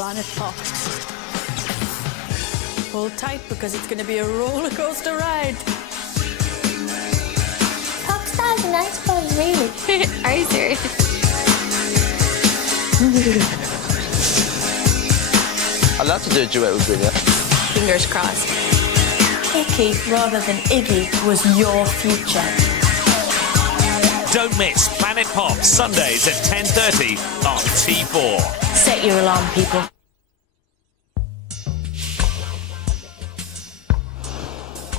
Planet Pops. Hold tight because it's going to be a roller coaster ride. Popstars and ice balls, really. Are you serious? I'd love to do a duet with Brynja. Fingers crossed. Icky rather than Iggy was your future. Don't miss Planet Pop Sundays at 10:30 on T4. Set your alarm, people.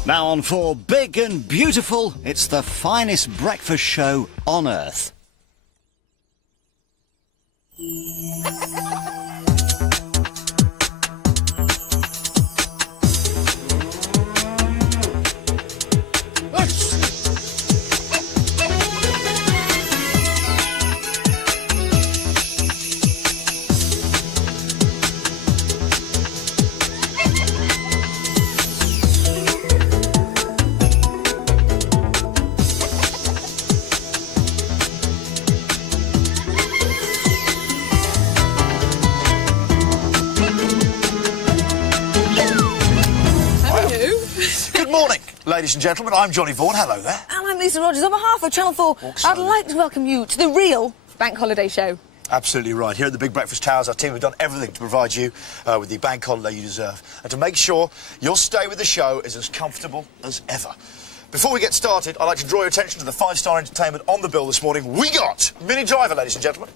Now on for Big and Beautiful, it's the finest breakfast show on earth. Ladies and gentlemen, I'm Johnny Vaughan. Hello there. And I'm Lisa Rogers. On behalf of Channel 4, I'd like to welcome you to the real Bank Holiday Show. Absolutely right. Here at the Big Breakfast Towers, our team have done everything to provide you with the bank holiday you deserve and to make sure your stay with the show is as comfortable as ever. Before we get started, I'd like to draw your attention to the five-star entertainment on the bill this morning. We got Minnie Driver, ladies and gentlemen,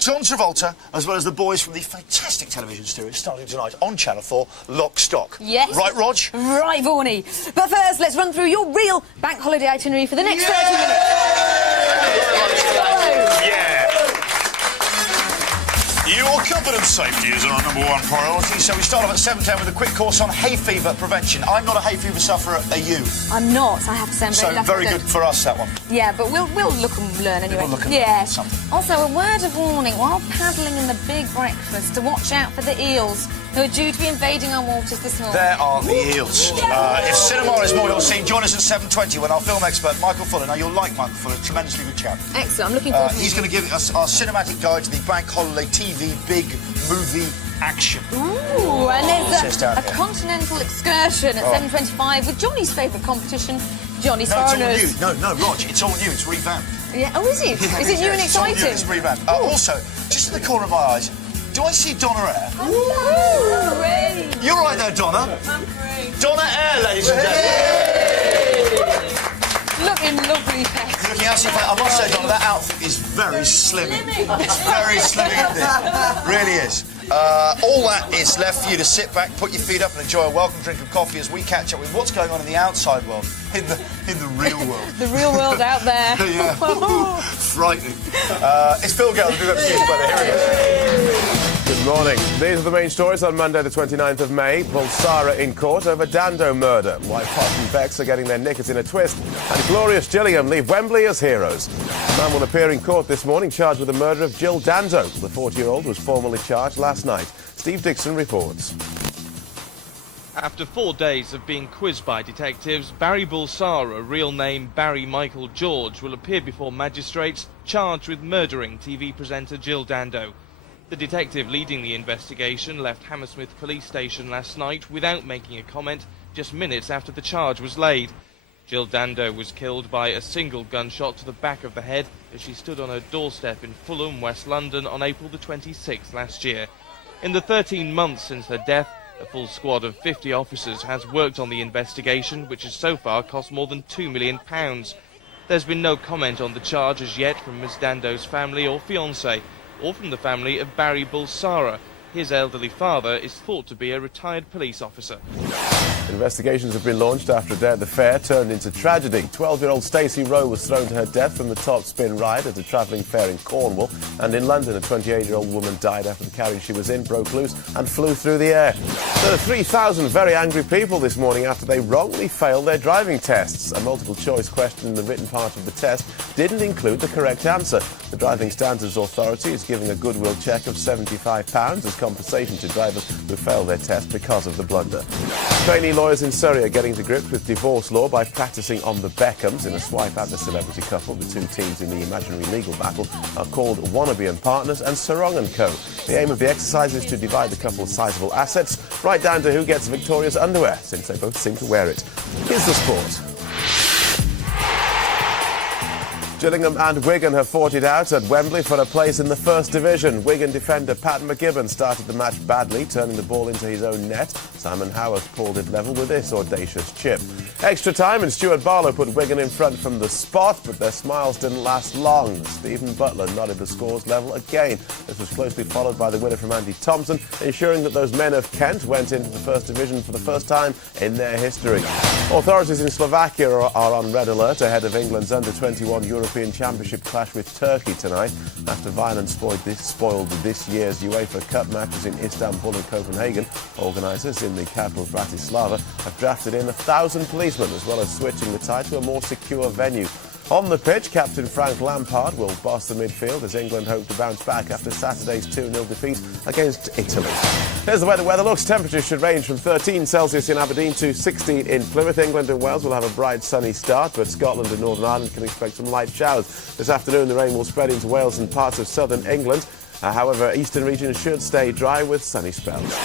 John Travolta, as well as the boys from the fantastic television series starting tonight on Channel 4, Lock, Stock. Yes. Right, Rog? Right, Vaughanie. But first, let's run through your real bank holiday itinerary for the next 30 minutes. Yeah. Your comfort and safety is our #1 priority, so we start off at 7:10 with a quick course on hay fever prevention. I'm not a hay fever sufferer, are you? I'm not, I have to say. I'm very lucky. So very good for us, that one. Yeah, but we'll look and learn anyway. We'll look and learn something. Also, a word of warning, while paddling in the Big Breakfast, to watch out for the eels, who are due to be invading our waters this morning. There are the eels. If cinema is more your scene, join us at 7:20 when our film expert, Michael Fuller, now you'll like Michael Fuller, tremendously good chap. Excellent, I'm looking forward to He's going to give us our cinematic guide to the Bank Holiday TV Big Movie Action. Ooh, and there's a here. continental excursion at 7:25 with Johnny's favourite competition, Johnny's No, it's all Foreigners. new. No, Rog, it's all new. It's revamped. Yeah. Oh, is it? Is it new and It's all exciting? new, it's revamped. Also, just in the corner of my eyes, do I see Donna Air? Ooh, great. You're right there, Donna. I'm great. Donna Air, ladies and gentlemen. Looking lovely, pet. You're looking absolutely fine. I must say, Donna, that outfit is very slimming. It's very slimming, isn't it? Really is. All that is left for you to sit back, put your feet up and enjoy a welcome drink of coffee as we catch up with what's going on in the outside world, in the real world. The real world out there. Yeah. Frightening. It's Phil Gale, the Big Breakfast News Weather. Here he is. Good morning. These are the main stories on Monday the 29th of May. Bulsara in court over Dando murder. Why Posh and Bex are getting their knickers in a twist. And Glorious Gillingham leave Wembley as heroes. A man will appear in court this morning charged with the murder of Jill Dando. The 40-year-old was formally charged last night. Steve Dixon reports. After 4 days of being quizzed by detectives, Barry Bulsara, real name Barry Michael George, will appear before magistrates charged with murdering TV presenter Jill Dando. The detective leading the investigation left Hammersmith Police Station last night without making a comment, just minutes after the charge was laid. Jill Dando was killed by a single gunshot to the back of the head as she stood on her doorstep in Fulham, West London on April the 26th last year. In the 13 months since her death, a full squad of 50 officers has worked on the investigation, which has so far cost more than £2 million. There's been no comment on the charge as yet from Ms Dando's family or fiancé, or from the family of Barry Bulsara. His elderly father is thought to be a retired police officer. Investigations have been launched after a day at the fair turned into tragedy. 12-year-old Stacey Rowe was thrown to her death from the top spin ride at a travelling fair in Cornwall. And in London, a 28-year-old woman died after the carriage she was in broke loose and flew through the air. There are 3,000 very angry people this morning after they wrongly failed their driving tests. A multiple-choice question in the written part of the test didn't include the correct answer. The Driving Standards Authority is giving a goodwill cheque of £75 as compensation to drivers who failed their test because of the blunder. Trainee lawyers in Surrey are getting to grips with divorce law by practising on the Beckhams. In a swipe at the celebrity couple, the two teams in the imaginary legal battle are called Wannabe and Partners and Sarong & Co. The aim of the exercise is to divide the couple's sizable assets, right down to who gets Victoria's underwear, since they both seem to wear it. Here's the sport. Gillingham and Wigan have fought it out at Wembley for a place in the First Division. Wigan defender Pat McGibbon started the match badly, turning the ball into his own net. Simon Howard pulled it level with this audacious chip. Extra time and Stuart Barlow put Wigan in front from the spot, but their smiles didn't last long. Stephen Butler nodded the scores level again. This was closely followed by the winner from Andy Thompson, ensuring that those men of Kent went into the First Division for the first time in their history. Authorities in Slovakia are on red alert ahead of England's under-21 European Championship clash with Turkey tonight, after violence spoiled this year's UEFA Cup matches in Istanbul and Copenhagen. Organisers in the capital Bratislava have drafted in 1,000 policemen, as well as switching the tie to a more secure venue. On the pitch, captain Frank Lampard will boss the midfield as England hope to bounce back after Saturday's 2-0 defeat against Italy. Here's the way the weather looks. Temperatures should range from 13 Celsius in Aberdeen to 16 in Plymouth. England and Wales will have a bright sunny start, but Scotland and Northern Ireland can expect some light showers. This afternoon the rain will spread into Wales and parts of southern England. However, eastern regions should stay dry with sunny spells.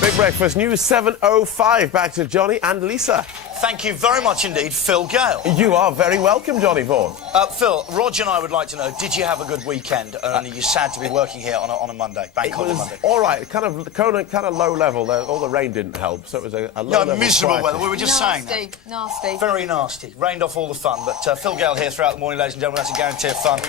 Big Breakfast News 7:05. Back to Johnny and Lisa. Thank you very much indeed, Phil Gale. You are very welcome, Johnny Vaughan. Phil, Roger and I would like to know, did you have a good weekend? And are you sad to be working here on a Monday, bank holiday Monday? All right, kind of low level. All the rain didn't help, so it was a low level. Miserable weather. We were just saying that. Nasty. Very nasty. Rained off all the fun. But Phil Gale here throughout the morning, ladies and gentlemen. That's a guarantee of fun.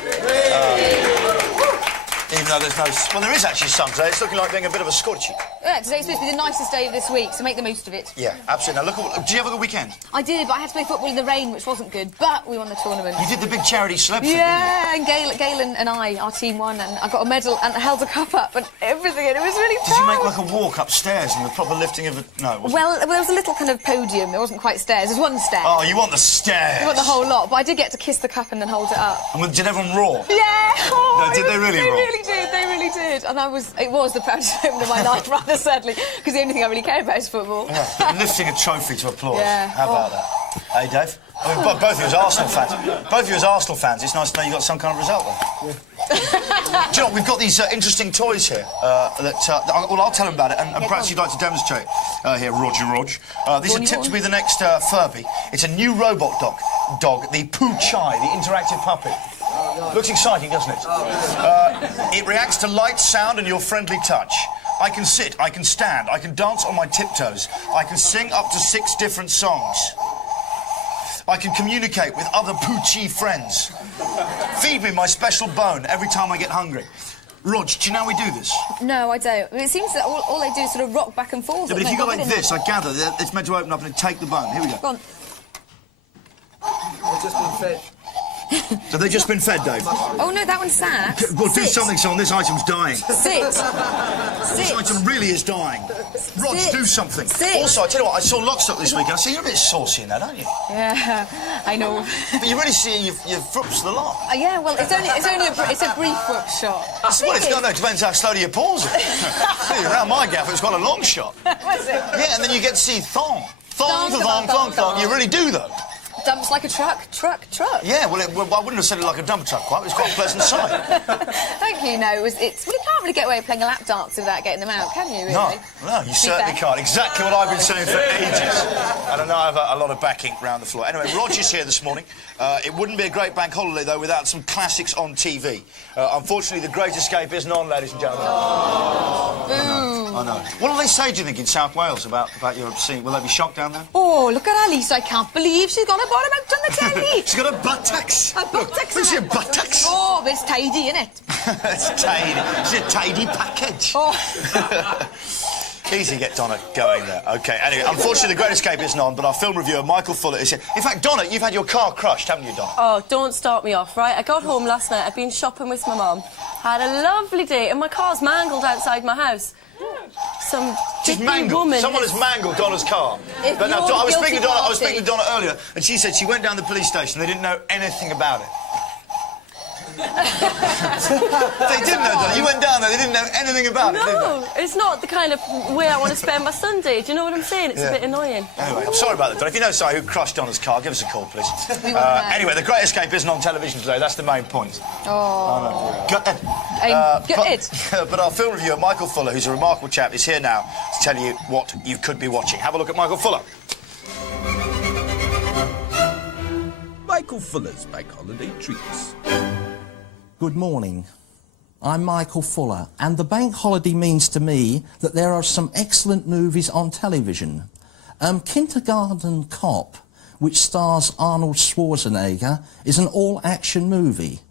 Even though there's no... Well, there is actually sun today. It's looking like being a bit of a scorching. Yeah, today's supposed to be the nicest day of this week, so make the most of it. Yeah, absolutely. Now, look, did you have a good weekend? I did, but I had to play football in the rain, which wasn't good, but we won the tournament. You did the big charity celeb thing, yeah, and Gail and I, our team won, and I got a medal and held a cup up and everything, and it was really Did you make, like, a walk upstairs and the proper lifting of a... No, well, there was a little kind of podium. There wasn't quite stairs. There was one stair. Oh, you want the stairs? You want the whole lot, but I did get to kiss the cup and then hold it up. And did everyone roar? Yeah! Oh, no, did they really roar? They really did, they really did. And it was the proudest moment of my life, rather sadly, because the only thing I really care about is football. Yeah, lifting a trophy to applause. Yeah. How about that? Hey, Dave? I mean, both of you as Arsenal fans. Both of you as Arsenal fans, it's nice to know you got some kind of result there. Yeah. Do you know, we've got these interesting toys here well, I'll tell them about it, and perhaps you'd like to demonstrate here, Roger Rog. These are tipped to be the next Furby. It's a new robot dog, the Poo Chai, the interactive puppy. Looks exciting, doesn't it? It reacts to light, sound, and your friendly touch. I can sit, I can stand, I can dance on my tiptoes. I can sing up to 6 different songs. I can communicate with other Poochie friends. Feed me my special bone every time I get hungry. Rog, do you know how we do this? No, I don't. It seems that all they do is sort of rock back and forth. Yeah, but if you go like this, I gather it's meant to open up and take the bone. Here we go. Go on. I've just been fed. So they've just been fed, Dave? Oh, no, that one's sad. Well, do something, son. This item's dying. Sit. This item really is dying. Rog, do something. Sit. Also, I tell you what, I saw Lockstock this weekend. I see you're a bit saucy in that, aren't you? Yeah, I know. But you really see you've froops the lot. Yeah, well, it's a brief whoop shot. Well, it depends how slowly you pause it. Around my gaff, it's quite a long shot. Was it? Yeah, and then you get to see thong. Thong. You really do, though. Dumps like a truck. Yeah, well, I wouldn't have said it like a dump truck quite. It was quite a pleasant sight. Thank you. No, well, you can't really get away with playing a lap dance without getting them out, can you? Really? No, you certainly can't. Exactly what I've been saying for ages. And I know I have a lot of backing around the floor. Anyway, Roger's here this morning. It wouldn't be a great bank holiday, though, without some classics on TV. Unfortunately, The Great Escape isn't on, ladies and gentlemen. I know. What do they say, do you think, in South Wales about your scene? Will they be shocked down there? Oh, look at Alice. I can't believe she's got a bottom out on the telly. She's got a buttocks. A buttocks. Where's your buttocks? Oh, but it's tidy, isn't it? It's tidy. It's a tidy package. Oh. Easy, get Donna going there. OK, anyway, unfortunately, The Great Escape isn't on, but our film reviewer, Michael Fuller, is here. In fact, Donna, you've had your car crushed, haven't you, Donna? Oh, don't start me off, right? I got home last night, I'd been shopping with my mum, had a lovely day, and my car's mangled outside my house. Some woman... Someone has mangled Donna's car. But no, I was speaking to Donna earlier, and she said she went down to the police station, they didn't know anything about it. They didn't know that. You went down there, they didn't know anything about it, did they? No, it's not the kind of way I want to spend my Sunday. Do you know what I'm saying? It's a bit annoying. Anyway, I'm sorry about that, Don. If you know somebody who crushed Donna's car, give us a call, please. Anyway, The Great Escape isn't on television today. That's the main point. Oh. Gutted. But our film reviewer, Michael Fuller, who's a remarkable chap, is here now to tell you what you could be watching. Have a look at Michael Fuller. Michael Fuller's Bank Holiday Treats. Good morning. I'm Michael Fuller, and the bank holiday means to me that there are some excellent movies on television. Kindergarten Cop, which stars Arnold Schwarzenegger, is an all-action movie.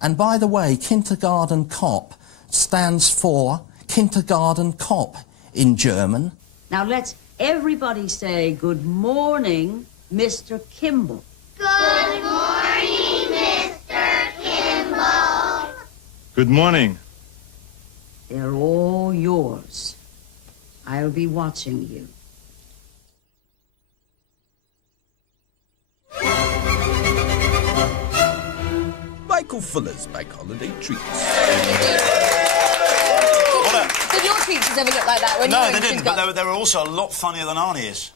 And by the way, Kindergarten Cop stands for Kindergarten Cop in German. Now let's everybody say good morning, Mr. Kimball. Good morning, Mr. Kimball. Good morning. They're all yours. I'll be watching you. Michael Fuller's Bank Holiday Treats. Did your treats ever look like that when you No, were they in didn't, but they were also a lot funnier than Arnie is.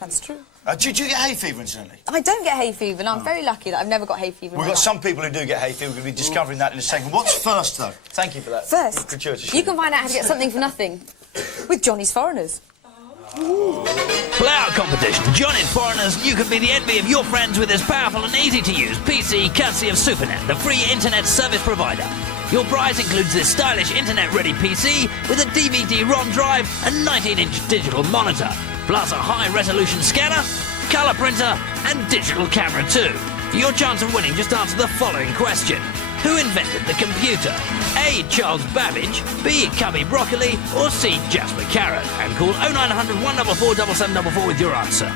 That's true. Do you get hay fever, incidentally? I don't get hay fever, and I'm very lucky that I've never got hay fever. We've got some people who do get hay fever. We're going to be discovering that in a second. What's first, though? Thank you for that. First, gratuitous. you can find out how to get something for nothing with Johnny's Foreigners. Blowout competition. Johnny's Foreigners. You can be the envy of your friends with this powerful and easy-to-use PC courtesy of Supernet, the free internet service provider. Your prize includes this stylish internet-ready PC with a DVD-ROM drive and 19-inch digital monitor, plus a high-resolution scanner, colour printer and digital camera too. For your chance of winning, just answer the following question. Who invented the computer? A. Charles Babbage, B. Cubby Broccoli, or C. Jasper Carrot? And call 0900 144 7744 with your answer.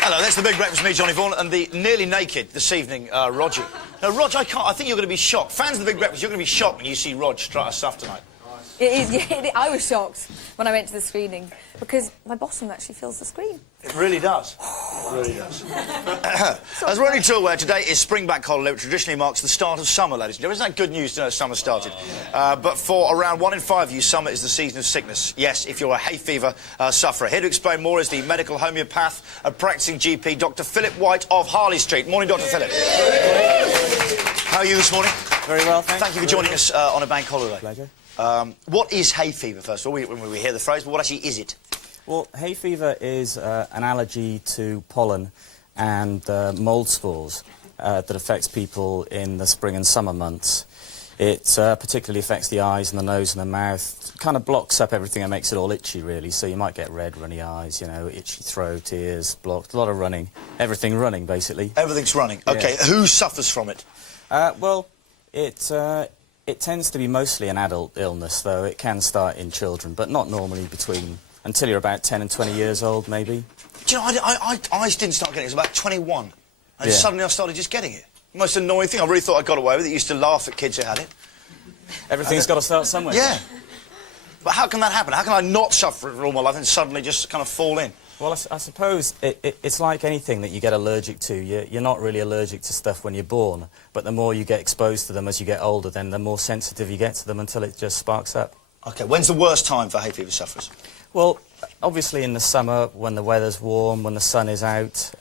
Hello, that's the Big Breakfast with me, Johnny Vaughan, and the nearly naked this evening, Roger. Now, Rog, I think you're going to be shocked. Fans of the Big Breakfast, you're going to be shocked when you see Rog strut her stuff tonight. It is, yeah, I was shocked when I went to the screening because my bottom actually fills the screen. It really does. It really does. As we're only too aware, today is Spring Bank Holiday, which traditionally marks the start of summer, ladies and gentlemen. Isn't that good news to know summer started? But for around 1 in 5 of you, summer is the season of sickness. Yes, if you're a hay fever sufferer. Here to explain more is the medical homeopath and practising GP, Dr. Philip White of Harley Street. Morning, Dr. Philip. How are you this morning? Very well, thanks. Thank you for joining us on a bank holiday. Pleasure. What is hay fever, first of all? When we hear the phrase, but what actually is it? Well, hay fever is an allergy to pollen and mould spores that affects people in the spring and summer months. It particularly affects the eyes and the nose and the mouth. It kind of blocks up everything and makes it all itchy, really. So you might get red, runny eyes, you know, itchy throat, ears blocked, a lot of running. Everything running, basically. Everything's running. OK, Yeah. Who suffers from it? Well, it tends to be mostly an adult illness, though. It can start in children, but not normally until you're about 10 and 20 years old, maybe. Do you know, I didn't start getting it. It was about 21. And suddenly I started just getting it. Most annoying thing. I really thought I got away with it. I used to laugh at kids who had it. Everything's got to start somewhere. Yeah. But how can that happen? How can I not suffer it all my life and suddenly just kind of fall in? Well, I suppose it's like anything that you get allergic to. You're not really allergic to stuff when you're born, but the more you get exposed to them as you get older, then the more sensitive you get to them until it just sparks up. OK, when's the worst time for hay fever sufferers? Well, obviously in the summer, when the weather's warm, when the sun is out,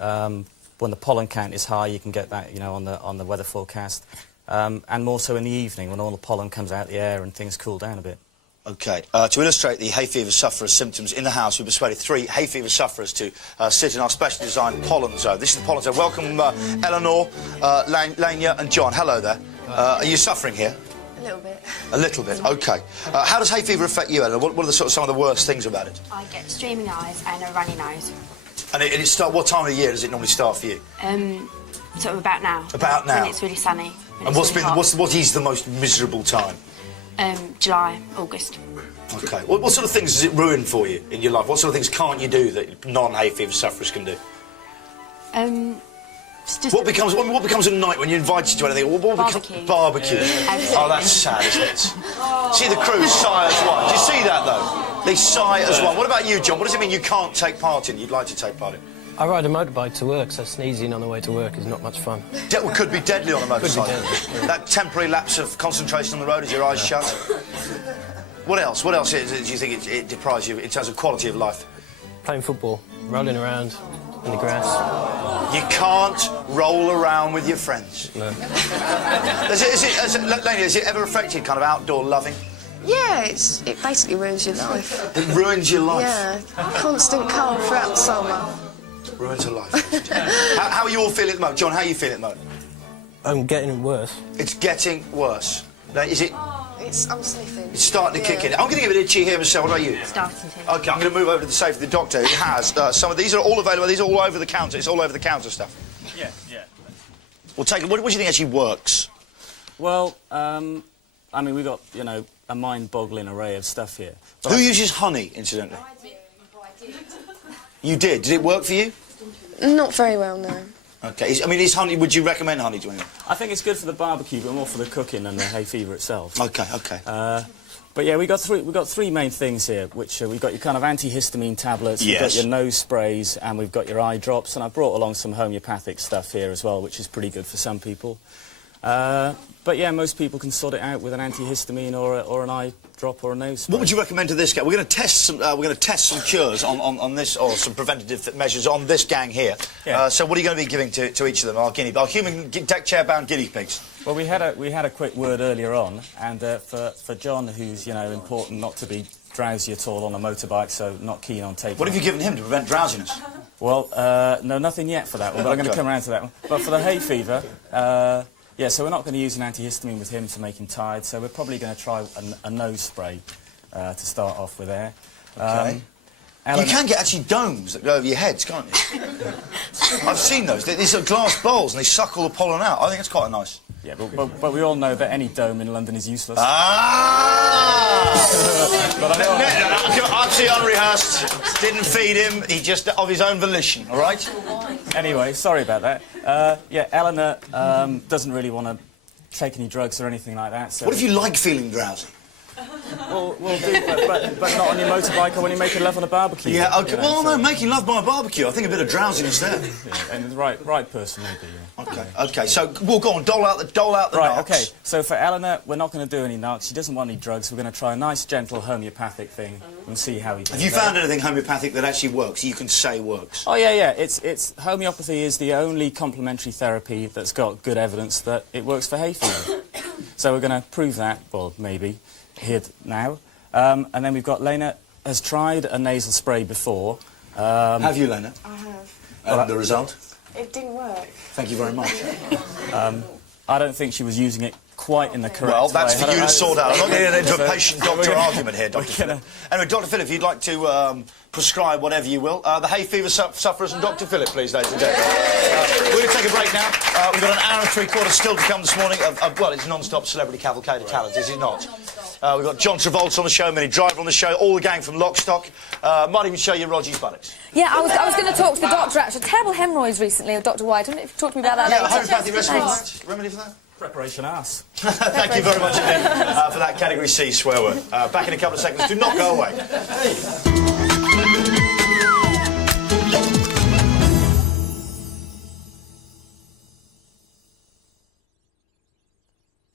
when the pollen count is high, you can get that, you know, on the weather forecast. And more so in the evening, when all the pollen comes out the air and things cool down a bit. OK. To illustrate the hay fever sufferer's symptoms in the house, we persuaded 3 hay fever sufferers to sit in our specially designed pollen zone. This is the pollen zone. Welcome, Eleanor, Lania and John. Hello there. Are you suffering here? A little bit. A little bit, OK. How does hay fever affect you, Eleanor? What are some of the worst things about it? I get streaming eyes and a runny nose. And what time of the year does it normally start for you? Sort of about now. About now? When it's really sunny. And what is the most miserable time? July, August. OK. What sort of things does it ruin for you in your life? What sort of things can't you do that non-hay fever sufferers can do? What becomes a night when you're invited to anything? Barbecue. Barbecue. Oh, that's sad, isn't it? See, the crew sigh as one. Do you see that, though? They sigh as one. What about you, John? What does it mean you can't take part in? You'd like to take part in? I ride a motorbike to work, so sneezing on the way to work is not much fun. Could be deadly on a motorcycle. Could be deadly, yeah. That temporary lapse of concentration on the road as your eyes shut. What else? What else do you think it deprives you in terms of quality of life? Playing football, rolling around in the grass. You can't roll around with your friends. No. Lainey, has it ever affected kind of outdoor loving? Yeah, it basically ruins your life. It ruins your life? Yeah, constant cold throughout the summer. Ruins your life. How are you all feeling at the moment? John, how are you feeling at the moment? I'm getting worse. It's getting worse. Now, is it... I'm sniffing. It's starting to kick in. I'm going to give it itchy here myself. What about you? Starting to. OK, I'm going to move over to the safe of the doctor who has some of these are all available. These are all over the counter. It's all over the counter stuff. Yeah. Well, take it. What do you think actually works? Well, I mean, we've got, you know, a mind-boggling array of stuff here. But Who uses honey, incidentally? You did? Did it work for you? Not very well, no. OK. Is honey... Would you recommend honey to anyone? I think it's good for the barbecue, but more for the cooking than the hay fever itself. OK. But yeah, we've got three main things here, which we've got your kind of antihistamine tablets, Yes. we've got your nose sprays, and we've got your eye drops, and I brought along some homeopathic stuff here as well, which is pretty good for some people. But yeah, most people can sort it out with an antihistamine or an eye drop or a nose spray. What would you recommend to this guy? We're going to test some cures on this, or some preventative measures on this gang here. Yeah. So what are you going to be giving to each of them? Our human deck chair-bound guinea pigs. Well, we had a quick word earlier on, and for John, who's, you know, important not to be drowsy at all on a motorbike, so not keen on taking... What have you given him to prevent drowsiness? Well, no, nothing yet for that one, but I'm going to come around to that one. But for the hay fever, yeah, so we're not going to use an antihistamine with him to make him tired, so we're probably going to try a nose spray to start off with there. OK. You can get actually domes that go over your heads, can't you? I've seen those. These are glass bowls and they suck all the pollen out. I think it's quite nice. Yeah, but we all know that any dome in London is useless. Absolutely unrehearsed. Didn't feed him. He just of his own volition. All right. Anyway, sorry about that. Yeah, Eleanor doesn't really want to take any drugs or anything like that. So what if you like feeling drowsy? Well, do, but not on your motorbike or when you're making love on a barbecue. Yeah, OK. You know, well, no, making love by a barbecue. I think a bit of drowsiness there. Yeah, and the right person maybe, yeah. OK, so we'll go on, dole out the right, knocks. OK, so for Eleanor, we're not going to do any knocks. She doesn't want any drugs. We're going to try a nice, gentle homeopathic thing and see how he does. Have you found anything homeopathic that actually works, you can say works? Oh, yeah. It's homeopathy is the only complementary therapy that's got good evidence that it works for hay fever. So we're going to prove that, well, maybe, here now. And then we've got Lena has tried a nasal spray before. Have you, Lena? I have. And the result? It didn't work. Thank you very much. I don't think she was using it quite in the correct way. Well, that's for you to sort out. I'm not getting into a patient-doctor argument here, Dr. Phillip. Anyway, Dr. Phillip, if you'd like to prescribe whatever you will. The hay fever sufferers and Dr. Phillip, please, ladies and gentlemen. We're going to take a break now. We've got an hour and three-quarters still to come this morning. Well, it's non-stop celebrity cavalcade of talent, is it not? We've got John Travolta on the show, Minnie Driver on the show, all the gang from Lockstock. Might even show you Roger's buttocks. Yeah, I was going to talk to the doctor, actually. Terrible hemorrhoids recently with Dr. White. I don't know if you talked to me about that later. Homeopathic remedy for that? Preparation ass. Thank you very much indeed for that Category C swear word. Back in a couple of seconds. Do not go away.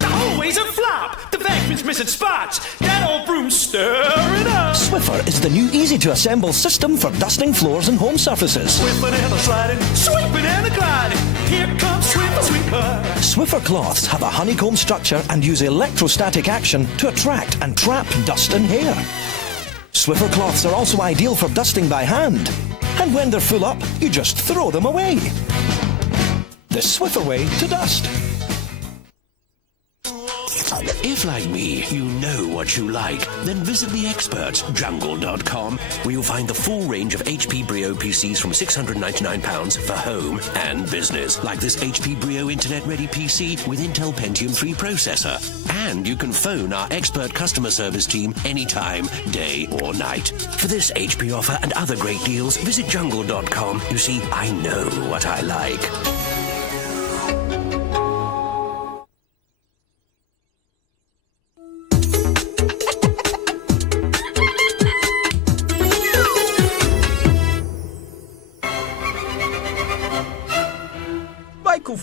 Always a flop. The vacuum's missing spots. That old broom's stirring up. Swiffer is the new easy-to-assemble system for dusting floors and home surfaces. Swiffing and a sliding, sweeping and a gliding. Here comes Swiffer Sweeper. Swiffer cloths have a honeycomb structure and use electrostatic action to attract and trap dust and hair. Swiffer cloths are also ideal for dusting by hand. And when they're full up, you just throw them away. The Swiffer way to dust. If, like me, you know what you like, then visit the experts, Jungle.com, where you'll find the full range of HP Brio PCs from £699 for home and business, like this HP Brio Internet-ready PC with Intel Pentium 3 processor. And you can phone our expert customer service team anytime, day or night. For this HP offer and other great deals, visit Jungle.com. You see, I know what I like.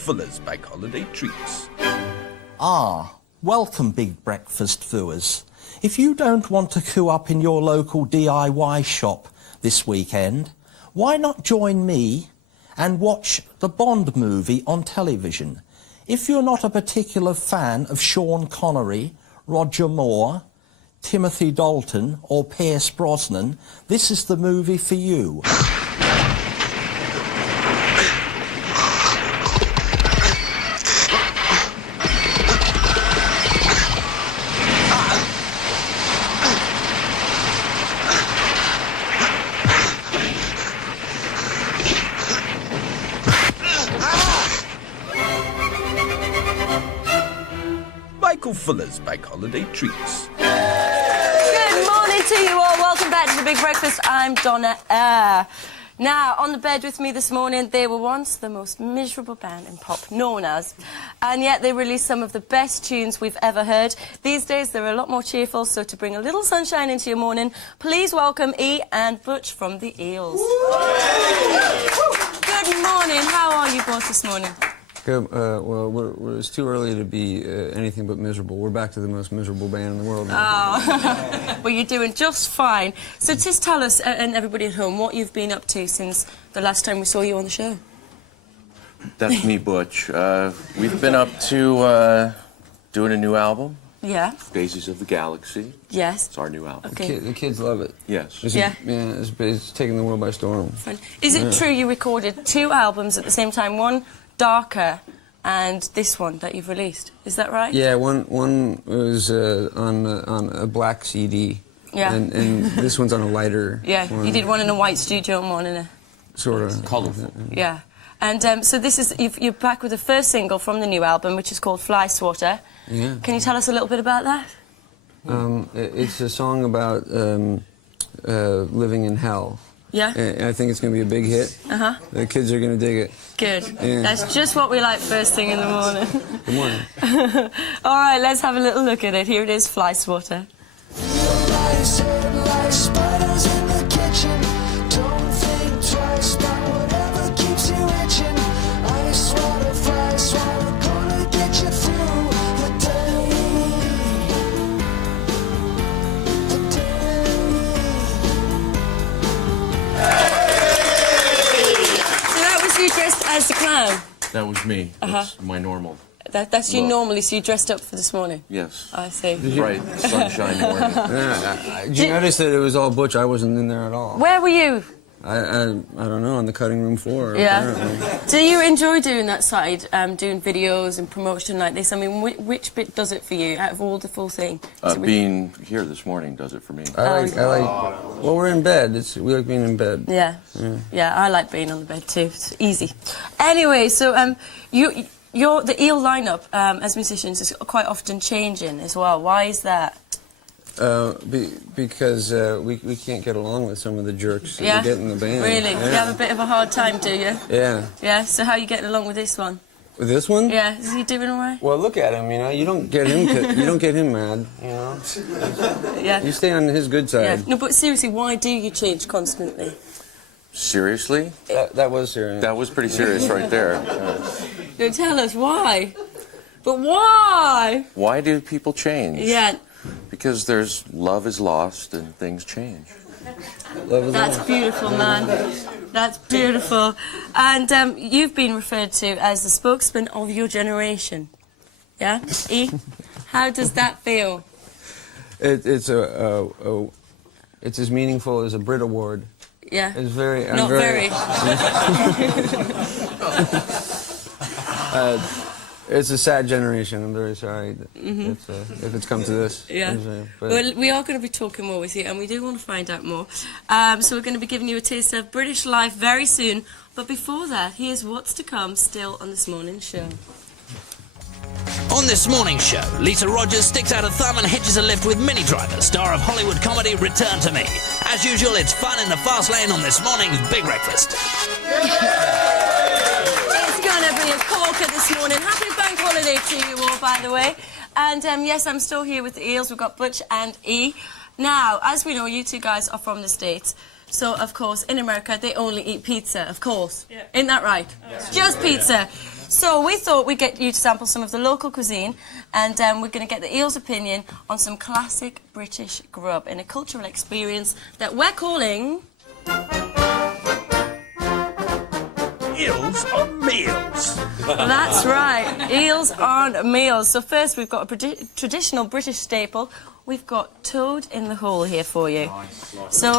Fuller's Bank Holiday Treats. Ah, welcome Big Breakfast viewers. If you don't want to queue up in your local DIY shop this weekend, why not join me and watch the Bond movie on television? If you're not a particular fan of Sean Connery, Roger Moore, Timothy Dalton or Pierce Brosnan, this is the movie for you. Michael Fuller's Bank Holiday Treats. Good morning to you all. Welcome back to the Big Breakfast. I'm Donna Eyre. Now, on the bed with me this morning, they were once the most miserable band in pop, known as, and yet they released some of the best tunes we've ever heard. These days, they're a lot more cheerful, so to bring a little sunshine into your morning, please welcome E and Butch from the Eels. Good morning. How are you both this morning? Good. Well, it's too early to be anything but miserable. We're back to the most miserable band in the world now. Oh, well, you're doing just fine. So just tell us, and everybody at home, what you've been up to since the last time we saw you on the show. That's me, Butch. We've been up to doing a new album. Yeah. Daisies of the Galaxy. Yes. It's our new album. Okay. The kids love it. Yes. It's taking the world by storm. Fun. Is it true you recorded 2 albums at the same time? One darker and this one that you've released. Is that right? Yeah, one was on a black CD. Yeah. And this one's on a lighter. Yeah, one. you did one in a white studio and one in a... Sort of. Colourful. Yeah. And so this is... You're back with the first single from the new album, which is called Fly Swatter. Yeah. Can you tell us a little bit about that? It's a song about living in hell. Yeah? I think it's going to be a big hit. Uh-huh. The kids are going to dig it. Good. Yeah. That's just what we like first thing in the morning. Good morning. All right, let's have a little look at it. Here it is, Fly Swatter. Dressed as the clown? That was me. That's my normal. That's you look. normally, so you dressed up for this morning? Yes. I see. Bright, sunshine morning. Did you notice that it was all Butch? I wasn't in there at all. Where were you? I don't know, on the cutting room floor. Yeah. Apparently. Do you enjoy doing that side, doing videos and promotion like this? I mean, which bit does it for you out of all the full thing? Being here this morning does it for me. I like. Well, we're in bed. We like being in bed. Yeah. Yeah, I like being on the bed too. It's easy. Anyway, so the Eel lineup as musicians is quite often changing as well. Why is that? Because we can't get along with some of the jerks that we get in the band. Really? Yeah. You have a bit of a hard time, do you? Yeah. Yeah, so how are you getting along with this one? With this one? Yeah, is he doing all right? Well, look at him, you know. You don't get him mad, you know. Yeah. You stay on his good side. Yeah. No, but seriously, why do you change constantly? Seriously? That was serious. That was pretty serious right there. No, tell us why. But why? Why do people change? Yeah. Because there's love is lost and things change. That's beautiful, man. That's beautiful. And you've been referred to as the spokesman of your generation. Yeah? E? How does that feel? It's as meaningful as a Brit Award. Yeah. It's very... Not very. It's a sad generation. I'm very sorry if it's come to this. Yeah. Well, we are going to be talking more with you, and we do want to find out more. So we're going to be giving you a taste of British life very soon. But before that, here's what's to come still on This Morning Show. On This Morning Show, Lisa Rogers sticks out a thumb and hitches a lift with Minnie Driver, star of Hollywood comedy Return to Me. As usual, it's fun in the fast lane on this morning's Big Breakfast. It's going to be a corker this morning. Happy bank holiday to you all, by the way. And yes, I'm still here with the Eels. We've got Butch and E. Now, as we know, you two guys are from the States. So, of course, in America, they only eat pizza, of course. Yeah. Isn't that right? Yeah. Just pizza. So we thought we'd get you to sample some of the local cuisine, and we're going to get the eel's opinion on some classic British grub in a cultural experience that we're calling... Eels on meals. That's right, eels on meals. So first we've got a traditional British staple. We've got toad in the hole here for you. So,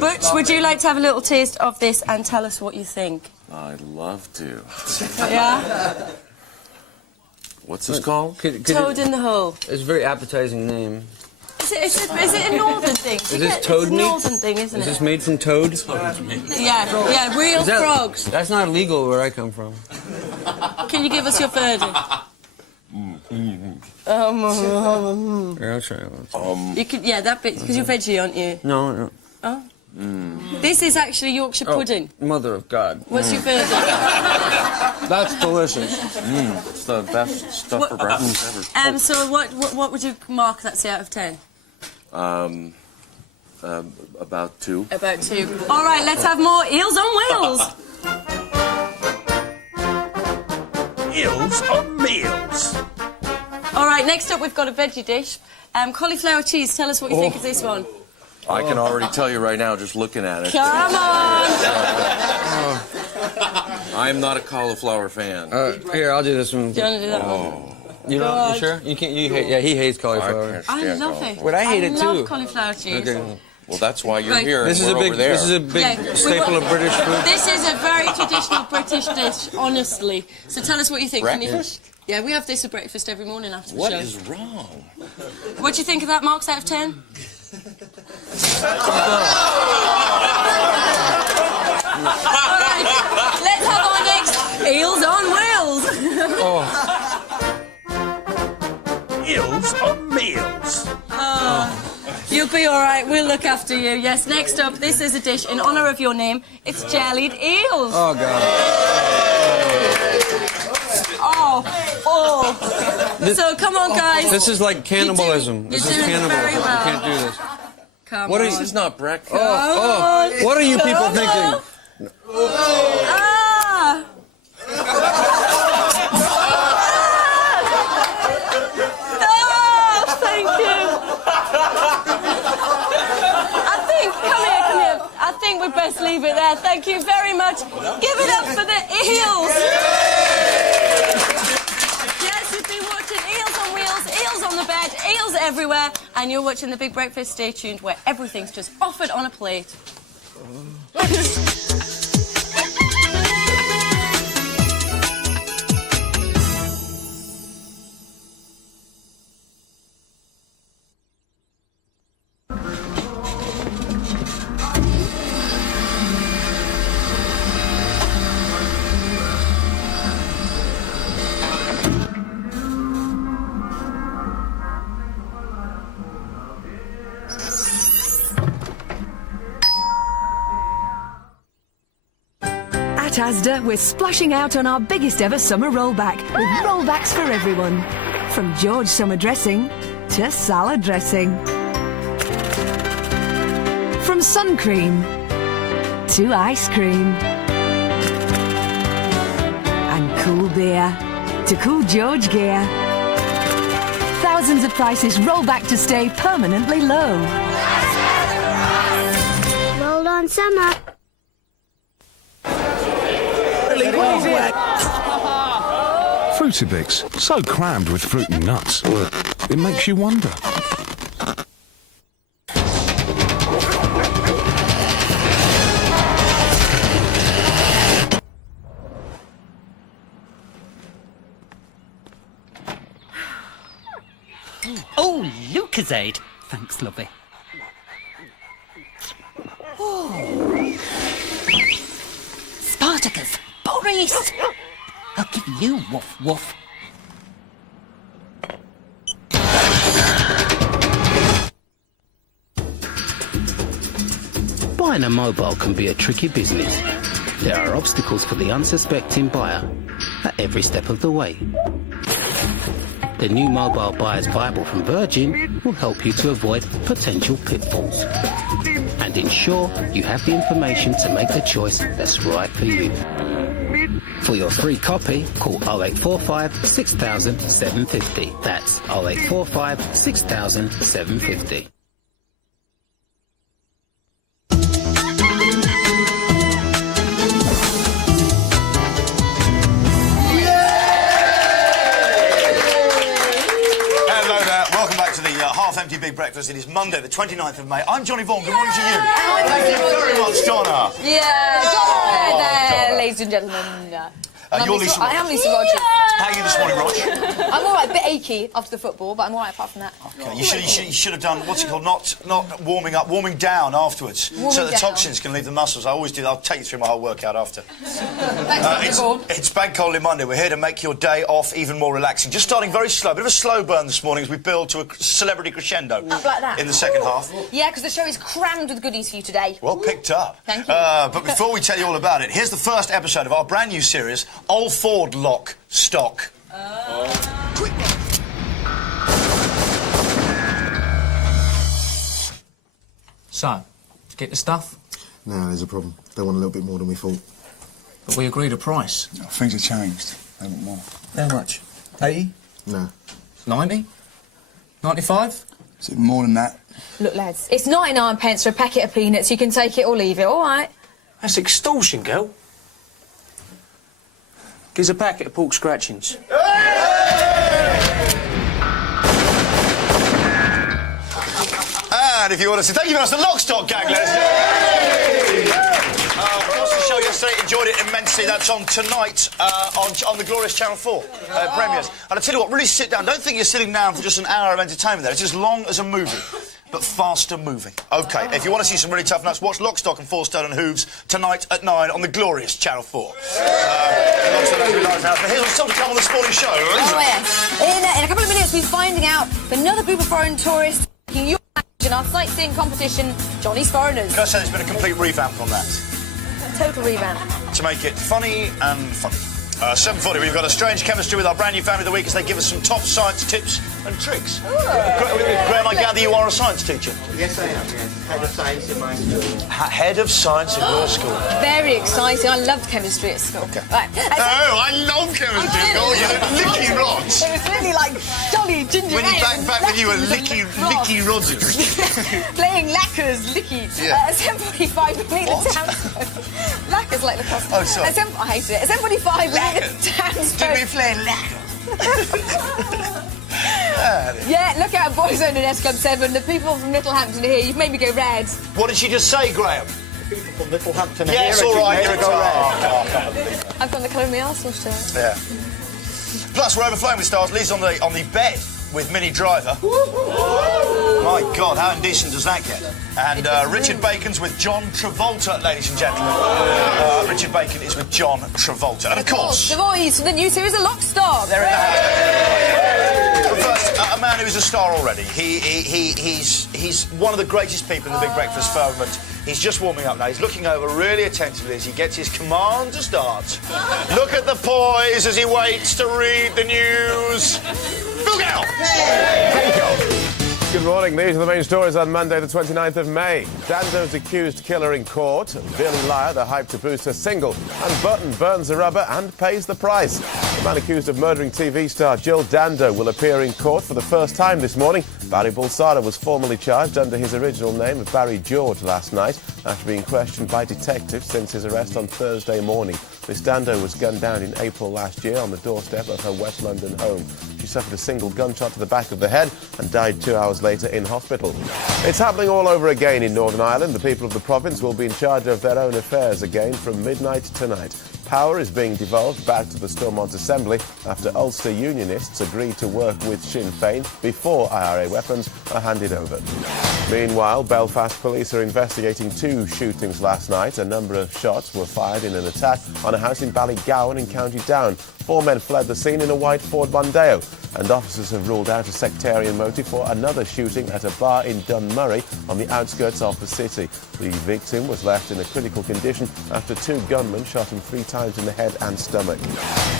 Butch, would you like to have a little taste of this and tell us what you think? I'd love to. Yeah? What's this called? Toad in the hole. It's a very appetizing name. Is it a northern thing? Is this toad it's meat? a northern thing, isn't it? Is this made from toad? Yeah, real frogs. That's not illegal where I come from. Can you give us your verdict? Yeah, I'll try it. You could, yeah, that bit, because you're veggie, aren't you? No. Oh? This is actually Yorkshire pudding. Mother of God. What's your verdict? That's delicious. It's the best stuff for breakfast ever. So what would you mark that, say, out of 10? About 2. About 2. All right, let's have more eels on wheels. Eels on meals. All right, next up we've got a veggie dish. Cauliflower cheese, tell us what you think of this one. I can already tell you right now, just looking at it. Come on! I'm not a cauliflower fan. Here, I'll do this one. Do you want to do that one? You know, you sure? You can't. Yeah, he hates cauliflower. I love it. But I hate it too. I love cauliflower cheese. Okay. Well, that's why you're Right. here. This is and a we're big. over there. This is a big staple of British food. This is a very traditional British dish, honestly. So tell us what you think. Breakfast? Yeah, we have this for breakfast every morning after the What show. is wrong? What do you think of that, marks out of 10? All right, let's have our next eels on wheels. Eels on meals. You'll be all right. We'll look after you. Yes, next up, this is a dish in honour of your name. It's jellied eels. Oh, God. So, come on, guys. This is like cannibalism. This is cannibalism. very well. You can't do this. Come What on. is This is not breakfast. What are you people thinking? Ah! Oh, thank you. Come here. I think we best leave it there. Thank you very much. Give it up for the eels. Yes, you've been watching Eels on Wheels, Eels on the Bed, Eels everywhere, and you're watching The Big Breakfast. Stay tuned, where everything's just offered on a plate. At Asda, we're splashing out on our biggest ever summer rollback, with rollbacks for everyone. From George summer dressing to salad dressing. From sun cream to ice cream. And cool beer to cool George gear. Thousands of prices roll back to stay permanently low. Roll on summer. Fruitibix, so crammed with fruit and nuts, it makes you wonder. Oh, Lucozade. Thanks, lovely. Spartacus! Boris! I'll give you woof woof. Buying a mobile can be a tricky business. There are obstacles for the unsuspecting buyer at every step of the way. The new Mobile Buyer's Bible from Virgin will help you to avoid potential pitfalls and ensure you have the information to make the choice that's right for you. For your free copy, call 0845 6000 750. That's 0845 6000 750. Half-empty Big Breakfast. It is Monday, the 29th of May. I'm Johnny Vaughan. Good morning to you. Thank you very much, Donna. Yeah, Donna there, ladies and gentlemen. You're Lisa Rogers. I am Lisa Rogers. How are you this morning, Rog? I'm all right, a bit achy after the football, but I'm all right apart from that. Okay. You should have done, what's it called, not warming up, warming down afterwards. So the toxins can leave the muscles. I always do that. I'll take you through my whole workout after. It's Bank Holiday Monday. We're here to make your day off even more relaxing. Just starting very slow. A bit of a slow burn this morning as we build to a celebrity crescendo. Up like that. In the second half. Yeah, because the show is crammed with goodies for you today. Well picked up. Thank you. But before we tell you all about it, here's the first episode of our brand new series, Old Ford Lock Stock. Quick. So, get the stuff? No, there's a problem. They want a little bit more than we thought. But we agreed a price. No, things have changed. They want more. How much? 80? No. 90? 95? Is it more than that? Look, lads, it's 99 pence for a packet of peanuts. You can take it or leave it, all right? That's extortion, girl. Gives a packet of pork scratchings. And if you want to say thank you very much to the Lock Stock gang, ladies. Watched the show yesterday, enjoyed it immensely. That's on tonight on the glorious Channel 4 premieres. And I tell you what, really sit down. Don't think you're sitting down for just an hour of entertainment there. It's as long as a movie, but faster moving. OK, if you want to see some really tough nuts, watch Lock, Stock and Four Stone and Hooves tonight at 9 on the glorious Channel 4. But here's what's still to come on the sporting show. Oh, yes. In a couple of minutes, we'll be finding out if another group of foreign tourists taking your language in our sightseeing competition, Johnny's Foreigners. Can I say there's been a complete revamp on that? Total revamp. To make it funny and funny. 7:40, we've got a strange chemistry with our brand new family of the week as they give us some top science tips and tricks. Graham, I gather you are a science teacher? Yes, I am, yes. Head of science in my school. Head of science in your school? Very exciting. I loved chemistry at school. Okay. Right. I love chemistry at school. You're licky rods. It was really like jolly ginger ale. Back when you were licky Rogers. Playing lacquers, licky. Yeah. At 7:45, we meet the townsfolk. Lacquers like the costume. Oh, sorry. I hated it. At 7:45, we meet the townsfolk. Did we play lacquers? Yeah, look out, Boyzone and S Club 7. The people from Littlehampton are here. You've made me go red. What did she just say, Graham? The people from Littlehampton are yes, here. All right. Here we go red. I've got the colour of my Arsenal shirt. Yeah. Plus, we're overflowing with stars. Liz on the bed with Minnie Driver. My God, how indecent does that get? And Richard Bacon's with John Travolta, ladies and gentlemen. Richard Bacon is with John Travolta. And of course... The voice for the new series of Lock, Stock. There it is. But first, a man who's a star already. He's one of the greatest people in the Big Breakfast firmament. He's just warming up now. He's looking over really attentively as he gets his command to start. Look at the poise as he waits to read the news. Phil Gale! Thank you. Good morning. These are the main stories on Monday, the 29th of May. Dando's accused killer in court. Billy Liar, the hype to boost her single. And Button burns the rubber and pays the price. The man accused of murdering TV star Jill Dando will appear in court for the first time this morning. Barry Bulsara was formally charged under his original name of Barry George last night after being questioned by detectives since his arrest on Thursday morning. Miss Dando was gunned down in April last year on the doorstep of her West London home. She suffered a single gunshot to the back of the head and died 2 hours later in hospital. It's happening all over again in Northern Ireland. The people of the province will be in charge of their own affairs again from midnight tonight. Power is being devolved back to the Stormont Assembly after Ulster Unionists agreed to work with Sinn Féin before IRA weapons are handed over. Meanwhile, Belfast police are investigating 2 shootings last night. A number of shots were fired in an attack on a house in Ballygowan in County Down. 4 men fled the scene in a white Ford Mondeo, and officers have ruled out a sectarian motive for another shooting at a bar in Dunmurray on the outskirts of the city. The victim was left in a critical condition after 2 gunmen shot him 3 times in the head and stomach.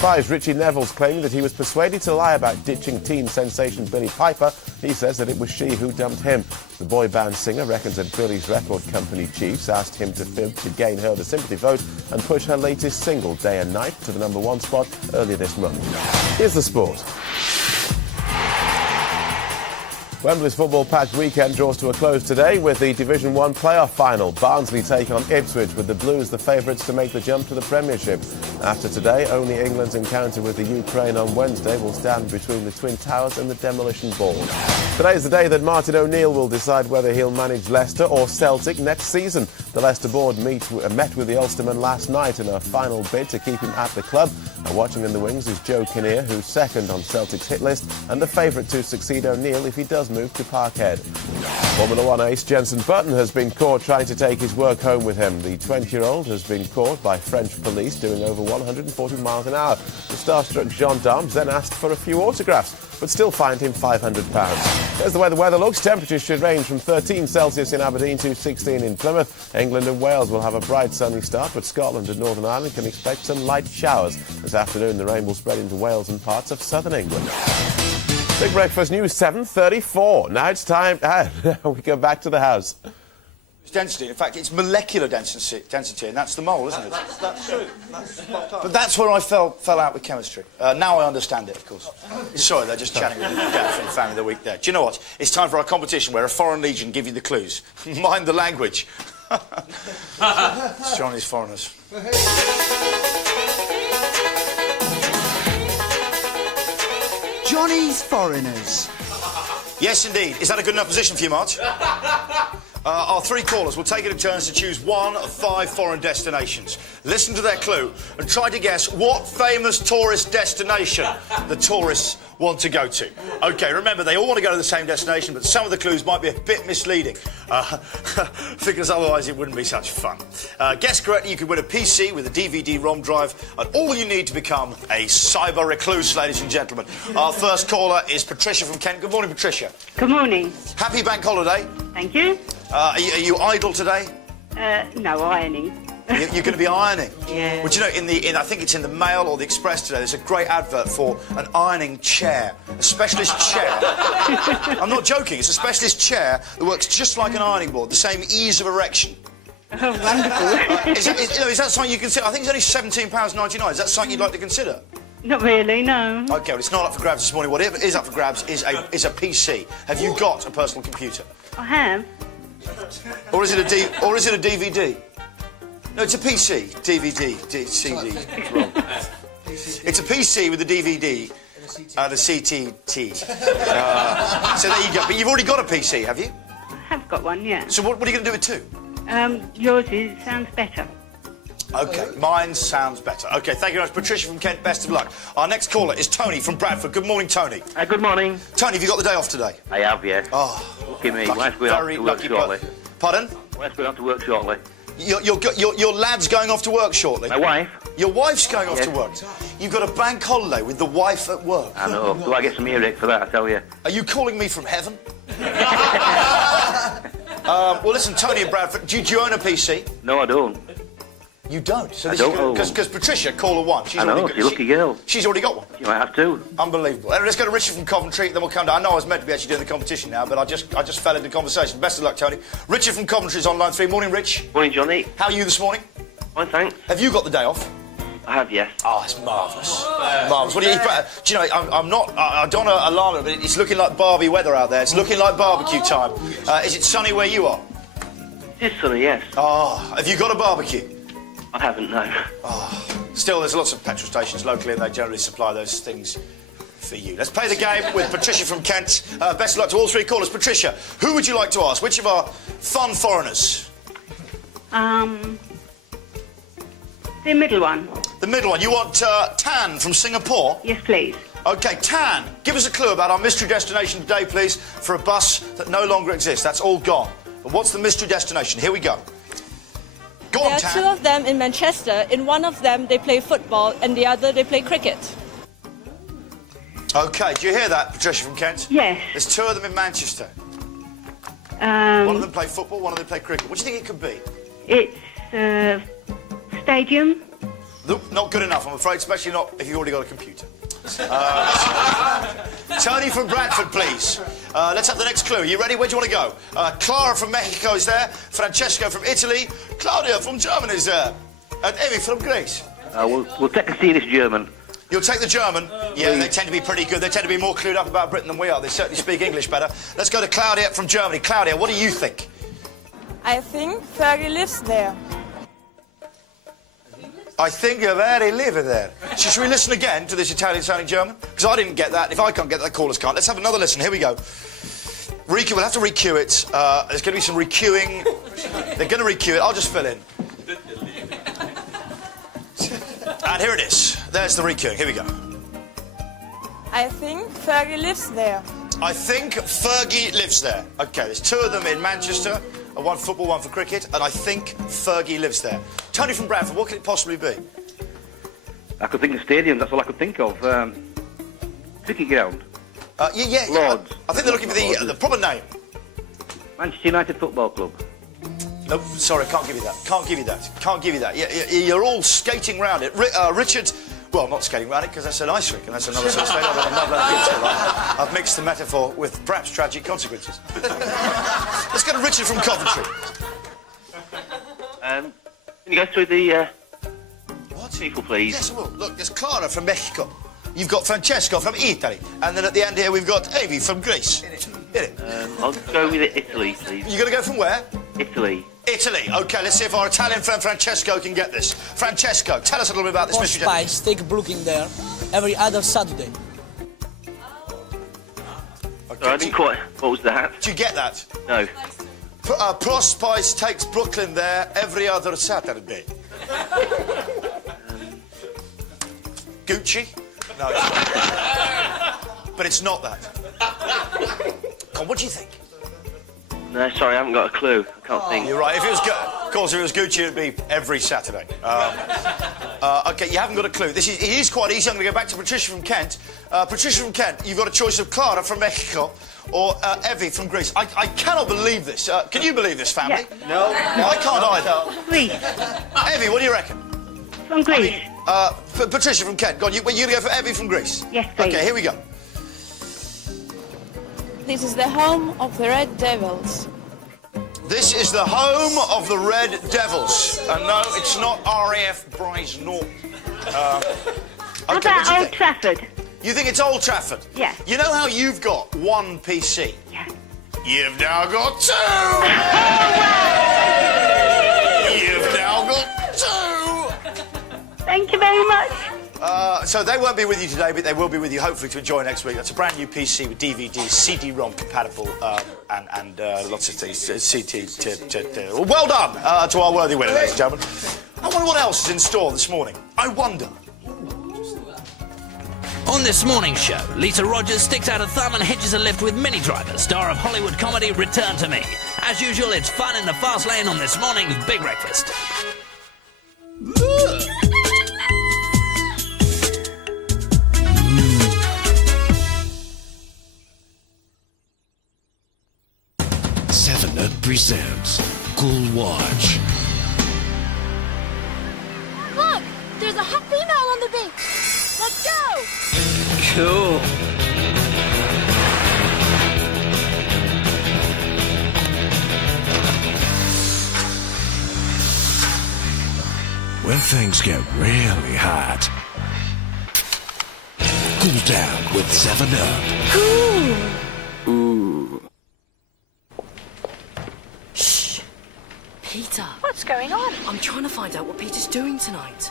5's Richie Neville's claiming that he was persuaded to lie about ditching teen sensation Billy Piper He says that it was she who dumped him. The boy band singer reckons that Billy's record company chiefs asked him to fib to gain her the sympathy vote and push her latest single, Day and Night, to the #1 spot earlier this month. Here's the sport. Wembley's football-packed weekend draws to a close today with the Division 1 playoff final. Barnsley take on Ipswich, with the Blues the favourites to make the jump to the Premiership. After today, only England's encounter with the Ukraine on Wednesday will stand between the Twin Towers and the demolition ball. Today is the day that Martin O'Neill will decide whether he'll manage Leicester or Celtic next season. The Leicester board met with the Ulsterman last night in a final bid to keep him at the club. And watching in the wings is Joe Kinnear, who's second on Celtic's hit list and the favourite to succeed O'Neill if he does move to Parkhead. Formula 1 ace Jenson Button has been caught trying to take his work home with him. The 20-year-old has been caught by French police doing over 140 miles an hour. The starstruck gendarmes then asked for a few autographs, but still fined him £500. There's the way the weather looks. Temperatures should range from 13 Celsius in Aberdeen to 16 in Plymouth. England and Wales will have a bright sunny start, but Scotland and Northern Ireland can expect some light showers. This afternoon, the rain will spread into Wales and parts of southern England. Big Breakfast News, 7:34. Now it's time. We go back to the house. It's density. In fact, it's molecular density, and that's the mole, isn't it? That's true. That's spot on. But that's where I fell out with chemistry. Now I understand it, of course. Sorry, they're just chatting with the dad from the family of the week there. Do you know what? It's time for our competition where a foreign legion give you the clues. Mind the language. It's Johnny's Foreigners. Johnny's Foreigners. Yes, indeed. Is that a good enough position for you, Marge? Our three callers will take it in turns to choose one of 5 foreign destinations. Listen to their clue and try to guess what famous tourist destination the tourists want to go to. OK, remember, they all want to go to the same destination, but some of the clues might be a bit misleading, because otherwise it wouldn't be such fun. Guess correctly, you could win a PC with a DVD-ROM drive, and all you need to become a cyber recluse, ladies and gentlemen. Our first caller is Patricia from Kent. Good morning, Patricia. Good morning. Happy bank holiday. Thank you. Are you idle today? No, ironing. You're going to be ironing? Yeah. Well, do you know, I think it's in the Mail or the Express today, there's a great advert for an ironing chair. A specialist chair. I'm not joking, it's a specialist chair that works just like an ironing board, the same ease of erection. Oh, wonderful. Is that something you consider? I think it's only £17.99. Is that something you'd like to consider? Not really, no. OK, well, it's not up for grabs this morning. What is up for grabs is a PC. Have you got a personal computer? I have. Or is it a DVD? No, it's a PC. DVD, CD. It's a PC with a DVD and a CTT. So there you go. But you've already got a PC, have you? I have got one, yeah. So what are you going to do with 2? Yours sounds better. OK, mine sounds better. OK, thank you very much. Patricia from Kent, best of luck. Our next caller is Tony from Bradford. Good morning, Tony. Good morning. Tony, have you got the day off today? I have, yes. Oh, lucky me. Wife's going off to work shortly. Pardon? Wife's going off to work shortly. Your lad's going off to work shortly? My wife. Your wife's going off to work? You've got a bank holiday with the wife at work? I know. Do I get some earache for that, I tell you? Are you calling me from heaven? Well, listen, Tony and Bradford, do you own a PC? No, I don't. You don't? So I don't. Because Patricia, caller 1. I know, she's a lucky girl. She's already got one? You might have to. Unbelievable. Let's go to Richard from Coventry, then we'll come down. I know I was meant to be actually doing the competition now, but I just fell into conversation. Best of luck, Tony. Richard from Coventry is on line 3. Morning, Rich. Morning, Johnny. How are you this morning? Fine, thanks. Have you got the day off? I have, yes. Oh, it's marvellous. Marvellous. What do you know, I don't want to alarm it, but it's looking like Barbie weather out there. It's looking like barbecue time. Is it sunny where you are? It's sunny, yes. Oh, have you got a barbecue? I haven't, no. Oh, still, there's lots of petrol stations locally and they generally supply those things for you. Let's play the game with Patricia from Kent. Best of luck to all 3 callers. Patricia, who would you like to ask? Which of our fun foreigners? The middle one. The middle one. You want Tan from Singapore? Yes, please. OK, Tan, give us a clue about our mystery destination today, please, for a bus that no longer exists. That's all gone. But what's the mystery destination? Here we go. Go on, There are 2 of them in Manchester. In one of them, they play football, and the other, they play cricket. OK, do you hear that, Patricia from Kent? Yes. There's 2 of them in Manchester. One of them play football, one of them play cricket. What do you think it could be? It's stadium. Nope, not good enough, I'm afraid, especially not if you've already got a computer. Tony from Bradford, please. Let's have the next clue. Are you ready? Where do you want to go? Clara from Mexico is there. Francesco from Italy. Claudia from Germany is there. And Evie from Greece. We'll take a serious German. You'll take the German? Yeah, they tend to be pretty good. They tend to be more clued up about Britain than we are. They certainly speak English better. Let's go to Claudia from Germany. Claudia, what do you think? I think Fergie lives there. I think you're very living there. Should we listen again to this Italian-sounding German? Because I didn't get that. If I can't get that, the callers can't. Let's have another listen. Here we go. We'll have to re-cue it. There's going to be some re-cueing. They're going to re-cue it. I'll just fill in. And here it is. There's the re-cueing. Here we go. I think Fergie lives there. I think Fergie lives there. OK, there's two of them in Manchester. One for football, one for cricket. And I think Fergie lives there. Tony from Bradford, what could it possibly be? I could think of stadium, that's all I could think of. Cricket ground. Yeah. Lords. I think they're looking for the proper name. Manchester United Football Club. Nope, sorry, can't give you that. Can't give you that. Can't give you that. You're all skating round it. Richard, well, not skating round it because that's an ice rink and that's another sort of stadium. I've mixed the metaphor with perhaps tragic consequences. Let's go to Richard from Coventry. Can you go through the people, please? Yes, I will. Look, there's Clara from Mexico. You've got Francesco from Italy. And then at the end here, we've got Evie from Greece. I'll go with Italy, please. You're going to go from where? Italy. Italy. OK, let's see if our Italian friend Francesco can get this. Francesco, tell us a little bit about this mystery. Spice, take Brooklyn there every other Saturday. Okay, I didn't quite... What was that? Do you get that? No. Pro Spice takes Brooklyn there every other Saturday. Gucci? No, it's not. But it's not that. Come on, what do you think? No, sorry, I haven't got a clue. I can't think. You're right. If it was, of course, if it was Gucci, it'd be every Saturday. OK, you haven't got a clue. It is quite easy. I'm going to go back to Patricia from Kent. Patricia from Kent, you've got a choice of Clara from Mexico or Evie from Greece. I cannot believe this. Can you believe this, family? Yeah. No. I can't either. Greece. Evie, what do you reckon? From Greece. Patricia from Kent. Go on, you're going to go for Evie from Greece? Yes, please. OK, here we go. This is the home of the Red Devils. This is the home of the Red Devils. No, it's not RAF Bryce Norton. How about Old Trafford? You think it's Old Trafford? Yeah. You know how you've got one PC? Yeah. You've now got two! You've now got two! Thank you very much. So they won't be with you today, but they will be with you hopefully to enjoy next week. That's a brand new PC with DVD, CD-ROM compatible, and lots of things. Well done to our worthy winner, ladies and gentlemen. I wonder what else is in store this morning. I wonder. On this morning's show, Lisa Rogers sticks out a thumb and hitches a lift with Mini Driver, star of Hollywood comedy Return to Me. As usual, it's fun in the fast lane on this morning's Big Breakfast. 7up presents Cool Watch. Look! There's a hot female on the beach! Let's go! Cool. When things get really hot, cool down with 7up. Cool! Ooh. Peter. What's going on? I'm trying to find out what Peter's doing tonight.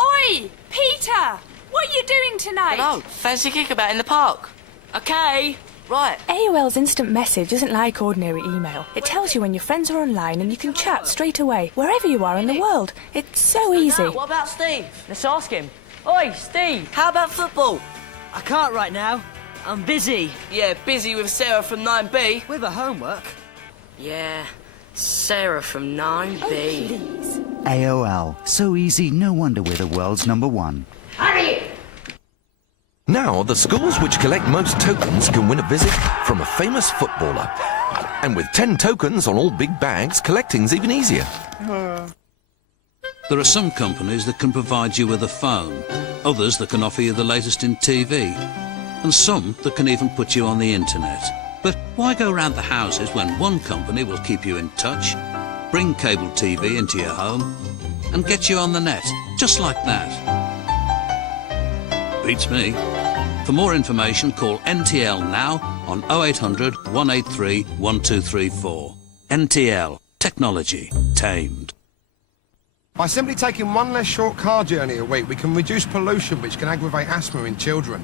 Oi! Peter! What are you doing tonight? Hello. Fancy kickabout in the park. OK. Right. AOL's instant message isn't like ordinary email. It tells you when your friends are online and you can chat straight away, wherever you are in the world. It's so easy. What about Steve? Let's ask him. Oi, Steve, how about football? I can't right now. I'm busy. Yeah, busy with Sarah from 9B. With her homework. Yeah, Sarah from 9B. Oh, please. AOL. So easy, no wonder we're the world's #1. Hurry! Now, the schools which collect most tokens can win a visit from a famous footballer. And with 10 tokens on all big bags, collecting's even easier. There are some companies that can provide you with a phone, others that can offer you the latest in TV, and some that can even put you on the internet. But why go round the houses when one company will keep you in touch, bring cable TV into your home, and get you on the net, just like that? Beats me. For more information, call NTL now on 0800 183 1234. NTL. Technology tamed. By simply taking one less short car journey a week, we can reduce pollution, which can aggravate asthma in children.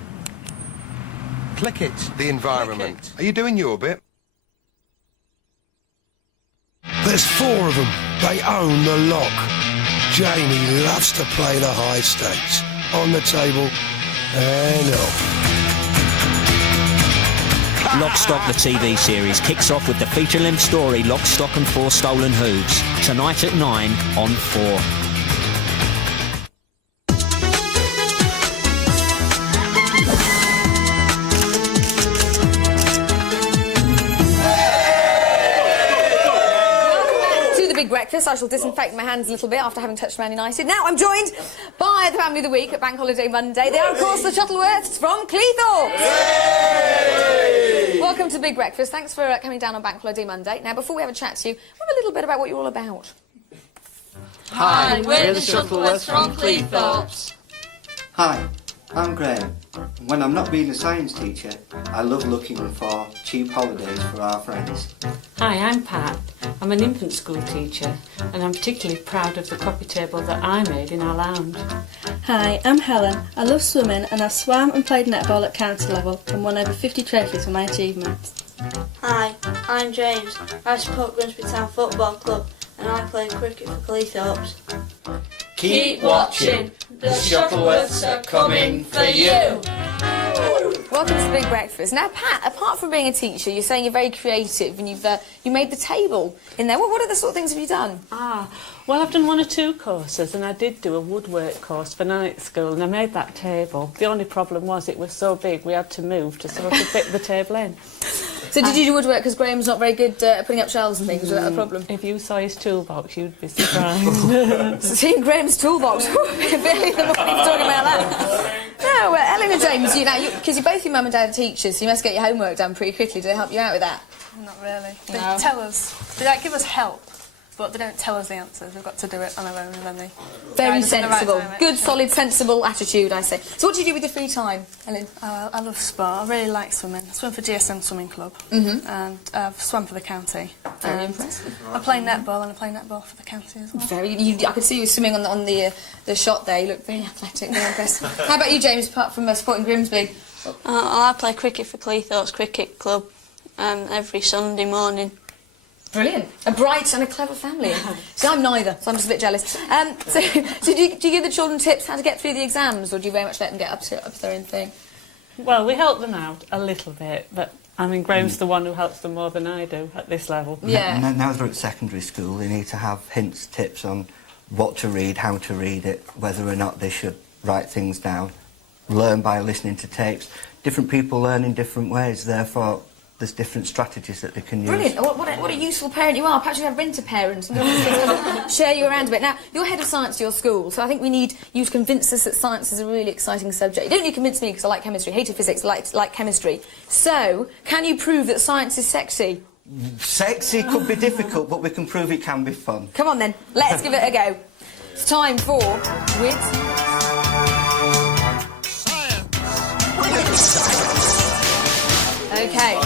Click it, the environment. Are you doing your bit? There's 4 of them. They own the lock. Jamie loves to play the high stakes. On the table and off. Lock, Stock, the TV series kicks off with the feature-length story Lock, Stock and 4 Stolen Hooves. Tonight at 9 on 4. Breakfast. I shall disinfect my hands a little bit after having touched Man United. Now I'm joined by the family of the week at Bank Holiday Monday. They are, of course, the Shuttleworths from Cleethorpes. Welcome to Big Breakfast. Thanks for coming down on Bank Holiday Monday. Now, before we have a chat to you, have a little bit about what you're all about. Hi, we're the Shuttleworths from Cleethorpes. Hi, I'm Graham. When I'm not being a science teacher, I love looking for cheap holidays for our friends. Hi, I'm Pat. I'm an infant school teacher and I'm particularly proud of the coffee table that I made in our lounge. Hi, I'm Helen. I love swimming and I've swam and played netball at county level and won over 50 trophies for my achievements. Hi, I'm James. I support Grimsby Town Football Club and I play cricket for Cleethorpes. Keep watching. The Shuttleworths are coming for you. Welcome to Big Breakfast. Now, Pat, apart from being a teacher, you're saying you're very creative and you made the table in there. What other sort of things have you done? Well, I've done 1 or 2 courses and I did do a woodwork course for night school and I made that table. The only problem was it was so big we had to move to sort of fit the table in. So did you do woodwork because Graham's not very good at putting up shelves and things? Was that a problem? If you saw his toolbox, you'd be surprised. Seeing Graham's toolbox, Billy, the more people talking about that. No, Ellen and James, because both your mum and dad are teachers, so you must get your homework done pretty quickly. Do they help you out with that? Not really. They No. tell us. They don't give us help, but they don't tell us the answers. We've got to do it on our own, and then they Very guide us in the right sensible. direction. Good, solid, sensible attitude, I say. So what do you do with your free time, Ellen? I love sport. I really like swimming. I swim for GSM Swimming Club, and I've swum for the county. Very And impressive. I play netball, and I play netball for the county as well. I could see you swimming on the shot there. You look very athletic, very impressive. How about you, James, apart from supporting Grimsby? I play cricket for Cleethorpes Cricket Club every Sunday morning. Brilliant. A bright and a clever family. See, I'm neither, so I'm just a bit jealous. So do you give the children tips how to get through the exams, or do you very much let them get up to their own thing? Well, we help them out a little bit, but I mean, Graham's the one who helps them more than I do at this level. Yeah. Now they're at secondary school, they need to have hints, tips on what to read, how to read it, whether or not they should write things down, learn by listening to tapes. Different people learn in different ways, therefore there's different strategies that they can use. Brilliant. What a useful parent you are. Perhaps you have renter parents and share you around a bit. Now, you're head of science at your school, so I think we need you to convince us that science is a really exciting subject. You don't need to convince me because I like chemistry. Hated physics, like chemistry. So, can you prove that science is sexy? Sexy could be difficult, but we can prove it can be fun. Come on then, let's give it a go. It's time for Okay.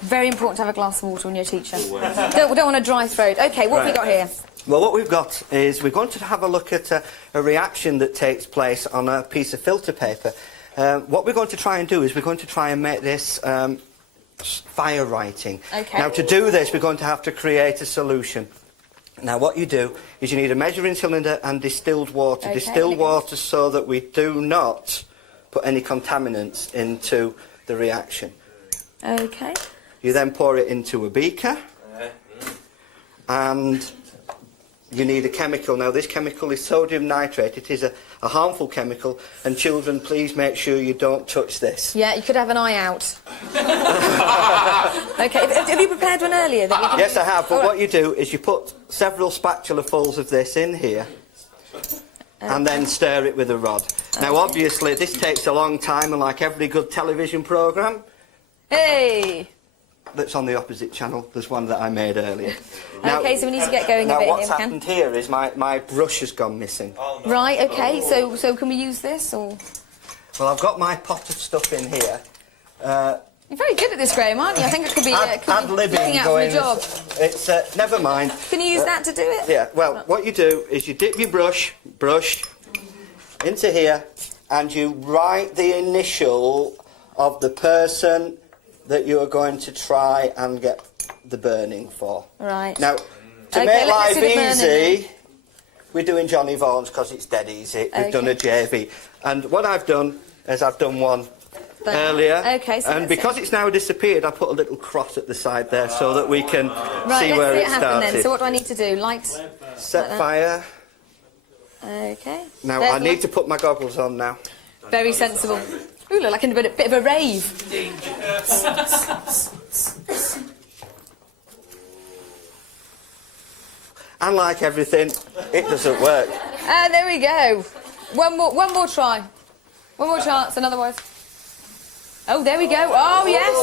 Very important to have a glass of water when you're a teacher. don't want a dry throat. OK, what have we got here? Well, what we've got is we're going to have a look at a reaction that takes place on a piece of filter paper. What we're going to try and do is we're going to try and make this fire writing. Okay. Now, to do this, we're going to have to create a solution. Now, what you do is you need a measuring cylinder and distilled water. Okay. Distilled water so that we do not put any contaminants into the reaction. OK. You then pour it into a beaker, and you need a chemical. Now, this chemical is sodium nitrate. It is a harmful chemical, and children, please make sure you don't touch this. Yeah, you could have an eye out. OK, have you prepared one earlier? That we can Yes, I have, but what you do is you put several spatulafuls of this in here. and then stir it with a rod. Now, obviously, this takes a long time, and like every good television programme... Hey! That's on the opposite channel. There's one that I made earlier. OK, so we need to get going a bit now, what's here, happened here is my brush has gone missing. Right, OK, so can we use this, or...? Well, I've got my pot of stuff in here. You're very good at this, Graham, aren't you? I think it could be, ad-libbing looking out for a job. It's, never mind. Can you use that to do it? Yeah, well, what you do is you dip your brush into here, and you write the initial of the person that you are going to try and get the burning for. Right. Now, to make life easy, we're doing Johnny Vaughan's because it's dead easy. We've done a JV. And what I've done is I've done one earlier. OK, so and because it's now disappeared, I put a little cross at the side there so that we can see where it started. Then. So what do I need to do? Light? Set fire. OK. Now, I need to put my goggles on now. Very sensible. Ooh, look like a bit of a rave. And like everything, it doesn't work. There we go. One more try. One more chance, and otherwise... Oh, there we go. Oh, yes.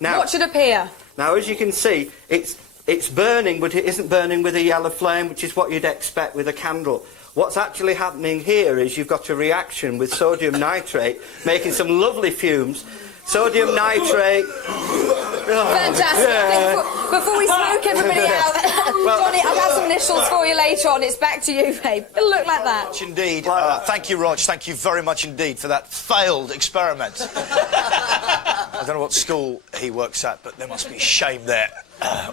Now, what should appear? Now, as you can see, it's burning, but it isn't burning with a yellow flame, which is what you'd expect with a candle. What's actually happening here is you've got a reaction with sodium nitrate, making some lovely fumes. Sodium nitrate... Fantastic. Yeah. Before we smoke everybody out, Johnny, I'll have some initials for you later on. It's back to you, babe. It'll look like that. Indeed. Thank you, Rog. Thank you very much indeed for that failed experiment. I don't know what school he works at, but there must be shame there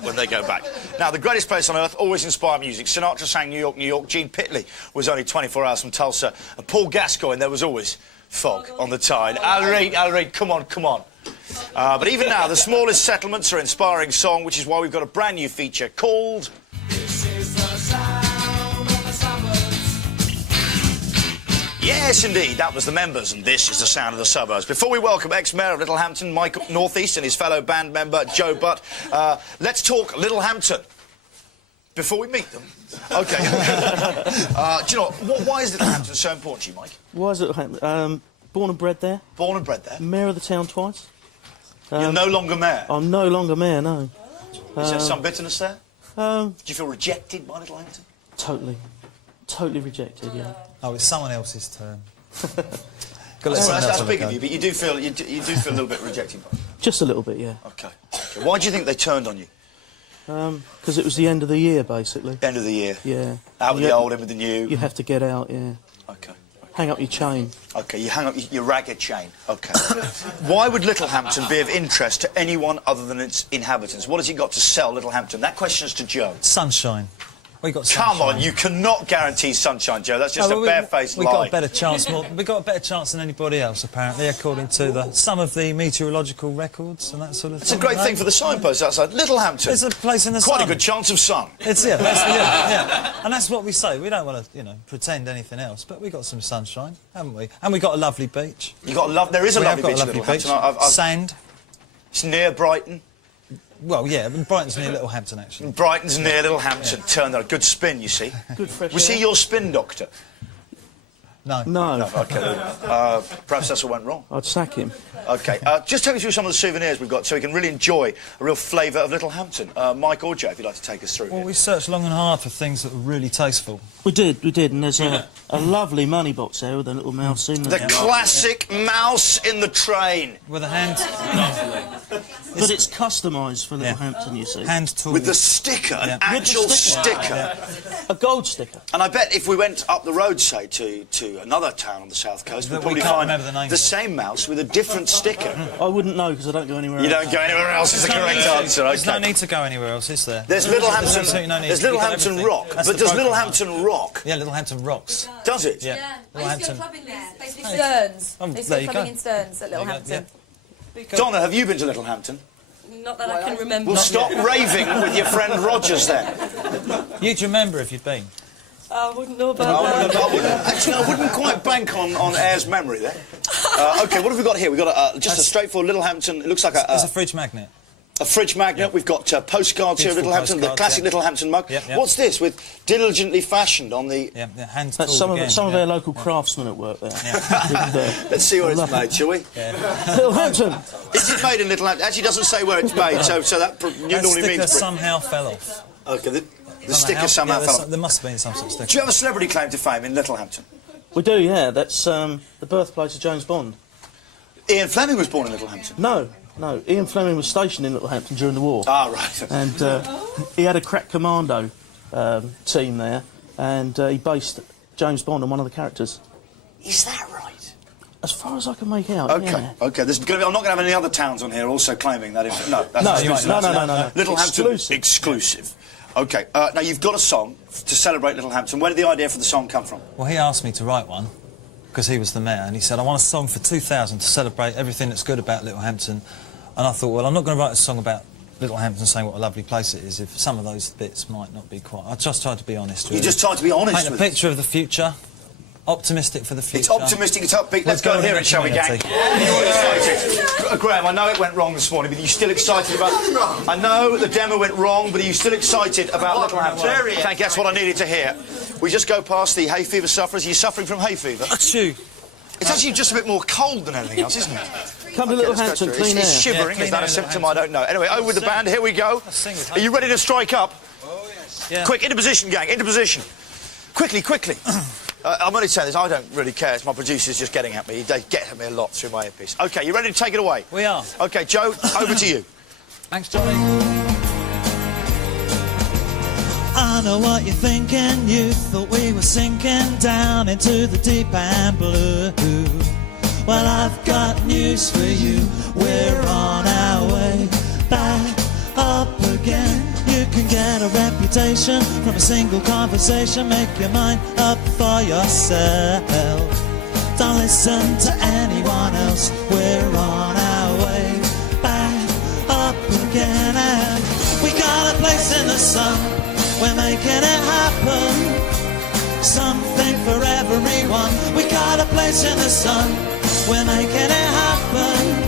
when they go back. Now, the greatest place on earth always inspire music. Sinatra sang New York, New York. Gene Pitley was only 24 hours from Tulsa. And Paul Gascoigne, there was always fog on the Tyne. Al Reid, come on, come on. But even now, the smallest settlements are inspiring song, which is why we've got a brand new feature called... This is the sound of the suburbs. Yes, indeed, that was the Members, and this is the sound of the suburbs. Before we welcome ex-mayor of Littlehampton, Mike Northeast, and his fellow band member, Joe Butt, let's talk Littlehampton. Before we meet them. OK. Do you know what? Why is Littlehampton so important to you, Mike? Why is Littlehampton? Born and bred there. Born and bred there. Mayor of the town twice. You're no longer mayor? I'm no longer mayor, no. Is there some bitterness there? Do you feel rejected by Littlehampton? Totally. Totally rejected, yeah. Oh, it's someone else's turn. That's big of you, but you do feel a little bit rejected by it. Just a little bit, yeah. OK. Why do you think they turned on you? Because it was the end of the year, basically. End of the year? Yeah. Out with the old, in with the new? You have to get out, yeah. OK. Hang up your chain. OK, you hang up your ragged chain. OK. Why would Littlehampton be of interest to anyone other than its inhabitants? What has it got to sell, Littlehampton? That question's to Joe. Sunshine. We got sunshine. Come on, you cannot guarantee sunshine, Joe. That's just a barefaced lie. We got a better chance. We got a better chance than anybody else, apparently, according to some of the meteorological records and that sort of thing. It's a great thing for the signpost outside Littlehampton. It's a place in the sun. Quite a good chance of sun. It's yeah. And that's what we say. We don't want to, pretend anything else, but we got some sunshine, haven't we? And we got a lovely beach. You got there is a lovely beach in Littlehampton. Sand. It's near Brighton. Well, yeah, Brighton's near Littlehampton, actually. Brighton's near Littlehampton. Turn there. Good spin, you see. Good fresh Was he your spin doctor? No. No. OK. Perhaps that's what went wrong. I'd sack him. OK. Just take me through some of the souvenirs we've got so we can really enjoy a real flavour of Littlehampton. Mike or Joe, if you'd like to take us through. Well, we searched long and hard for things that were really tasteful. We did, and there's a lovely money box there with a litle mouse in it. The classic mouse in the train. With a hand... But it's customised for Littlehampton, you see. Hand tool. With the sticker, an actual sticker. A gold sticker. And I bet if we went up the road, say, to another town on the south coast, we'd probably find the same mouse with a different sticker. I wouldn't know, because I don't go anywhere else. You don't go anywhere else, is the correct answer. There's no need to go anywhere else, is there? There's Littlehampton Rock. But does Littlehampton rock? Yeah, Littlehampton rocks. Does it? Yeah. I used to go clubbing there. Basically Stearns. I used to go clubbing in Stearns at Littlehampton. Donna, have you been to Littlehampton? Not that I can remember. Well, stop raving with your friend Rogers then. You'd remember if you'd been. I wouldn't know about that. Actually, I wouldn't quite bank on Air's memory there. OK, what have we got here? We've got just a straightforward Littlehampton. It looks like It's a fridge magnet. A fridge magnet. We've got postcards here of Beautiful Littlehampton, the postcards, classic Littlehampton mug. Yep, yep. What's this? With diligently fashioned on the... Yeah, hand That's tooled some of again, our local craftsmen at work there. Let's see where it's made, shall we? Littlehampton. Is it made in Littlehampton? Actually, doesn't say where it's made, so that normally sticker means... somehow fell off. OK, the I don't know sticker how- somehow yeah, fell off. There must have been some sort of sticker. Do you have a celebrity claim to fame in Littlehampton? We do, yeah. That's the birthplace of James Bond. Ian Fleming was born in Littlehampton? No. Ian Fleming was stationed in Littlehampton during the war. Ah, right. And he had a crack commando team there, and he based James Bond on one of the characters. Is that right? As far as I can make out, OK, yeah. OK. I'm not going to have any other towns on here also claiming that. No, that's No, exclusive. no. Littlehampton exclusive. OK, now you've got a song to celebrate Littlehampton. Where did the idea for the song come from? Well, he asked me to write one, because he was the mayor, and he said, I want a song for 2000 to celebrate everything that's good about Littlehampton. And I thought, well, I'm not going to write a song about Littlehampton saying what a lovely place it is if some of those bits might not be quite... I just tried to be honest with You just tried to be honest Paint with a picture of the future, optimistic for the future. It's optimistic, it's upbeat. Let's go and hear it, shall we, gang? You're excited. Graham, I know it went wrong this morning, but are you still excited about... I know the demo went wrong, but are you still excited about Littlehampton? Thank you, that's what I needed to hear. We just go past the hay fever sufferers. Are you suffering from hay fever? Achoo. It's actually just a bit more cold than anything else, isn't it? Come to Littlehampton, clean air. It's shivering, Yeah, is that a symptom? I don't know. Anyway, over with the band, here we go. Are you ready to strike up? Oh, yes. Yeah. Quick, into position, gang, into position. Quickly, quickly. I'm only saying this, I don't really care. It's my producer's just getting at me. They get at me a lot through my earpiece. OK, you ready to take it away? We are. OK, Joe, over to you. Thanks, Johnny. I know what you're thinking, you thought we were sinking down into the deep and blue. Well, I've got news for you, we're on our way back up again. You can get a reputation from a single conversation, make your mind up for yourself. Don't listen to anyone else, we're on our way back up again. And we got a place in the sun, we're making it happen. Something for everyone. We got a place in the sun, we're making it happen.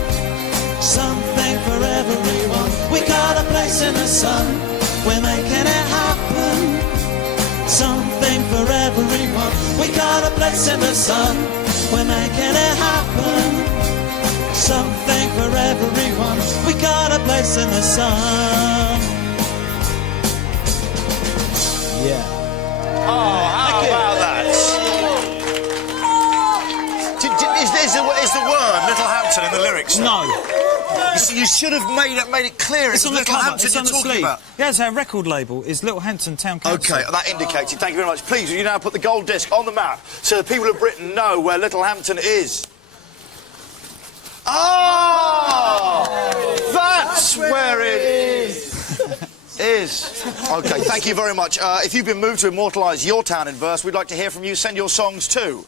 Something for everyone. We got a place in the sun, we're making it happen. Something for everyone. We got a place in the sun, we're making it happen. Something for everyone. We got a place in the sun. Yeah. Oh, how about that? Is the word Littlehampton in the lyrics? No. You see, you should have made it clear. It's on the cover, Littlehampton it's you're on the talking sleeve. about. Yeah, it's our record label is Littlehampton Town Council. OK, that indicates it. Thank you very much. Please, will you now put the gold disc on the map so the people of Britain know where Littlehampton is? Oh! That's where it is. OK, thank you very much. If you've been moved to immortalise your town in verse, we'd like to hear from you. Send your songs too.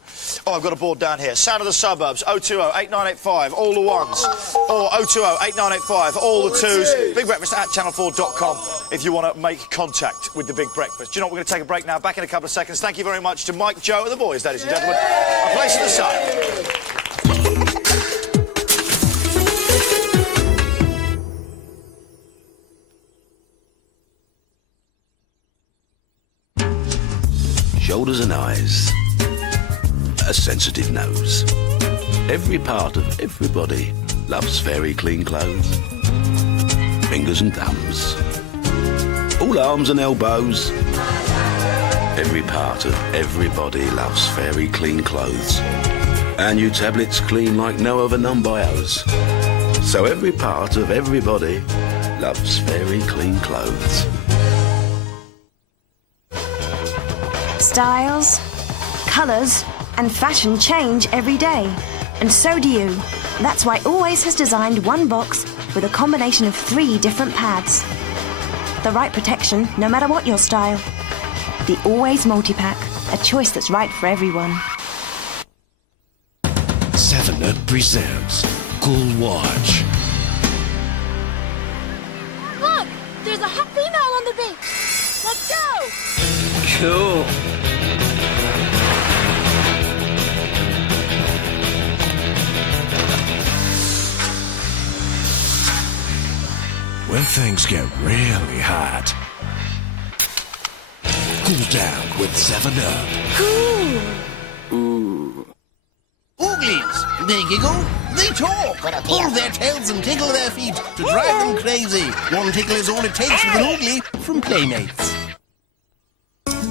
Oh, I've got a board down here. Sound of the Suburbs, 020-8985, all the ones. Or 020-8985, all the twos. Big Breakfast at channel4.com if you want to make contact with the Big Breakfast. Do you know what? We're going to take a break now. Back in a couple of seconds. Thank you very much to Mike, Joe and the boys, ladies and gentlemen. A place in the sun. Shoulders and eyes, a sensitive nose. Every part of everybody loves very clean clothes. Fingers and thumbs, all arms and elbows. Every part of everybody loves very clean clothes. Our new tablets clean like no other non-bios. So every part of everybody loves very clean clothes. Styles, colours and fashion change every day, and so do you. That's why Always has designed one box with a combination of 3 different pads. The right protection no matter what your style. The Always Multi-Pack, a choice that's right for everyone. 7up presents Cool Watch. Look! There's a hot female on the beach! Let's go! Cool. when things get really hot. Cool down with 7-Up. Ooh. Ooglies, they giggle, they talk, pull their tails and tickle their feet to drive them crazy. One tickle is all it takes with an oogly from Playmates.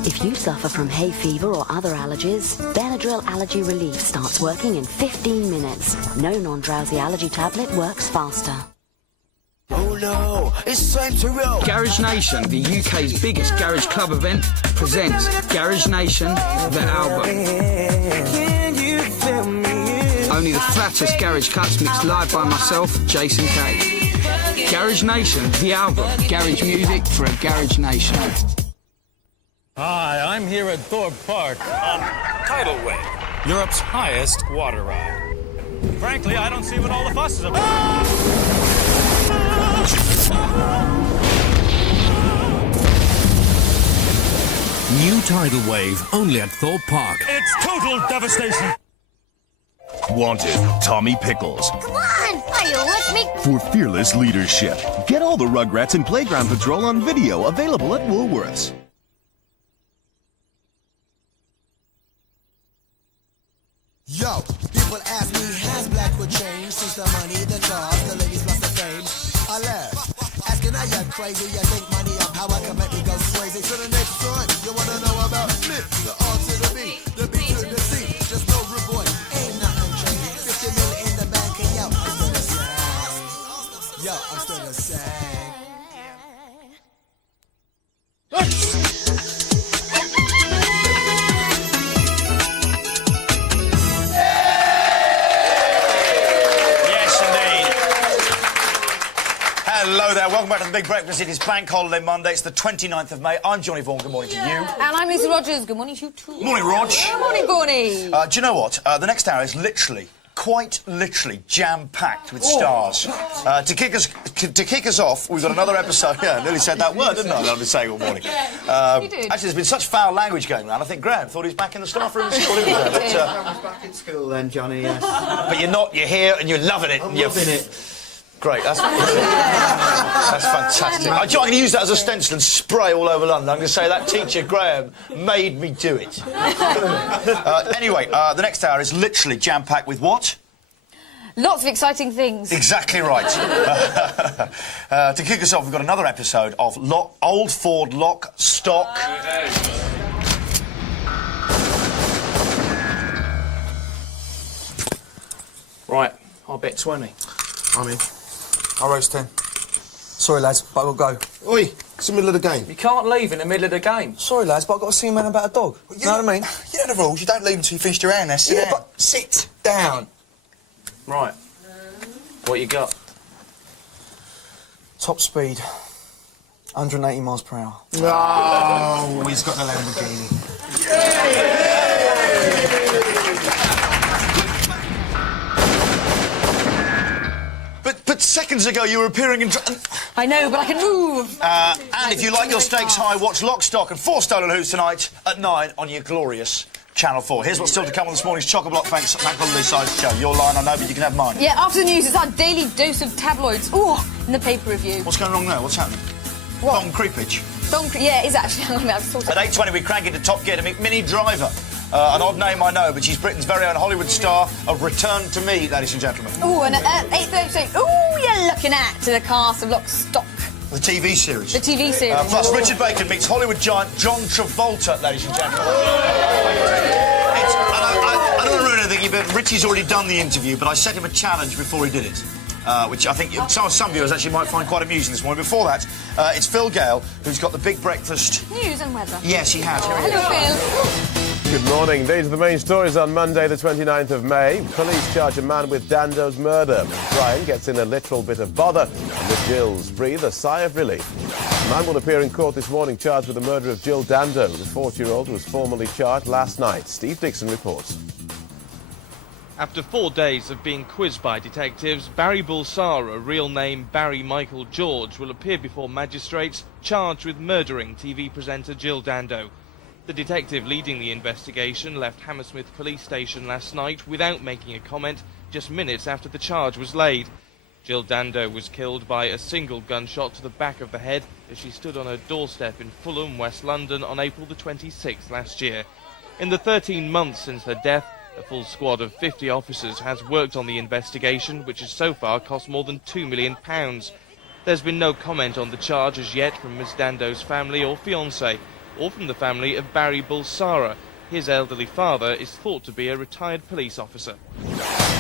If you suffer from hay fever or other allergies, Benadryl Allergy Relief starts working in 15 minutes. No non-drowsy allergy tablet works faster. Oh no, it's time to roll. Garage Nation, the UK's biggest garage club event, presents Garage Nation, the album. Only the fattest garage cuts mixed live by myself, Jason Kay. Garage Nation, the album. Garage music for a Garage Nation. Hi, I'm here at Thorpe Park on Tidal Wave, Europe's highest water ride. Frankly, I don't see what all the fuss is about. New Tidal Wave, only at Thorpe Park. It's total devastation. Wanted, Tommy Pickles. Come on! Are you with me? For fearless leadership. Get all the Rugrats and Playground Patrol on video, available at Woolworths. Yo, people ask me, has Blackwood changed since the money, the cars, the ladies plus the fame? I laugh, asking are you crazy? You think money or power can make me go crazy? To the next one, you wanna know about me? The R to the B, the B to the C. Just know, rude boy, ain't nothing changed. 50 million in the bank and yo, I'm still the same. Yo, I'm still the same. Hello there, welcome back to The Big Breakfast. It is Bank Holiday Monday, it's the 29th of May. I'm Johnny Vaughan, good morning to you. And I'm Lisa Rogers, good morning to you too. Morning, Rog. Good morning, Gorney. Do you know what? The next hour is literally, quite literally, jam-packed with stars. To kick us off, we've got another episode. Yeah, I nearly said that word, didn't I? That I've been saying all morning. You did. Actually, there's been such foul language going around. I think Graham thought he was back in the staff room at school, didn't he? I was back in school then, Johnny, yes. But you're not, you're here and you're loving it. I'm loving it. Great, that's fantastic. I'm going to use that as a stencil and spray all over London. I'm going to say that teacher, Graham, made me do it. Anyway, the next hour is literally jam-packed with what? Lots of exciting things. Exactly right. To kick us off, we've got another episode of Old Ford Lock, Stock... Right, I'll bet 20. I'm in. I roast 10. Sorry, lads, but I've got to go. Oi, it's the middle of the game. You can't leave in the middle of the game. Sorry, lads, but I've got to see a man about a dog. You know what I mean? You know the rules. You don't leave until you finished your round. Now sit down. But sit down. Right. What you got? Top speed. 180 miles per hour. Oh, he's got the Lamborghini. But seconds ago you were appearing in... I know, but I can move. And if you like your stakes high, watch Lock, Stock and 4 Stolen Hooves tonight at 9 on your glorious Channel 4. Here's what's still to come on this morning's Chock-a-Block Bank Holiday Side Show. Your line, I know, but you can have mine. Yeah, after the news, it's our daily dose of tabloids. Ooh, in the paper review. What's going wrong there? What's happening? What? Don Creepage. Yeah, it is actually. Hang on a minute, I've sorted At 8:20, we crank into top gear to meet Minnie Driver. An odd name, I know, but she's Britain's very own Hollywood star of Return to Me, ladies and gentlemen. Ooh, and at 8:30, you're looking at the cast of Lock, Stock. The TV series. The TV series. Plus, Richard Bacon meets Hollywood giant John Travolta, ladies and gentlemen. I don't want to ruin anything, but Richie's already done the interview, but I set him a challenge before he did it. Which I think some viewers actually might find quite amusing this morning. Before that, it's Phil Gale, who's got the Big Breakfast... News and weather. Yes, he has. Hello, Phil. Good morning. These are the main stories on Monday, the 29th of May. Police charge a man with Dando's murder. Brian gets in a literal bit of bother, and the Jills breathe a sigh of relief. A man will appear in court this morning charged with the murder of Jill Dando. The 40-year-old was formally charged last night. Steve Dixon reports. After 4 days of being quizzed by detectives, Barry Bulsara, real name Barry Michael George, will appear before magistrates charged with murdering TV presenter Jill Dando. The detective leading the investigation left Hammersmith Police Station last night without making a comment, just minutes after the charge was laid. Jill Dando was killed by a single gunshot to the back of the head as she stood on her doorstep in Fulham, West London on April the 26th last year. In the 13 months since her death, a full squad of 50 officers has worked on the investigation, which has so far cost more than £2 million. There's been no comment on the charge as yet from Ms Dando's family or fiancé, or from the family of Barry Bulsara. His elderly father is thought to be a retired police officer.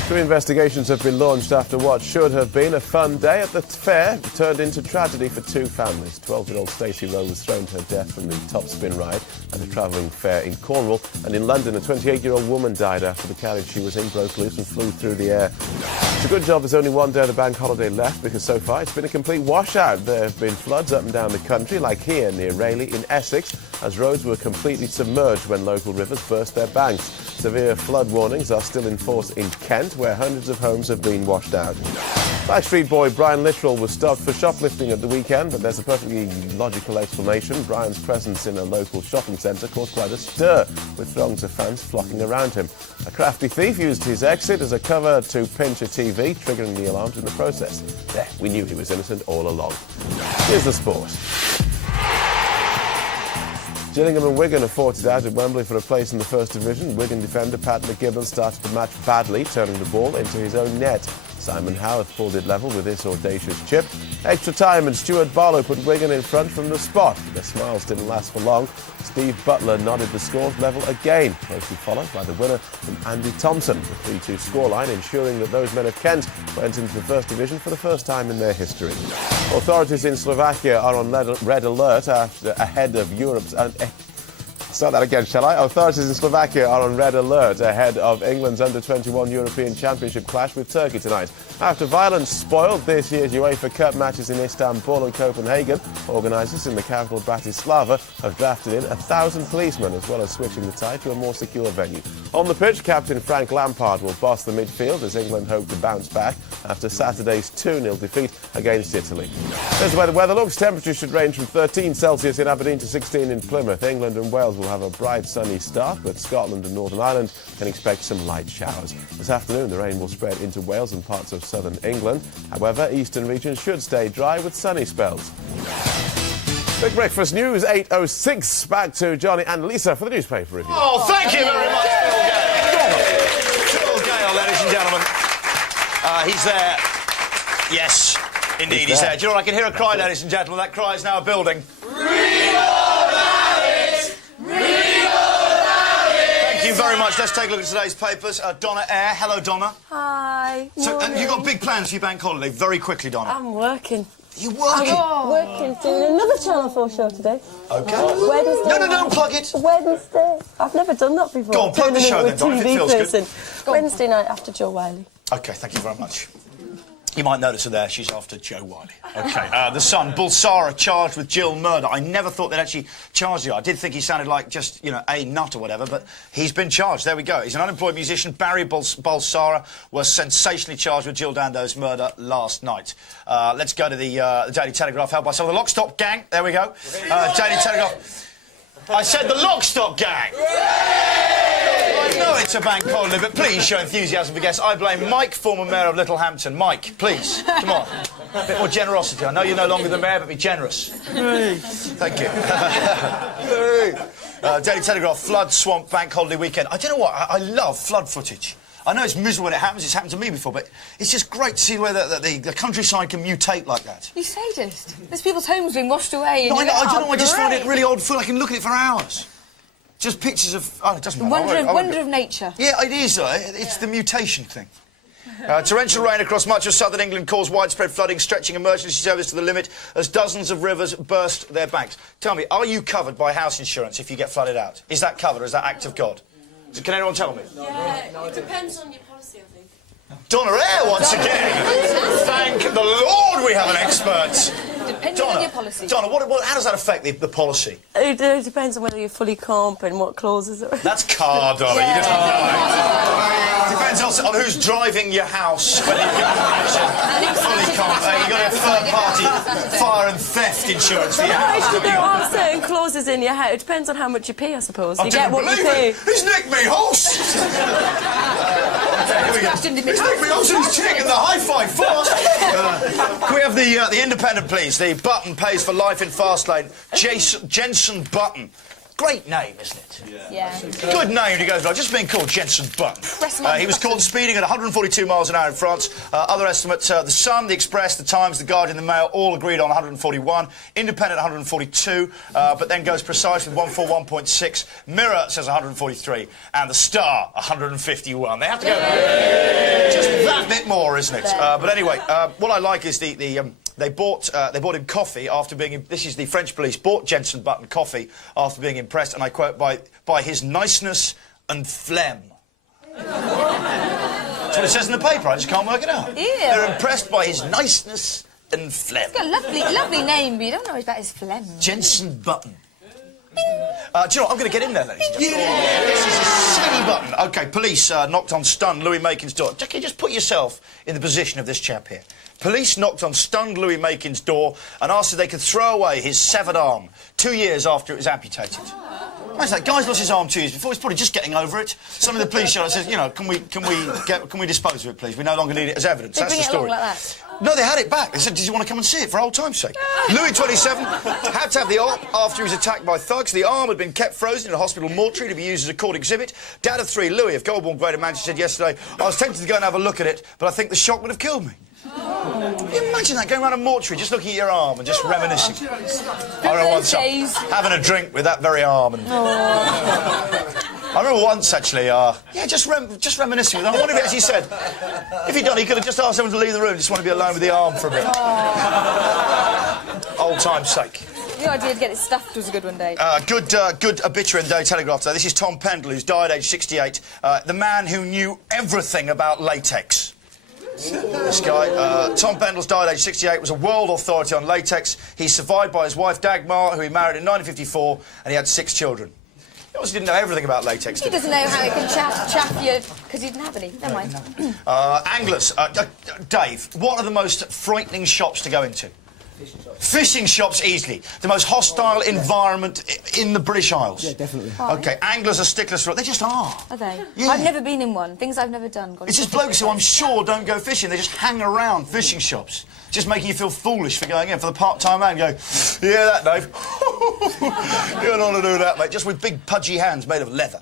2 investigations have been launched after what should have been a fun day at the fair turned into tragedy for 2 families. 12-year-old Stacey Rowe was thrown to her death from the top spin ride at a travelling fair in Cornwall, and in London a 28-year-old woman died after the carriage she was in broke loose and flew through the air. It's a good job there's only one day of the bank holiday left, because so far it's been a complete washout. There have been floods up and down the country, like here near Rayleigh in Essex, as roads were completely submerged when local rivers burst their banks. Severe flood warnings are still in force in Kent, where hundreds of homes have been washed out. Backstreet Boy Brian Littrell was stopped for shoplifting at the weekend, but there's a perfectly logical explanation. Brian's presence in a local shopping centre caused quite a stir, with throngs of fans flocking around him. A crafty thief used his exit as a cover to pinch a TV, triggering the alarms in the process. There, we knew he was innocent all along. Here's the sport. Gillingham and Wigan have fought it out at Wembley for a place in the First Division. Wigan defender Pat McGibbon started the match badly, turning the ball into his own net. Simon Howard pulled it level with this audacious chip. Extra time and Stuart Barlow put Wigan in front from the spot. Their smiles didn't last for long. Steve Butler nodded the scores level again, closely followed by the winner from Andy Thompson. The 3-2 scoreline ensuring that those men of Kent went into the First Division for the first time in their history. Authorities in Slovakia are on red alert ahead of Europe's... Start that again, shall I? Authorities in Slovakia are on red alert ahead of England's Under-21 European Championship clash with Turkey tonight. After violence spoiled this year's UEFA Cup matches in Istanbul and Copenhagen, organisers in the capital Bratislava have drafted in 1,000 policemen, as well as switching the tie to a more secure venue. On the pitch, captain Frank Lampard will boss the midfield as England hope to bounce back after Saturday's 2-0 defeat against Italy. There's the way the weather looks. Temperatures should range from 13 Celsius in Aberdeen to 16 in Plymouth. England and Wales will have a bright sunny start, but Scotland and Northern Ireland can expect some light showers. This afternoon the rain will spread into Wales and parts of southern England. However, eastern regions should stay dry with sunny spells. Big Breakfast News 8:06. Back to Johnny and Lisa for the newspaper review. Oh, thank you very much, Phil Gale. Phil Gale, ladies and gentlemen. He's there. Yes, indeed, he's there. Do you know what? I can hear a cry, ladies and gentlemen. That cry is now building. Thank you very much. Let's take a look at today's papers. Donna Eyre. Hello, Donna. Hi. So, you've got big plans for your bank holiday. Very quickly, Donna. I'm working. You're working? I'm working, doing another Channel 4 show today. OK. Wednesday. No, don't plug it. Wednesday. I've never done that before. Go on, plug the show then, Donna, if it feels good. Wednesday night after Joe Wiley. OK, thank you very much. You might notice her there, she's after Joe Wiley. OK, the son, Bulsara, charged with Jill murder. I never thought they'd actually charge you. I did think he sounded like just, you know, a nut or whatever, but he's been charged. There we go. He's an unemployed musician. Barry Bulsara was sensationally charged with Jill Dando's murder last night. Let's go to the Daily Telegraph, held by some of the Lock Stock gang. There we go. Daily Telegraph. I said the Lock Stock gang! I know it's a bank holiday, but please show enthusiasm for guests. I blame Mike, former mayor of Littlehampton. Mike, please, come on. A bit more generosity. I know you're no longer the mayor, but be generous. Thank you. Daily Telegraph, flood, swamp, bank holiday weekend. I don't know what, I love flood footage. I know it's miserable when it happens, it's happened to me before, but it's just great to see where the countryside can mutate like that. You sadist. There's people's homes being washed away. No, I don't know, I just find it really odd feel. I can look at it for hours. Just pictures of... Oh, it doesn't matter. Wonder of nature. Yeah, it is. It's the mutation thing. Torrential rain across much of southern England caused widespread flooding, stretching emergency service to the limit as dozens of rivers burst their banks. Tell me, are you covered by house insurance if you get flooded out? Is that covered, or is that act of God? Can anyone tell me? Yeah, it depends on your policy, I think. Donna Eyre, once again. Thank the Lord we have an expert. Depending on your policy. Donna, how does that affect the policy? It depends on whether you're fully comp and what clauses are. That's car, Donna. Yeah. You just know. Depends also on who's driving your house. Whether you get fully comp. You've got a third-party fire and theft insurance for your house. There are certain clauses in your house. It depends on how much you pay, I suppose. I you get what you pay. He's nicked me, horse! Here we go. Stick me Olsen's chick and the high five fast. Can we have the independent, please? The Button pays for life in Fastlane. Jensen Button. Great name, isn't it? Yeah. Good name to go for. Just being called Jensen Button. He was caught speeding at 142 miles an hour in France. Other estimates, The Sun, The Express, The Times, The Guardian, The Mail, all agreed on 141. Independent, 142, but then goes precise with 141.6. Mirror says 143. And The Star, 151. They have to go just that bit more, isn't it? But anyway, what I like is they bought him coffee after being... This is the French police bought Jensen Button coffee after being impressed, and I quote, by his niceness and phlegm. That's what it says in the paper. I just can't work it out. Ew. They're impressed by his niceness and phlegm. He's got a lovely name, but you don't know about his phlegm. Jensen Button. Do you know what? I'm going to get in there, ladies and gentlemen. Yeah. This is a silly button. OK, police knocked on stunned Louis Makin's door. Jackie, just put yourself in the position of this chap here. Police knocked on stunned Louis Makin's door and asked if they could throw away his severed arm 2 years after it was amputated. Imagine that guy's lost his arm 2 years before. He's probably just getting over it. Some of the police showed says, you know, can we dispose of it, please? We no longer need it as evidence. They That's bring the it story. along like that. No, they had it back. They said, did you want to come and see it for old time's sake? Louis, 27, had to have the arm after he was attacked by thugs. The arm had been kept frozen in a hospital mortuary to be used as a court exhibit. Dad of 3, Louis of Goulburn, Greater Manchester, said yesterday, I was tempted to go and have a look at it, but I think the shock would have killed me. Can you imagine that, going around a mortuary, just looking at your arm and just reminiscing? I remember once having a drink with that very arm. And I remember once, actually, just reminiscing with him. I wonder if he actually said, if he'd done, he could have just asked someone to leave the room, just want to be alone with the arm for a bit. Old time's sake. The idea to get it stuffed was a good one, Dave. Good obituary in the Daily Telegraph today. This is Tom Pendle, who's died aged 68. The man who knew everything about latex. This guy, Tom Pendle's died aged 68, was a world authority on latex. He's survived by his wife Dagmar, who he married in 1954, and he had 6 children. He also didn't know everything about latex. He doesn't know how it can chaff you, because he didn't have any. Never mind. Anglers. Dave, what are the most frightening shops to go into? Fishing shops, easily. The most hostile environment in the British Isles. Yeah, definitely. OK, anglers are sticklers for it. They just are. Are they? Yeah. I've never been in one. Things I've never done. It's just blokes who I'm sure don't go fishing. They just hang around fishing shops, just making you feel foolish for going in. For the part-time man, go, yeah, that, Dave. You don't want to do that, mate. Just with big pudgy hands made of leather.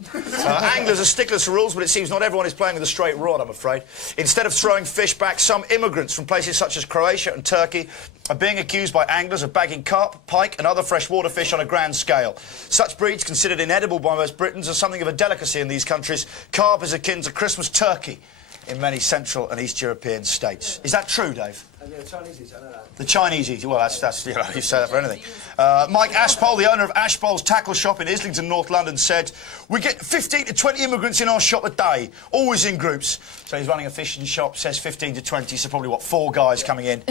Anglers are sticklers for rules, but it seems not everyone is playing with a straight rod, I'm afraid. Instead of throwing fish back, some immigrants from places such as Croatia and Turkey are being accused by anglers of bagging carp, pike and other freshwater fish on a grand scale. Such breeds, considered inedible by most Britons, are something of a delicacy in these countries. Carp is akin to Christmas turkey in many Central and East European states. Is that true, Dave? Yeah, the Chinese eat, I know that. The Chinese eat, well, that's you know, you say that for anything. Mike Ashpole, the owner of Ashpole's Tackle Shop in Islington, North London, said, we get 15 to 20 immigrants in our shop a day, always in groups. So he's running a fishing shop, says 15 to 20, so probably, what, 4 guys coming in.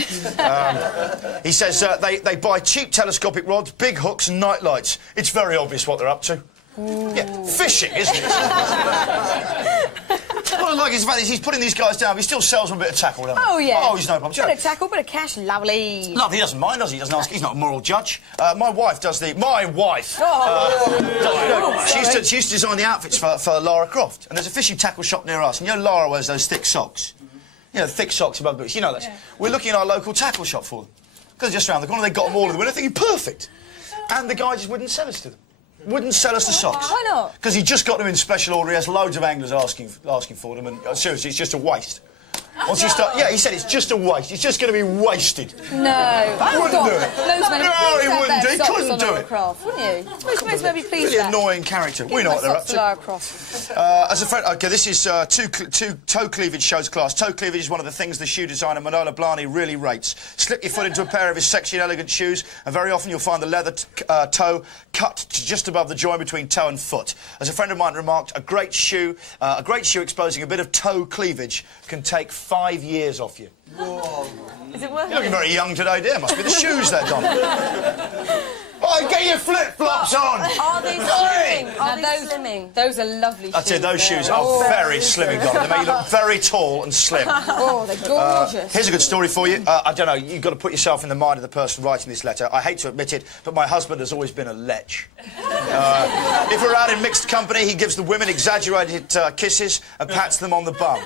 He says they buy cheap telescopic rods, big hooks and night lights. It's very obvious what they're up to. Yeah, fishing, isn't it? What I like is the fact that he's putting these guys down, but he still sells them a bit of tackle, doesn't he? Oh, yeah. Oh, he's no problem. Bit of tackle, bit of cash, lovely. Love, he doesn't mind, does he? He doesn't ask. He's not a moral judge. My wife does the... My wife! She used to design the outfits for Lara Croft. And there's a fishing tackle shop near us. And you know Lara wears those thick socks? You know, thick socks above boots. You know that. Yeah. We're looking at our local tackle shop for them. Because they're just around the corner. They got them all in the winter, thinking, perfect. And the guy just wouldn't sell us to them. Wouldn't sell us the socks. Why not? Because he just got them in special order. He has loads of anglers asking for them, and seriously, it's just a waste. Once you start, yeah, he said it's just a waste. It's just going to be wasted. No, I wouldn't do it. No, he wouldn't do it. He couldn't do it. Craft, wouldn't you? You're supposed to be pleased. Really annoying character. We know what they're up to. As a friend, OK, this is two toe cleavage shows class. Toe cleavage is one of the things the shoe designer Manola Blahny really rates. Slip your foot into a pair of his sexy and elegant shoes, and very often you'll find the leather toe cut to just above the joint between toe and foot. As a friend of mine remarked, a great shoe exposing a bit of toe cleavage can take 5 years off you. Is it worth it? You're looking very young today, dear. Must be the shoes there, Don. Oh, Oh, get your flip-flops on! Are they slimming? Are they slimming? Those are lovely shoes. I tell you, those there. shoes are very slimming, Donna. They make you look very tall and slim. Oh, they're gorgeous. Here's a good story for you. I don't know, you've got to put yourself in the mind of the person writing this letter. I hate to admit it, but my husband has always been a lech. If we're out in mixed company, he gives the women exaggerated kisses and pats them on the bum.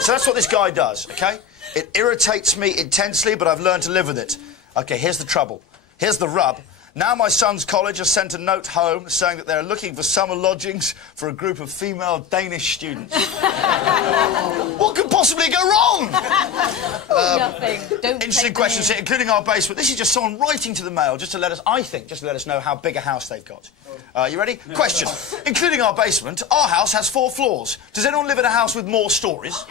So that's what this guy does, OK? It irritates me intensely, but I've learned to live with it. OK, here's the trouble. Here's the rub. Now my son's college has sent a note home saying that they're looking for summer lodgings for a group of female Danish students. What could possibly go wrong? Nothing. Don't Interesting questions here, including our basement. This is just someone writing to the Mail just to let us, I think, just to let us know how big a house they've got. You ready? Question. Including our basement, our house has 4 floors. Does anyone live in a house with more stories?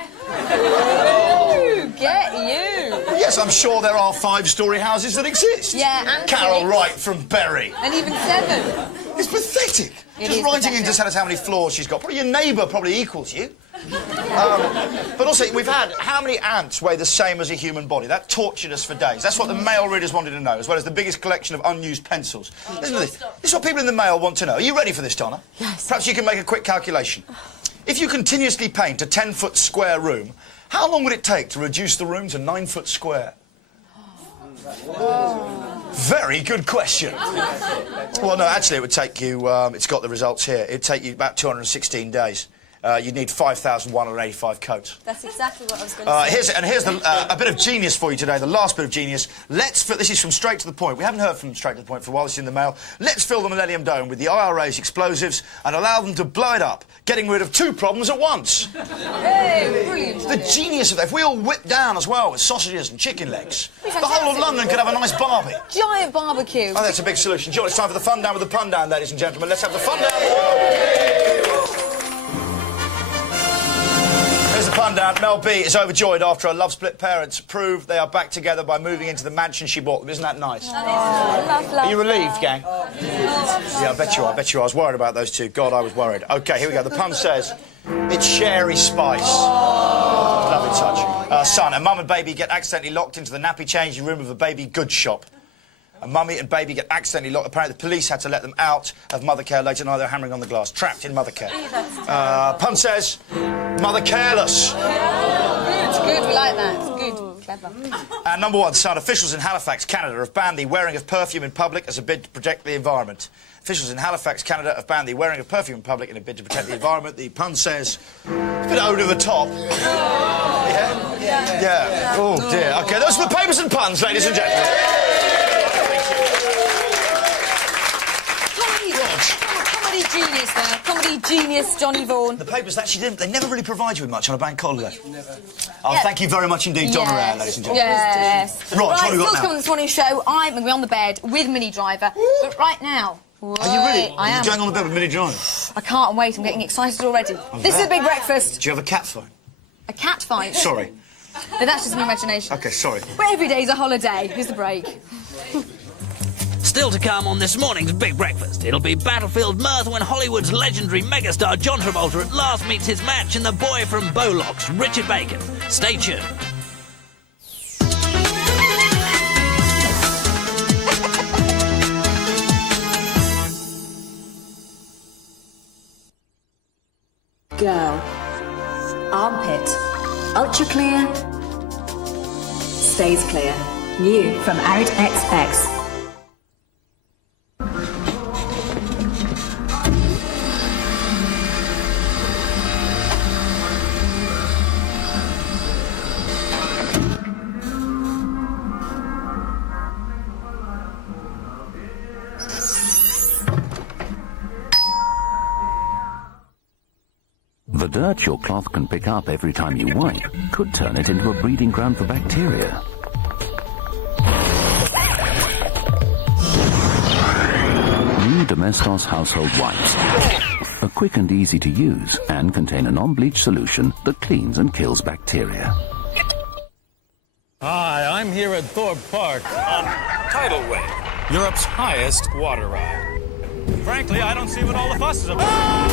Get you. Yes, I'm sure there are 5-storey houses that exist. Yeah, and Carol 6. Wright from Bury. And even 7. It's pathetic. It Just is writing in pathetic. to tell us how many floors she's got. Probably your neighbour probably equals you. But also, we've had how many ants weigh the same as a human body? That tortured us for days. That's what the Mail readers wanted to know, as well as the biggest collection of unused pencils. Listen to this. This is what people in the Mail want to know. Are you ready for this, Donna? Yes. Perhaps you can make a quick calculation. If you continuously paint a 10-foot square room, how long would it take to reduce the room to 9 foot square? Very good question. Well, no, actually, it would take you... it's got the results here. It'd take you about 216 days. You'd need 5,185 coats. That's exactly what I was going to say. Here's a bit of genius for you today, the last bit of genius. This is from Straight to the Point. We haven't heard from Straight to the Point for a while. This is in the Mail. Let's fill the Millennium Dome with the IRA's explosives and allow them to blow it up, getting rid of 2 problems at once. Hey, brilliant. The genius of that. If we all whip down as well with sausages and chicken legs, the whole of London could have a nice barbie. Giant barbecue. Oh, that's a big solution. John, it's time for the fun down with the pun down, ladies and gentlemen. Let's have the fun down. Here's the fun down. Mel B is overjoyed after her love-split parents prove they are back together by moving into the mansion she bought them. Isn't that nice? Are you relieved, gang? Yeah, I bet you are. I bet you are. I was worried about those two. God, I was worried. OK, here we go. The pun says, it's Sherry Spice. Lovely touch. Son, a mum and baby get accidentally locked into the nappy changing room of a baby goods shop. A mummy and baby get accidentally locked. Apparently, the police had to let them out of mother care later tonight. They're hammering on the glass. Trapped in mother care. Pun says, mother careless. Good, good. We like that. It's good. Clever. And number 1, son, officials in Halifax, Canada, have banned the wearing of perfume in public as a bid to protect the environment. Officials in Halifax, Canada, have banned the wearing of perfume in public in a bid to protect the environment. The pun says, a bit over the top. Yeah. Oh, dear. OK, those are the papers and puns, ladies and gentlemen. Comedy genius there. Comedy genius, Johnny Vaughan. The papers actually didn't. They never really provide you with much on a bank holiday. Never. Oh, thank you very much indeed, Donna Rao, ladies and gentlemen. Yes. Right, what have we got still to now? come on this morning show. I'm going to be on the bed with Mini Driver. But right now... Are you really? I am. You're going on the bed with Mini Driver? I can't wait. I'm getting excited already. This is a big breakfast. Do you have a cat fight? A cat fight? Sorry. But that's just my imagination. OK, sorry. But every day's a holiday. Here's the break. Still to come on this morning's Big Breakfast. It'll be battlefield mirth when Hollywood's legendary megastar John Travolta at last meets his match in The Boy from Bolocks, Richard Bacon. Stay tuned. Girl. Armpit. Ultra clear. Stays clear. New from Arid XX. The dirt your cloth can pick up every time you wipe could turn it into a breeding ground for bacteria. New Domestos household wipes are quick and easy to use and contain a non-bleach solution that cleans and kills bacteria. Hi, I'm here at Thorpe Park on Tidal Wave, Europe's highest water ride. Frankly, I don't see what all the fuss is about.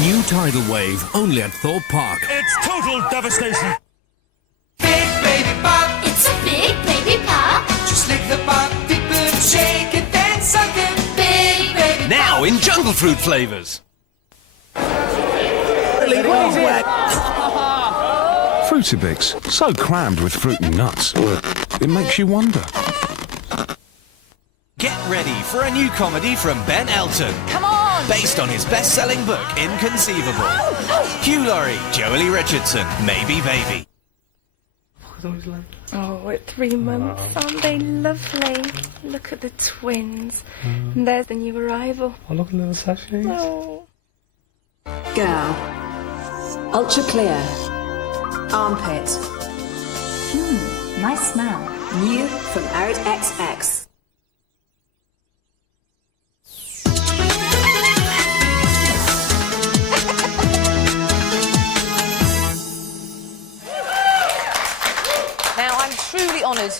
New Tidal Wave, only at Thorpe Park. It's total devastation. in jungle fruit flavours. Fruitabix, so crammed with fruit and nuts, it makes you wonder. Get ready for a new comedy from Ben Elton. Come on! Based on his best-selling book, Inconceivable. Hugh Laurie, Joey Lee Richardson, Maybe Baby. Oh, at 3 months, aren't they lovely? Look at the twins. And there's the new arrival. Oh, look at little sachets. Oh. Girl. Ultra clear. Armpit. Nice smell. New from Arid XX. Now, I'm truly honoured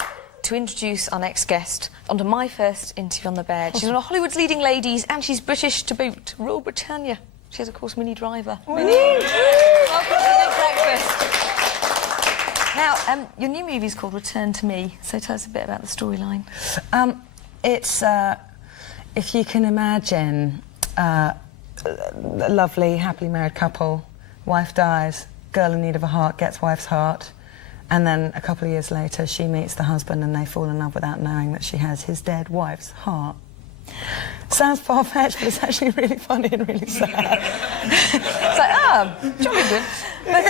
to introduce our next guest onto my first interview on the bed. She's one of Hollywood's leading ladies, and she's British to boot. Royal Britannia. She is, of course, Minnie Driver. Minnie! Welcome to the Big Breakfast. Now, your new movie is called Return to Me, so tell us a bit about the storyline. It's, if you can imagine, a lovely, happily married couple, wife dies, girl in need of a heart gets wife's heart, and then a couple of years later she meets the husband and they fall in love without knowing that she has his dead wife's heart. Sounds far-fetched, but it's actually really funny and really sad. It's like, jolly good. But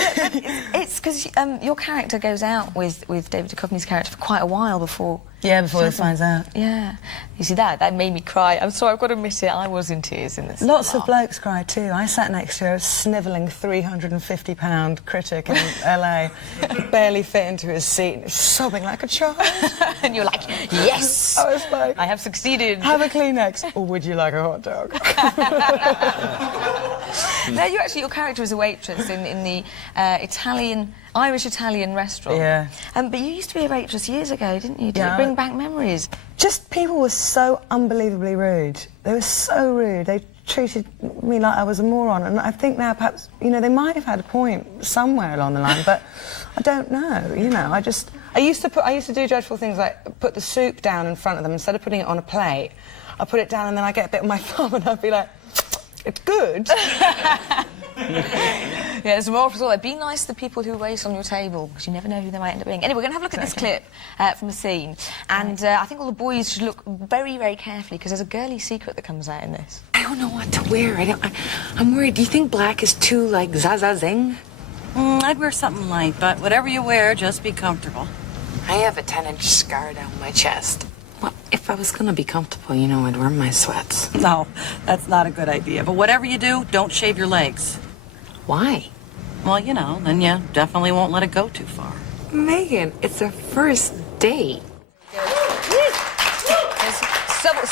it's because your character goes out with David Duchovny's character for quite a while before... Yeah, before he finds out. Yeah. You see, that made me cry. I'm sorry, I've got to admit it, I was in tears in this. Lots of blokes cried too. I sat next to a snivelling 350-pound critic in LA. He barely fit into his seat, sobbing like a child. And you're like, yes! I was like... I have succeeded. Have a Kleenex, or would you like a hot dog? Now, your character is a waitress in the Irish-Italian restaurant. Yeah. But you used to be a waitress years ago, didn't you? Did Yeah, it bring back memories? Just people were so unbelievably rude. They were so rude. They treated me like I was a moron. And I think now perhaps, you know, they might have had a point somewhere along the line, but I don't know, you know. I used to do dreadful things like put the soup down in front of them instead of putting it on a plate. I put it down and then I get a bit with my thumb and I'd be like, it's good. Yeah, there's more for all. Be nice to the people who wait on your table, because you never know who they might end up being. Anyway, we're going to have a look at this clip from a scene, and I think all the boys should look very, very carefully, because there's a girly secret that comes out in this. I don't know what to wear. I'm worried. Do you think black is too, like, zing? I'd wear something light, but whatever you wear, just be comfortable. I have a 10-inch scar down my chest. Well, if I was going to be comfortable, you know, I'd wear my sweats. No, that's not a good idea. But whatever you do, don't shave your legs. Why? Well, you know, then you definitely won't let it go too far. Megan, it's a first date.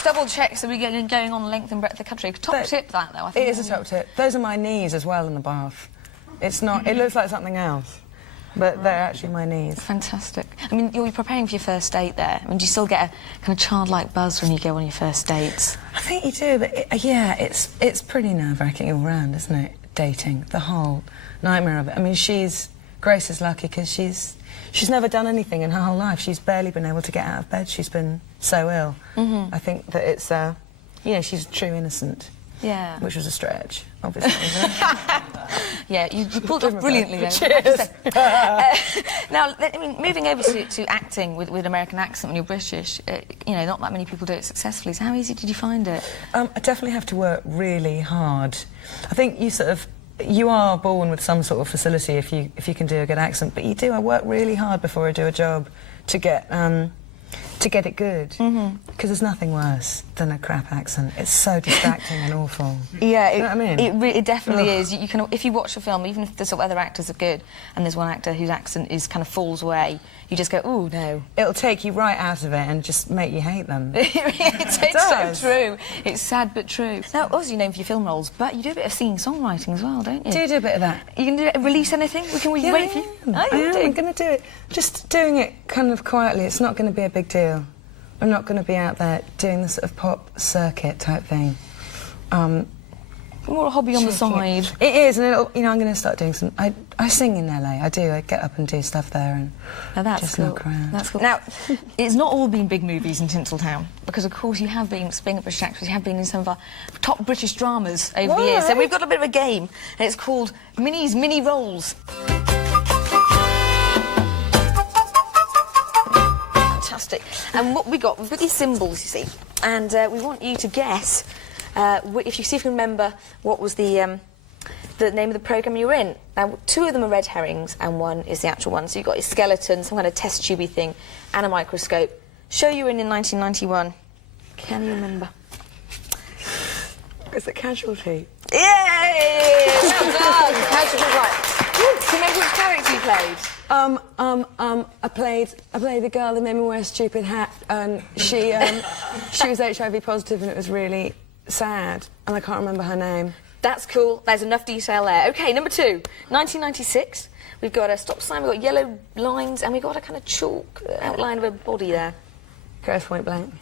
Double check, so we're going on length and breadth of the country. Top tip, that, though, I think. It is a top tip. Those are my knees as well in the bath. It's not... It looks like something else. But they're actually my knees. Fantastic. I mean, you're preparing for your first date there. I mean, do you still get a kind of childlike buzz when you go on your first dates? I think you do, but yeah, it's pretty nerve-wracking all round, isn't it? Dating, the whole nightmare of it. I mean, Grace is lucky because she's never done anything in her whole life. She's barely been able to get out of bed. She's been so ill. Mm-hmm. I think that it's, you know, she's a true innocent. Yeah. Which was a stretch, obviously. Yeah, you pulled off brilliantly, though. Cheers. Now, I mean, moving over to acting with an American accent when you're British, you know, not that many people do it successfully. So how easy did you find it? I definitely have to work really hard. I think you are born with some sort of facility if you can do a good accent, but I work really hard before I do a job to get it good, because there's nothing worse than a crap accent. It's so distracting and awful. Yeah, you know what I mean? It definitely is. You can, if you watch a film, even if the sort of other actors are good, and there's one actor whose accent is kind of falls away, you just go, ooh, no. It'll take you right out of it and just make you hate them. It's so true. It's sad but true. Now, obviously you're known for your film roles, but you do a bit of singing songwriting as well, don't you? Do a bit of that. You can release anything? We can wait for you. I'm going to do it. Just doing it kind of quietly. It's not going to be a big deal. I'm not going to be out there doing the sort of pop circuit type thing. More a hobby on the side. It is, and I'm going to start doing some... I sing in LA, I do. I get up and do stuff there and that's just cool. look around. That's cool. Now, it's not all been big movies in Tinseltown, because, of course, you have been, being a British actress, you have been in some of our top British dramas over the years. So we've got a bit of a game, and it's called Minnie's Mini Roles. Fantastic. And what we've got these symbols, you see, and we want you to guess, if you see if you can remember what was the name of the programme you were in. Now, 2 of them are red herrings, and 1 is the actual one. So you've got your skeleton, some kind of test tubey thing, and a microscope. Show you were in 1991. Can you remember? It's a Casualty. Yay! Well done! Casualty, right. Do you remember which character you played? I played the girl that made me wear a stupid hat, and she was HIV positive, and it was really sad, and I can't remember her name. That's cool. There's enough detail there. OK, number 2, 1996. We've got a stop sign, we've got yellow lines, and we've got a kind of chalk outline of a body there. Grosse Point Blank.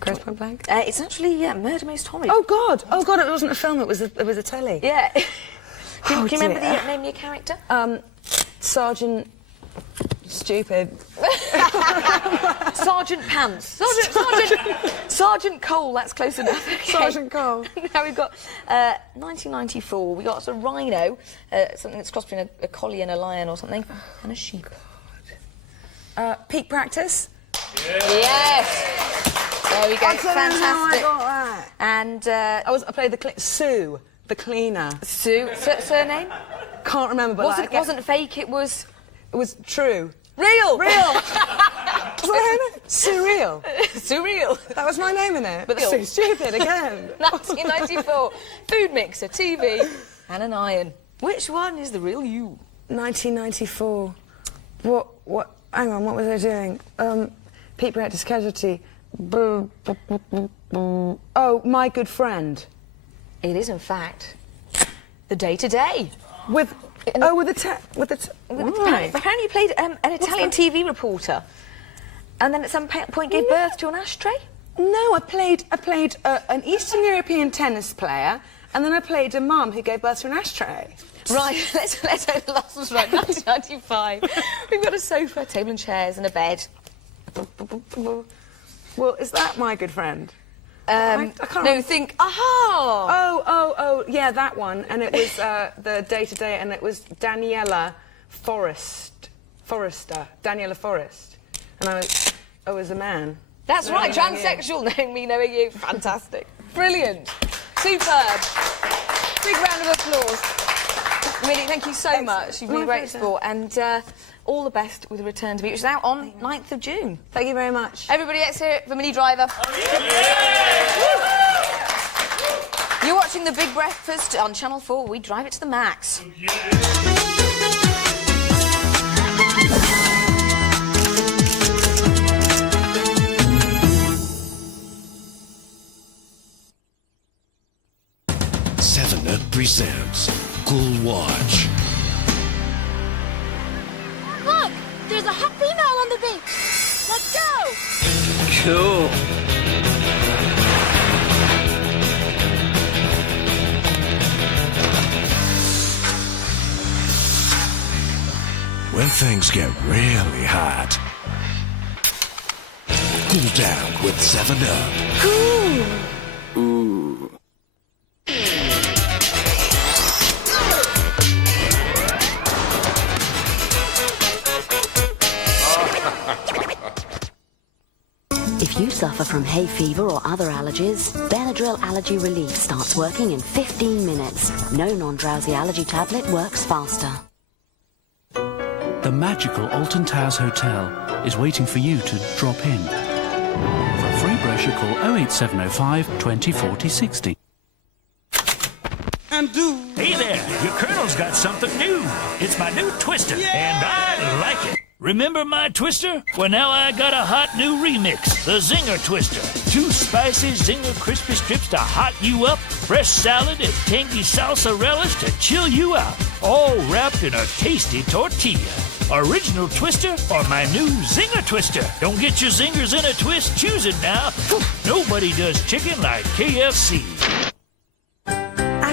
Grosse Point Blank? It's actually, Murder Most Horrid. Oh, God! Oh, God, it wasn't a film, it was a telly. Yeah. Can you remember the name of your character? Sergeant... Stupid. Sergeant Pants. Sergeant Cole, that's close enough. Okay. Sergeant Cole. Now we've got 1994. We've got a rhino, something that's crossed between a collie and a lion or something, and a sheep. Peak Practice? Yes! There we go, fantastic. I got that. And I played Sue, the cleaner. Sue, surname? Can't remember, but wasn't fake, it was true. Real! Surreal. Surreal. That was my name in it. But so stupid again. 1994. Food mixer, TV, and an iron. Which one is the real you? 1994. What? Hang on, what was I doing? Peak Practice, Casualty. Oh, My Good Friend. It is, in fact, The Day Today. Apparently you played an Italian TV reporter, and then at some point gave birth to an ashtray? No, I played an Eastern European tennis player, and then I played a mum who gave birth to an ashtray. Right, let's hope the last one's right. 1995. We've got a sofa, table and chairs, and a bed. Well, is that My Good Friend? I can't think. Aha! Oh, yeah, that one. And it was the Day to Day, and it was Daniela Forrester. Daniela Forrest. And I was a man. That's right, transsexual, knowing me, knowing you. Fantastic. Brilliant. Superb. Big round of applause. Really, thank you so much. You've been a great sport. And all the best with the return to Beat, which is out on 9th of June. Thank you very much. Everybody, let's hear it for Minnie Driver. You're watching The Big Breakfast on Channel 4. We drive it to the max. Seven Up presents Ghoul Watch. Look! There's a hot female on the beach! Let's go! Cool. When things get really hot, cool down with 7-Up. Cool! Ooh. If you suffer from hay fever or other allergies, Benadryl Allergy Relief starts working in 15 minutes. No non-drowsy allergy tablet works faster. The magical Alton Towers Hotel is waiting for you to drop in. For a free brochure, call 08705 20 40 60. Hey there, your colonel's got something new. It's my new Twister, and I like it. Remember my Twister? Well, now I got a hot new remix, the Zinger Twister. 2 spicy Zinger crispy strips to hot you up, fresh salad and tangy salsa relish to chill you out, all wrapped in a tasty tortilla. Original Twister or my new Zinger Twister? Don't get your zingers in a twist, choose it now. Nobody does chicken like KFC.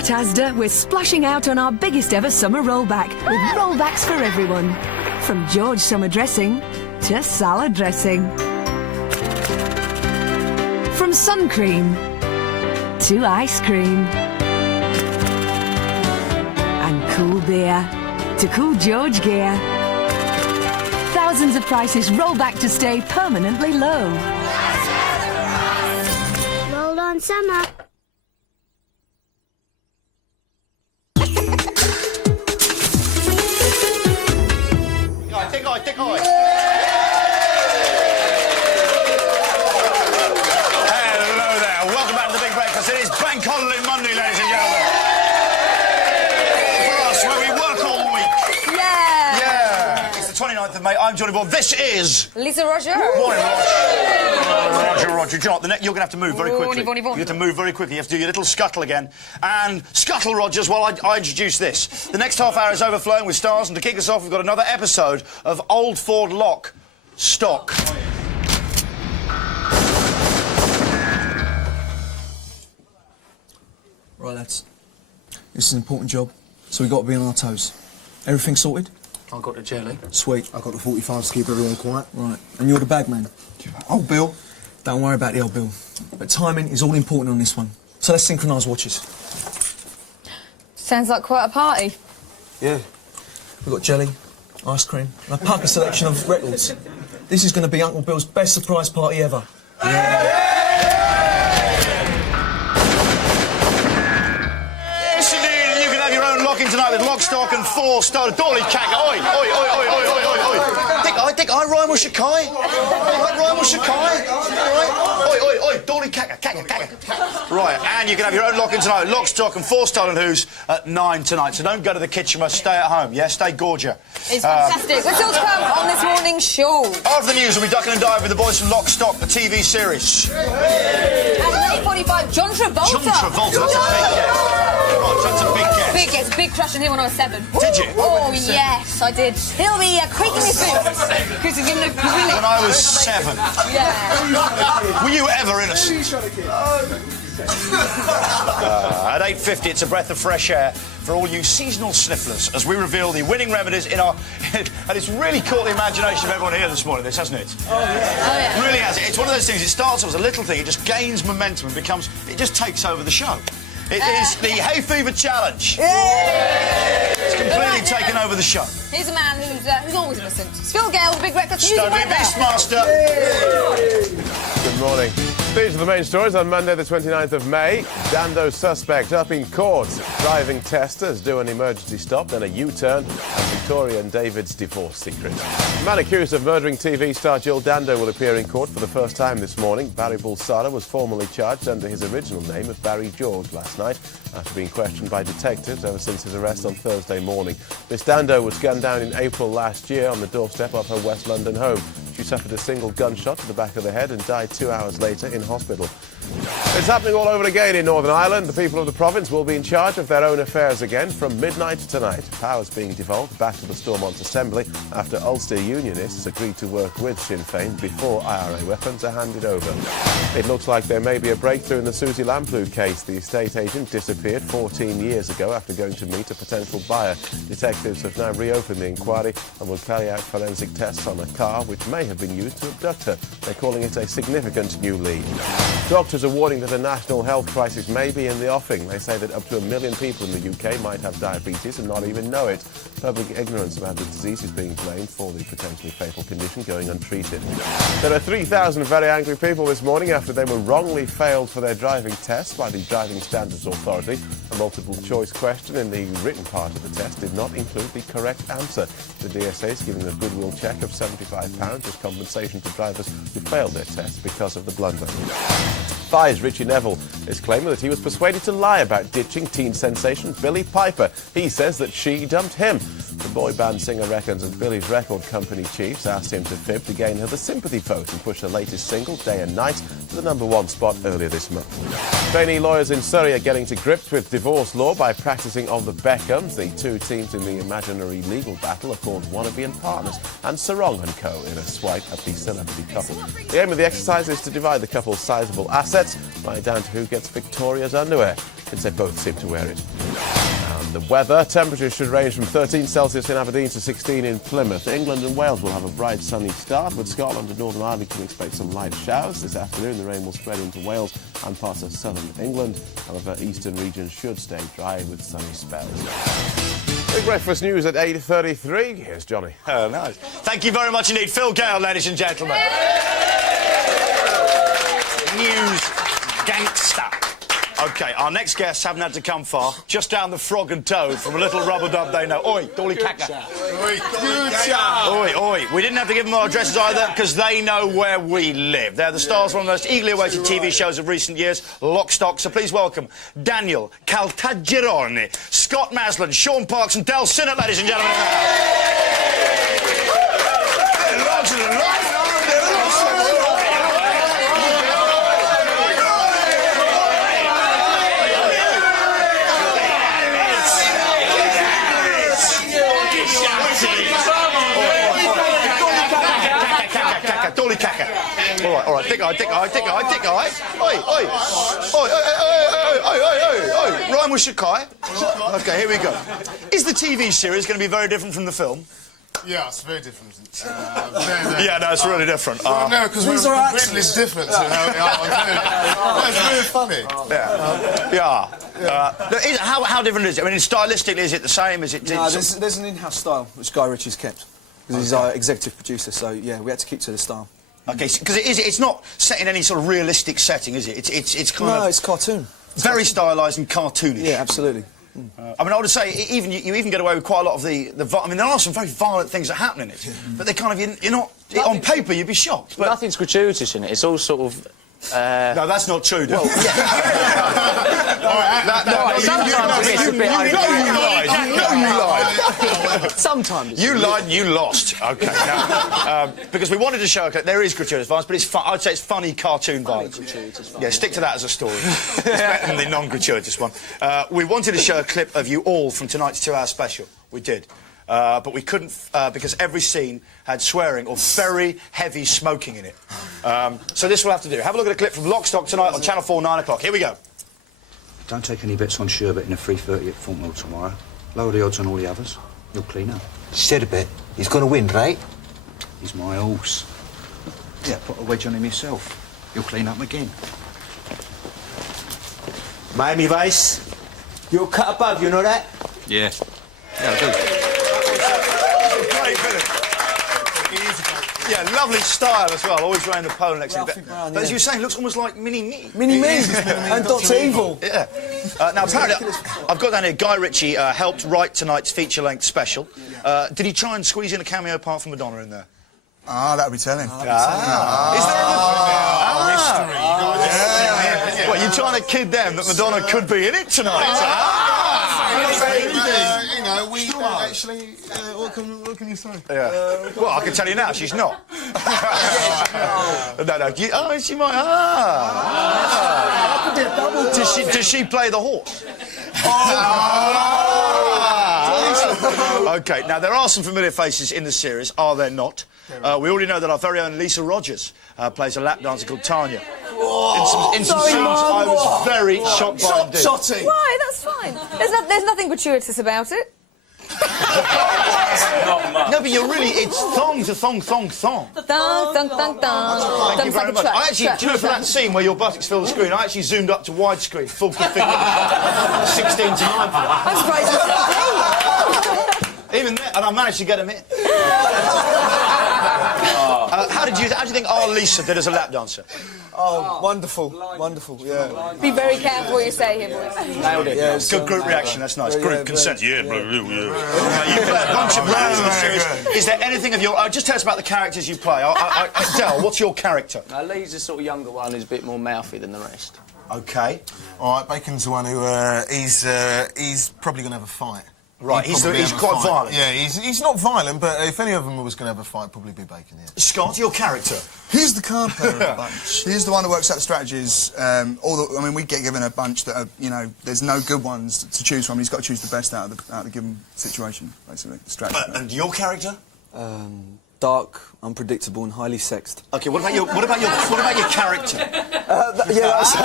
At Asda, we're splashing out on our biggest ever summer rollback, with rollbacks for everyone. From George summer dressing to salad dressing. From sun cream to ice cream. And cool beer to cool George gear. Thousands of prices roll back to stay permanently low. Roll on summer. Tick eye. Hello there. Welcome back to the Big Breakfast. It is Bank Holiday Monday, ladies and gentlemen. For us, where we work all week. Yeah. It's the 29th of May. I'm Johnny Ball. This is Lisa Roger. Morning, Roger. Do you know what? You're going to have to move very quickly. Bonnie. You have to move very quickly. You have to do your little scuttle again. And scuttle, Rogers, while I introduce this. The next half hour is overflowing with stars, and to kick us off, we've got another episode of Old Ford Lock Stock. Right, lads. This is an important job, so we've got to be on our toes. Everything sorted? I got the jelly. Sweet. I got the 45 to keep everyone quiet. Right. And you're the bag man? Old Bill. Don't worry about the old Bill. But timing is all important on this one. So let's synchronise watches. Sounds like quite a party. Yeah. We've got jelly, ice cream, and a pucker selection of records. This is going to be Uncle Bill's best surprise party ever. Yes, indeed. You can have your own lock-in tonight with Lock, Stock and 4 Star. Dolly Cacker. Oi. Dick, I rhyme with Shakai. Oi. Dolly Cacker. Right, and you can have your own lock-in tonight with Lock, Stock and 4 Stolen Who's at 9 tonight. So don't go to the kitchen, must stay at home. Yeah, stay gorgeous. It's fantastic. What's all to come on this morning's show? After the news, we'll be ducking and diving with the boys from Lock, Stock, the TV series. At 8:45, John Travolta. John Travolta, that's a big guess. Right, that's a big guess. Big guess, big crush on him when I was 7. Did you? Oh, yes, I did. He'll be creaking his boots because he's in the... When I was 7. Yeah. Were you ever innocent? At 8:50, it's a breath of fresh air for all you seasonal snifflers as we reveal the winning remedies in our... and it's really caught the imagination of everyone here this morning, this, hasn't it? Oh, yeah. It really has. It's one of those things, it starts off as a little thing, it just gains momentum and becomes... it just takes over the show. It is the Hay Fever Challenge. It's completely taken over the show. Here's a man who's always innocent. It's Phil Gale, the Big Breakfast News and Stony Weather. Beastmaster. Good morning. These are the main stories on Monday the 29th of May. Dando suspect up in court. Driving testers do an emergency stop, then a U-turn, and Victoria and David's divorce secret. The man accused of murdering TV star Jill Dando will appear in court for the first time this morning. Barry Bulsara was formally charged under his original name of Barry George last night after being questioned by detectives ever since his arrest on Thursday morning. Miss Dando was gunned down in April last year on the doorstep of her West London home. She suffered a single gunshot to the back of the head and died 2 hours later in hospital. It's happening all over again in Northern Ireland. The people of the province will be in charge of their own affairs again from midnight tonight. Powers being devolved back to the Stormont Assembly after Ulster Unionists agreed to work with Sinn Féin before IRA weapons are handed over. It looks like there may be a breakthrough in the Susie Lamplugh case. The estate agent disappeared 14 years ago after going to meet a potential buyer. Detectives have now reopened the inquiry and will carry out forensic tests on a car which may have been used to abduct her. They're calling it a significant new lead. Doctors are warning that a national health crisis may be in the offing. They say that up to 1 million people in the UK might have diabetes and not even know it. Public ignorance about the disease is being blamed for the potentially fatal condition going untreated. There are 3,000 very angry people this morning after they were wrongly failed for their driving tests by the Driving Standards Authority. A multiple choice question in the written part of the test did not include the correct answer. The DSA is giving a goodwill check of £75 as compensation to drivers who failed their test because of the blunder. Five's Richie Neville is claiming that he was persuaded to lie about ditching teen sensation Billie Piper. He says that she dumped him. The boy band singer reckons that Billie's record company chiefs asked him to fib to gain her the sympathy vote and push her latest single, Day and Night, to the #1 spot earlier this month. Trainee lawyers in Surrey are getting to grips with divorce law by practising on the Beckhams. The two teams in the imaginary legal battle are called Wannabe and Partners and Sarong & Co. in a swipe at the celebrity couple. The aim of the exercise is to divide the couple's sizable assets, right down to who gets Victoria's underwear. since they both seem to wear it. And the weather, temperatures should range from 13 Celsius in Aberdeen to 16 in Plymouth. England and Wales will have a bright sunny start, with Scotland and Northern Ireland can expect some light showers. This afternoon the rain will spread into Wales and parts of southern England. However, eastern regions should stay dry with sunny spells. Big breakfast news at 8:33. Here's Johnny. Oh, nice. Thank you very much indeed. Phil Gale, ladies and gentlemen. News gangster. OK, our next guests haven't had to come far. Just down the Frog and Toad from a little rubber-dub they know. Oi, Dolly Caca. Oi, oi. We didn't have to give them our addresses either, because they know where we live. They're the stars of one of the most eagerly awaited TV shows of recent years, Lock, Stock. So please welcome Daniel Caltagirone, Scott Maslin, Sean Parks and Del Sinnott, ladies and gentlemen. Dolly Caca. All right, dick eye. Oi, rhyme with Shakai. OK, here we go. Is the TV series going to be very different from the film? Yeah, it's very different. Yeah, no, it's really different. Well, no, because we're completely different to how we are. It's really funny. Yeah. How different is it? I mean, stylistically, is it the same? Is it? No, there's an in-house style which Guy Ritchie's kept. Because he's our executive producer, so yeah, we had to keep to the style. OK, because it's not set in any sort of realistic setting, is it? It's kind of... No, it's cartoon. Very stylised and cartoonish. Yeah, absolutely. I mean, I would say even you even get away with quite a lot of the I mean, there are some very violent things that happen in it, but they kind of you're not on paper you'd be shocked. But nothing's gratuitous in it. It's all sort of. No, that's not true. Well, sometimes it's a bit. You lied. Sometimes you lied and you lost. OK, now, because we wanted to show there is gratuitous violence, but it's fun. I'd say it's funny cartoon violence. Yeah, stick to that as a story. It's better than the non-gratuitous one. We wanted to show a clip of you all from tonight's 2-hour special. We did. But we couldn't because every scene had swearing or very heavy smoking in it. So this we'll have to do. Have a look at a clip from Lock, Stock tonight on Channel 4, 9 o'clock. Here we go. Don't take any bets on Sherbet in a 3:30 at Fontmill tomorrow. Lower the odds on all the others. You'll clean up. Sherbet? He's going to win, right? He's my horse. Yeah, put a wedge on him yourself. You'll clean up again. Miami Vice, you're cut above, you know that? Yeah. Yeah, I do. Great, isn't it? Yeah, lovely style as well. Always wearing the polo next to him. But as you were saying, looks almost like Mini-Me. Mini-Me and Dr. Evil. Yeah. Now, apparently, I've got down here, Guy Ritchie helped write tonight's feature-length special. Did he try and squeeze in a cameo part from Madonna in there? Ah, that'll be telling. Is there a... What, you trying to kid them that Madonna could be in it tonight? You know, we don't actually... what can you say? Yeah. Well, I can tell you now, she's not. No, she might... Does she play the horse? OK, now there are some familiar faces in the series, are there not? We already know that our very own Lisa Rogers plays a lap dancer called Tanya. In some scenes, I was very shocked by indeed. Why? That's fine. There's nothing gratuitous about it. No, but you're really... It's thong to thong, thong, thong. Thong, thong, thong, thong. Thank you very much. I actually, do you know, for that scene where your buttocks fill the screen, I actually zoomed up to widescreen, full configuration, 16 to 9 for that. I'm surprised. Even then, and I managed to get him in. How do you think our Lisa did as a lap dancer? Oh, wonderful, yeah. Be very careful what you say here, boys. Nailed it. Yeah, good group reaction, that's nice. Group consent, yeah. You play a bunch of roles in the series. Is there anything of your... just tell us about the characters you play. Del, what's your character? Lee's the sort of younger one who's a bit more mouthy than the rest. OK. All right, Bacon's the one who, he's probably going to have a fight. Right, he's quite violent. Yeah, he's not violent, but if any of them was going to have a fight, probably be Bacon, yeah. Scott, your character? He's the card player of the bunch. He's the one that works out the strategies. I mean, we get given a bunch that are, you know, there's no good ones to choose from. He's got to choose the best out of the given situation, basically. Strategy. And your character? Dark, unpredictable, and highly sexed. OK, what about your character? Yeah, that's...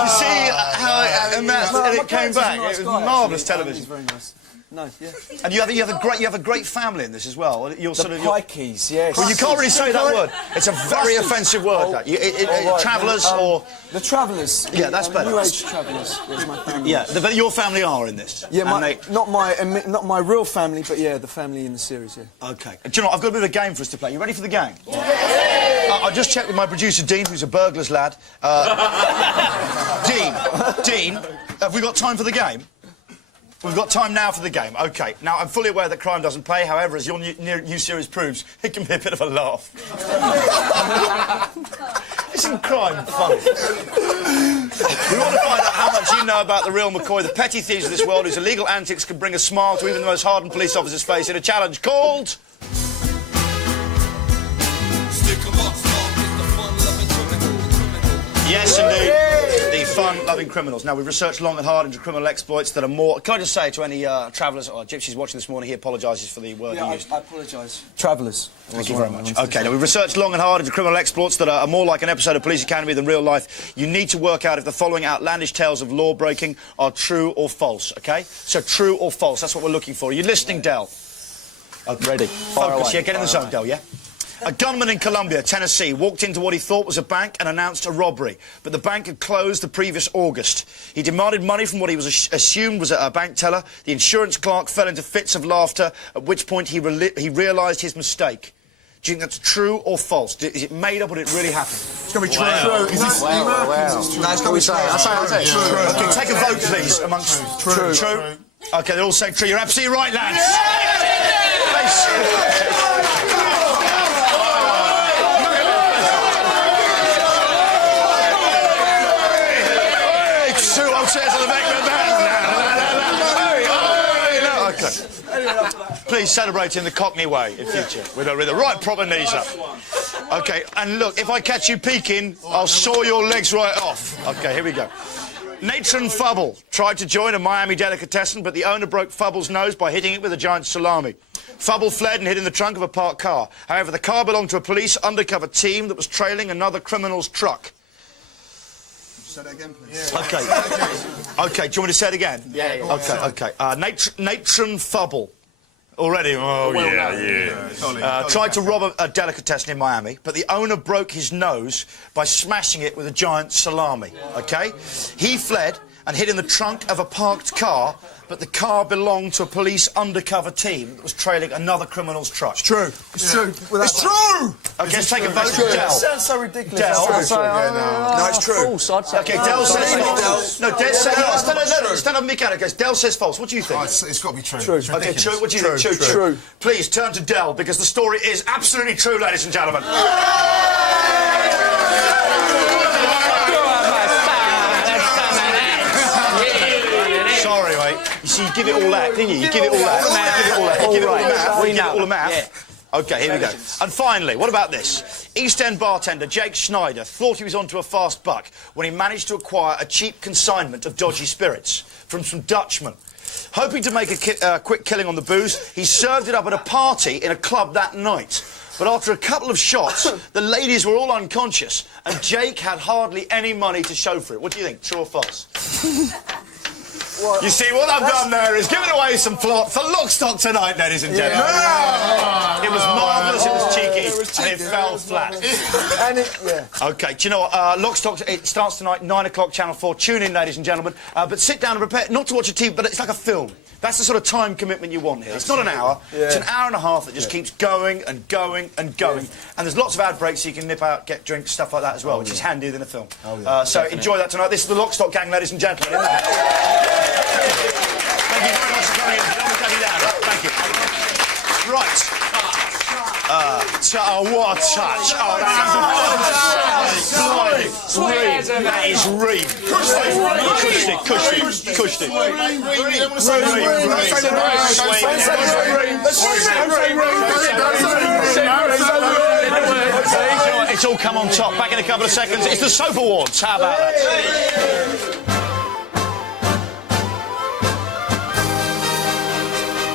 Did you see how it came back? Nice It was guy, marvellous actually. television. He's very nice. No, yeah. And you have a great family in this as well. You're The sort of Pikeys, yes. Well, you can't really say that word. It's a very offensive word. That. Travellers or the Travellers. Yeah, that's better. New Age Travellers. Was my family. Yeah, but your family are in this. Yeah, not my real family, but yeah, the family in the series. Yeah. Okay. Do you know what? I've got a bit of a game for us to play. You ready for the game? I just checked with my producer Dean, who's a burglar's lad. Dean, have we got time for the game? We've got time now for the game. OK. Now, I'm fully aware that crime doesn't pay. However, as your new series proves, it can be a bit of a laugh. Isn't crime funny? We want to find out how much you know about the real McCoy, the petty thieves of this world whose illegal antics can bring a smile to even the most hardened police officer's face in a challenge called... Yes, indeed. The fun-loving criminals. Now, we've researched long and hard into criminal exploits that are more... Can I just say to any travellers or gypsies watching this morning, he apologises for the word he used. I apologise. Travellers. Thank you very much. OK, now, we've researched long and hard into criminal exploits that are more like an episode of Police Academy than real life. You need to work out if the following outlandish tales of law-breaking are true or false, OK? So, true or false, that's what we're looking for. Are you listening, Del? Ready. Focus, yeah, get in the zone, Del, yeah? A gunman in Columbia, Tennessee, walked into what he thought was a bank and announced a robbery. But the bank had closed the previous August. He demanded money from what he was assumed was a bank teller. The insurance clerk fell into fits of laughter, at which point he realised his mistake. Do you think that's true or false? Is it made up or did it really happen? It's going to be true. Wow. Is this Wow. No, it's going to be true. I'll say it. True. OK, take a vote, please, amongst... True. OK, they all say true. You're absolutely right, lads. Please celebrate in the Cockney way in future, with the right proper knees up. OK, and look, if I catch you peeking, I'll saw your legs right off. OK, here we go. Natron Fubble tried to join a Miami delicatessen, but the owner broke Fubble's nose by hitting it with a giant salami. Fubble fled and hid in the trunk of a parked car. However, the car belonged to a police undercover team that was trailing another criminal's truck. Say that again, please. OK. OK, do you want me to say it again? Yeah. OK. Natron Fubble. Already? Oh, yeah. Tried to rob a delicatessen in Miami, but the owner broke his nose by smashing it with a giant salami, OK? He fled and hid in the trunk of a parked car, but the car belonged to a police undercover team that was trailing another criminal's truck. It's true. It's true. It's true! OK, let's take a vote. It Del. sounds so ridiculous. Del. No, it's true. OK, Del says false. No, Del says... Stand up and make out it, guys. Del says false. What do you think? It's got to be true. True. OK, true. What do you think? True. Please turn to Del, because the story is absolutely true, ladies and gentlemen. Sorry, mate. You see, you give it all that, didn't you? You give it all that. You give it all a math. OK, here we go. And finally, what about this? East End bartender Jake Schneider thought he was onto a fast buck when he managed to acquire a cheap consignment of dodgy spirits from some Dutchmen. Hoping to make a quick killing on the booze, he served it up at a party in a club that night. But after a couple of shots, the ladies were all unconscious, and Jake had hardly any money to show for it. What do you think, true or false? You see, what I've done there is given away some plot for Lock, Stock Tonight, ladies and gentlemen. Yeah. It was marvellous, it was cheeky, and it fell flat. OK, do you know what? Lock, Stock, it starts tonight, 9 o'clock, Channel 4. Tune in, ladies and gentlemen. But sit down and prepare, not to watch a TV, but it's like a film. That's the sort of time commitment you want here. It's not an hour, it's an hour and a half that just keeps going and going and going. And there's lots of ad breaks so you can nip out, get drinks, stuff like that as well, which is handier than a film. So enjoy that tonight. This is the Lock, Stock Gang, ladies and gentlemen. Thank you very much for coming in. Thank you. Right. What a touch. Oh, that is ream. It's all come on top. Back in a couple of seconds. It's the Soap Awards. How about that?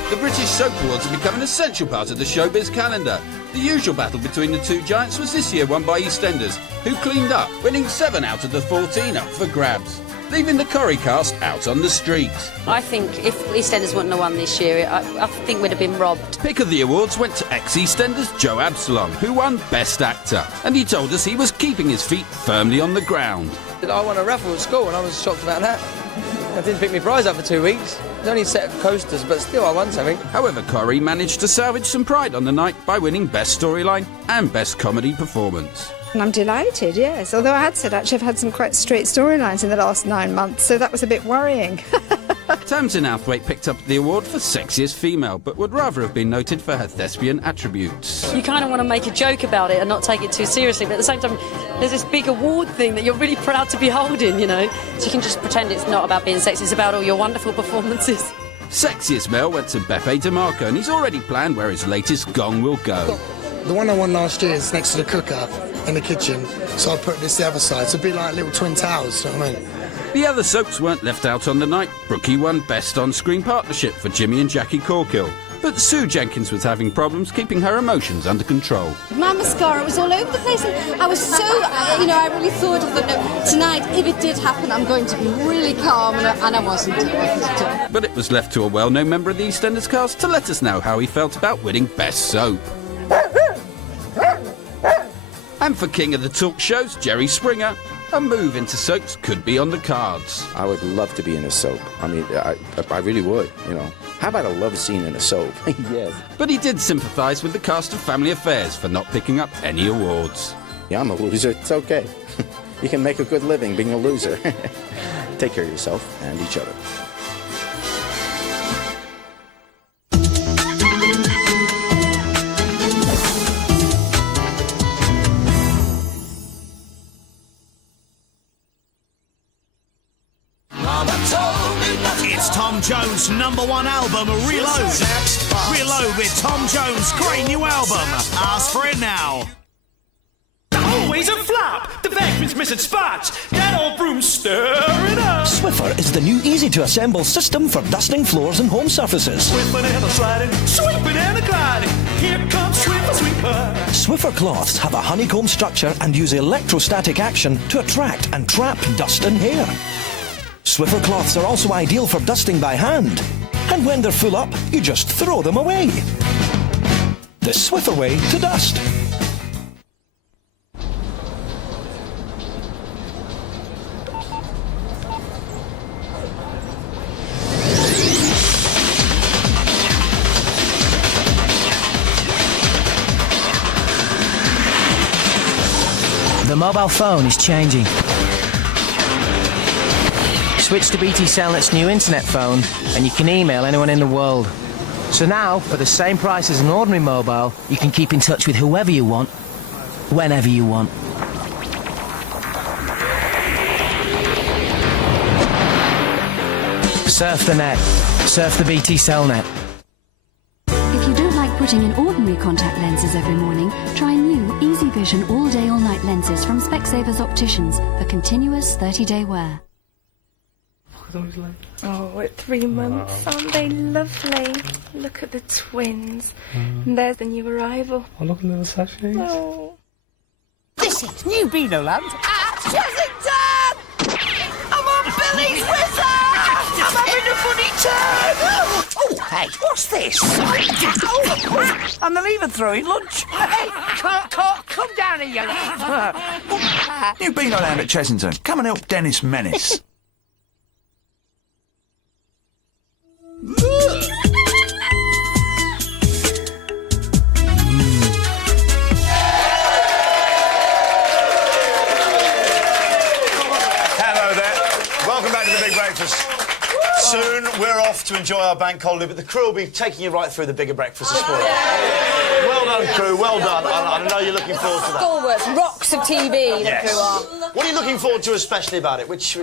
The British Soap Awards have become an essential part of the showbiz calendar. The usual battle between the two giants was this year won by EastEnders, who cleaned up, winning 7 out of the 14 up for grabs, leaving the Corrie cast out on the streets. I think if EastEnders wouldn't have won this year, I think we'd have been robbed. Pick of the awards went to ex-EastEnders Joe Absalom, who won Best Actor, and he told us he was keeping his feet firmly on the ground. I won a raffle at school and I was shocked about that. I didn't pick my prize up for 2 weeks. It was only a set of coasters, but still I won something. However, Corrie managed to salvage some pride on the night by winning Best Storyline and Best Comedy Performance. And I'm delighted, yes. Although I had said, actually, I've had some quite straight storylines in the last 9 months, so that was a bit worrying. Tamsin Outhwaite picked up the award for Sexiest Female, but would rather have been noted for her thespian attributes. You kind of want to make a joke about it and not take it too seriously, but at the same time, there's this big award thing that you're really proud to be holding, you know? So you can just pretend it's not about being sexy, it's about all your wonderful performances. Sexiest Male went to Beppe DeMarco, and he's already planned where his latest gong will go. The one I won last year is next to the cooker in the kitchen, so I put this the other side. It's a bit like little twin towers, you know what I mean? The other soaps weren't left out on the night. Brookie won Best On-Screen Partnership for Jimmy and Jackie Corkill, but Sue Jenkins was having problems keeping her emotions under control. My mascara was all over the place, and I was so, I really thought no, tonight, if it did happen, I'm going to be really calm, and I wasn't. But it was left to a well-known member of the EastEnders cast to let us know how he felt about winning Best Soap. And for King of the Talk Shows, Jerry Springer, a move into soaps could be on the cards. I would love to be in a soap. I mean, I really would, you know. How about a love scene in a soap? Yes. But he did sympathise with the cast of Family Affairs for not picking up any awards. Yeah, I'm a loser. It's okay. You can make a good living being a loser. Take care of yourself and each other. It's Tom Jones' #1 album, Reload. Reload with Tom Jones' great new album. Ask for it now. Always a flop. The vacuum's missing spots. That old broom's stirring up. Swiffer is the new easy-to-assemble system for dusting floors and home surfaces. Swiffing and a sliding, sweeping and a gliding. Here comes Swiffer Sweeper. Swiffer cloths have a honeycomb structure and use electrostatic action to attract and trap dust and hair. Swiffer cloths are also ideal for dusting by hand. And when they're full up, you just throw them away. The Swiffer way to dust. The mobile phone is changing. Switch to BT Cellnet's new internet phone and you can email anyone in the world. So now, for the same price as an ordinary mobile, you can keep in touch with whoever you want, whenever you want. Surf the net. Surf the BT Cellnet. If you don't like putting in ordinary contact lenses every morning, try new Easy Vision all-day, all-night lenses from Specsavers Opticians for continuous 30-day wear. Oh, at 3 months, aren't they lovely? Look at the twins. And there's the new arrival. Oh, look at the little sachets. Oh. This is New Beano Land at Chessington! I'm on Billy's Wizard! I'm having a funny turn! Oh, hey, what's this? And they're even throwing lunch. Hey, come down here, you New Beano Land at Chessington. Come and help Dennis Menace. Hello there. Welcome back to the Big Breakfast. Soon we're off to enjoy our bank holiday, but the crew will be taking you right through the bigger breakfast this morning. Well done, crew. Well done. I know you're looking forward to that. Stalwarts, rocks of TV, Yes. the crew are. What are you looking forward to especially about it? Which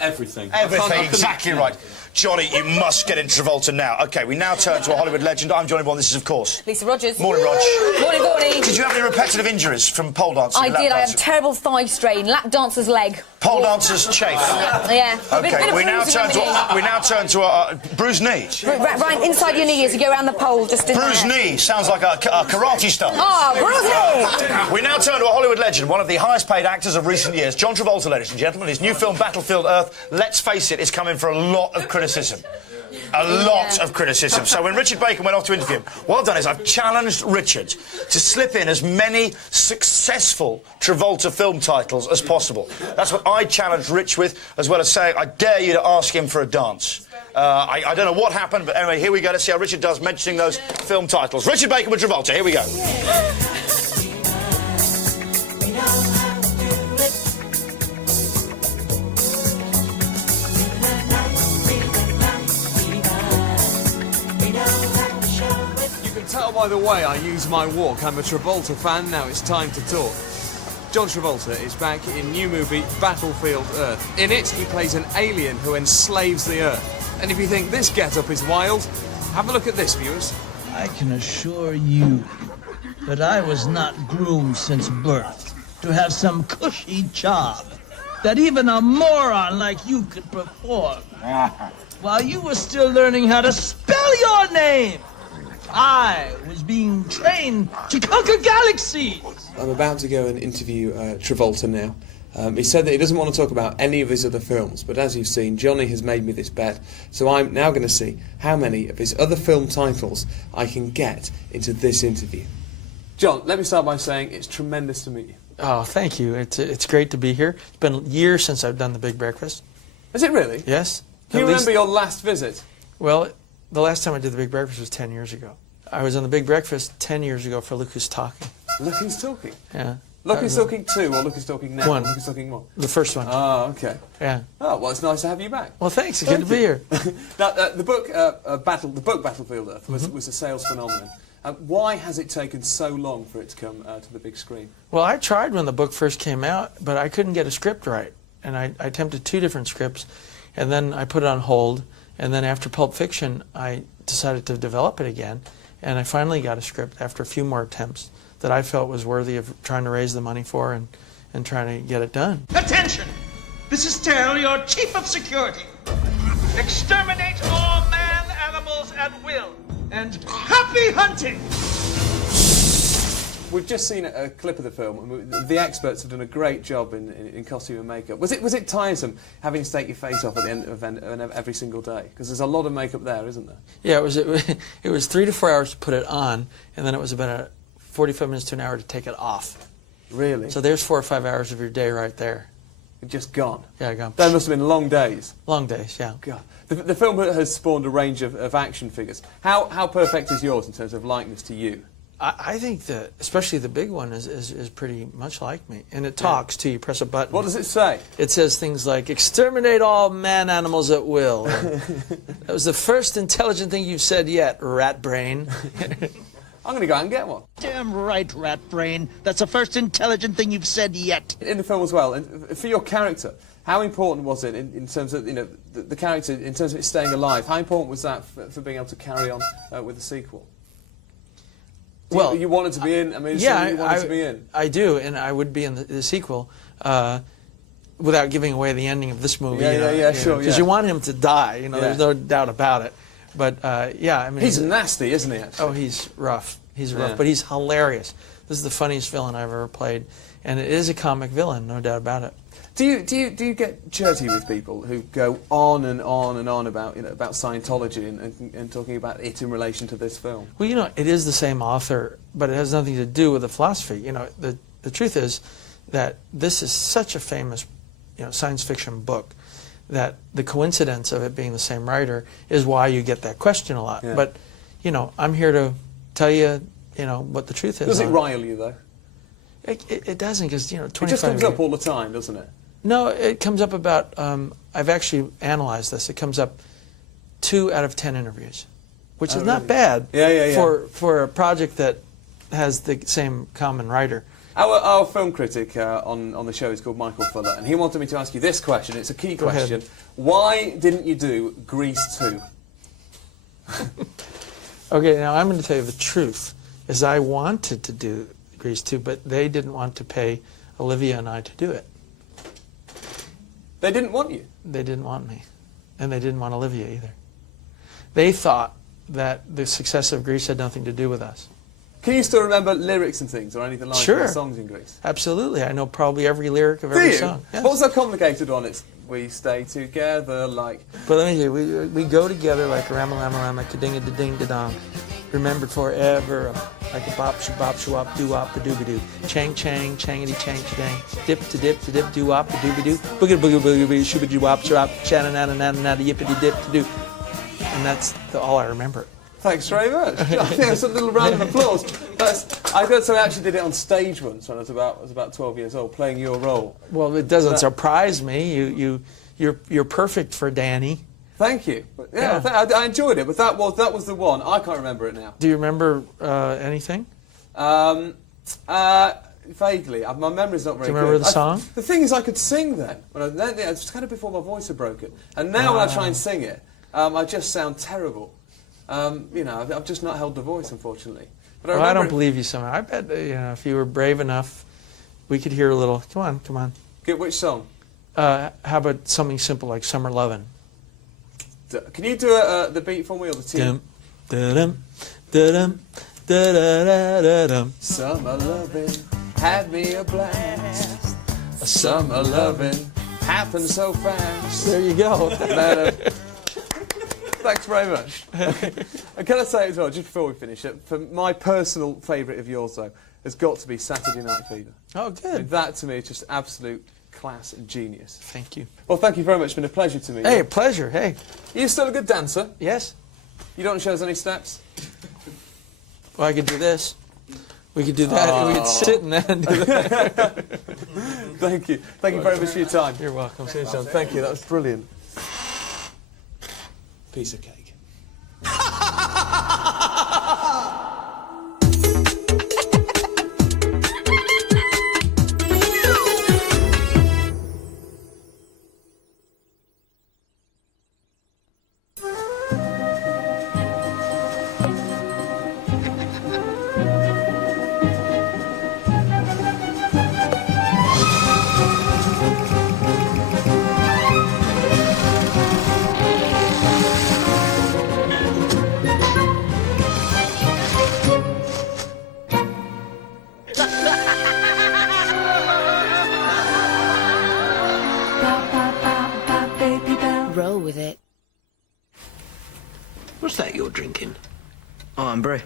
everything. Everything, exactly right. Johnny, you must get in Travolta now. OK, we now turn to a Hollywood legend. I'm Johnny Bond. This is, of course... Lisa Rogers. Morning, Rog. Morning, Gordy. Did you have any repetitive injuries from pole dancing? I did. I had a terrible thigh strain. Lap dancer's leg. Pole dancer's chafe. Yeah. OK, we now turn to a bruised knee. Right inside your knee as you go around the pole, just in Bruised knee sounds like a karate stunt. Oh, bruised knee! We now turn to a Hollywood legend, one of the highest paid actors of recent years, John Travolta, ladies and gentlemen. His new film, Battlefield Earth, let's face it, is coming for a lot of criticism. A lot of criticism. So when Richard Bacon went off to interview him, what I've done is I've challenged Richard to slip in as many successful Travolta film titles as possible. That's what I challenged Rich with, as well as saying, I dare you to ask him for a dance. I don't know what happened, but anyway, here we go. Let's see how Richard does mentioning those film titles. Richard Bacon with Travolta. Here we go. Tell by the way I use my walk, I'm a Travolta fan. Now it's time to talk. John Travolta is back in new movie Battlefield Earth. In it, he plays an alien who enslaves the Earth. And if you think this get-up is wild, have a look at this, viewers. I can assure you that I was not groomed since birth to have some cushy job that even a moron like you could perform while you were still learning how to spell your name. I was being trained to conquer galaxies. I'm about to go and interview Travolta now. He said that he doesn't want to talk about any of his other films, but as you've seen, Johnny has made me this bet, so I'm now going to see how many of his other film titles I can get into this interview. John, let me start by saying it's tremendous to meet you. Oh, thank you. It's great to be here. It's been years since I've done The Big Breakfast. Is it really? Yes. Can you remember your last visit? Well, the last time I did The Big Breakfast was 10 years ago. I was on The Big Breakfast 10 years ago for Look Who's Talking. Look Who's Talking? Yeah. Look Who's Talking 2 or Look Who's Talking now? One. Look Who's Talking 1? The first one. Oh, okay. Yeah. Oh, well, it's nice to have you back. Well, thanks. It's good to be here. Now, the book Battlefield Earth was a sales phenomenon. Why has it taken so long for it to come to the big screen? Well, I tried when the book first came out, but I couldn't get a script right. And I attempted 2 different scripts, and then I put it on hold. And then after Pulp Fiction, I decided to develop it again. And I finally got a script after a few more attempts that I felt was worthy of trying to raise the money for and trying to get it done. Attention! This is Terrell, your chief of security. Exterminate all man animals at will. And happy hunting! We've just seen a clip of the film, and the experts have done a great job in costume and makeup. Was it tiresome having to take your face off at the end of every single day? Because there's a lot of makeup there, isn't there? Yeah, it was 3 to 4 hours to put it on, and then it was about 45 minutes to an hour to take it off. Really? So there's 4 or 5 hours of your day right there. Just gone? Yeah, gone. That must have been long days. Long days, yeah. God. The film has spawned a range of action figures. How perfect is yours in terms of likeness to you? I think that, especially the big one, is pretty much like me. And it talks, too. You press a button. What does it say? It says things like, exterminate all man-animals at will. That was the first intelligent thing you've said yet, rat brain. I'm going to go out and get one. Damn right, rat brain. That's the first intelligent thing you've said yet. In the film as well, and for your character, how important was it in terms of, the character, in terms of it staying alive? How important was that for being able to carry on with the sequel? Well, you wanted to be in. I mean, yeah, you wanted to be in. I do, and I would be in the sequel, without giving away the ending of this movie. Sure. Because you want him to die. There's no doubt about it. But yeah, I mean, he's nasty, isn't he? Actually? Oh, he's rough. He's rough, but he's hilarious. This is the funniest villain I've ever played, and it is a comic villain, no doubt about it. Do you get chirty with people who go on and on and on about Scientology and talking about it in relation to this film? Well, it is the same author, but it has nothing to do with the philosophy. The truth is that this is such a famous, science fiction book that the coincidence of it being the same writer is why you get that question a lot. Yeah. But, I'm here to tell you, what the truth is. Does it rile you though? It doesn't, because 25 It just comes up all the time, doesn't it? No, it comes up about, I've actually analyzed this, it comes up 2 out of 10 interviews, which is not bad for a project that has the same common writer. Our film critic on the show is called Michael Fuller, and he wanted me to ask you this question. It's a key Go ahead. question. Why didn't you do Grease 2? Okay, now I'm going to tell you the truth. Is I wanted to do Grease 2, but they didn't want to pay Olivia and I to do it. They didn't want you? They didn't want me. And they didn't want Olivia either. They thought that the success of Grease had nothing to do with us. Can you still remember lyrics and things, or anything like Sure. the songs in Grease? Absolutely. I know probably every lyric of Do every you? song. Yes. What was that complicated one? It's we stay together like... But let me tell you, we go together like Rama, ka-ding-a-da-ding-da-dong. Remembered forever, like a bop, shabop, shawop, doo-wop, ba-doo-ba-doo. Chang, chang, changity, chang-chang. Dip, to dip, doo-wop, ba-doo-ba-doo. Boogie-boogie-boogie-boogie, shooba-doo-wop, shawop, shanna-na-na-na-na, yippity-dip, to-doo. And that's all I remember. Thanks very much. I think that's a little round of applause. I got so I actually did it on stage once when I was about 12 years old, playing your role. Well, it doesn't surprise me. You're perfect for Danny. Thank you. Yeah. I enjoyed it, but that was the one. I can't remember it now. Do you remember anything? Vaguely. My memory's not very good. Do you remember the song? The thing is, I could sing then. It was kind of before my voice had broken. And now when I try and sing it, I just sound terrible. I've just not held the voice, unfortunately. But I don't believe you somehow. I bet if you were brave enough, we could hear a little. Come on. Get which song? How about something simple like Summer Lovin'? Can you do the beat for me or the tune? Dum, da-dum, da-da-da-da-dum. Summer lovin' had me a blast. A summer lovin' happened so fast. There you go. Thanks very much. And can I say as well, just before we finish it, for my personal favourite of yours, though, has got to be Saturday Night Fever. Oh, good. I mean, that, to me, is just absolute class and genius. Thank you. Well, thank you very much. It's been a pleasure to meet you. Hey, pleasure. Hey. Are you still a good dancer? Yes. You don't show us any steps? Well, I could do this. We could do that. We could sit and then do that. Thank you. Thank you very much for your time. You're welcome. See you soon. Thank you. That was brilliant. Piece of cake. Roll with it. What's that you're drinking? Oh, I'm brew.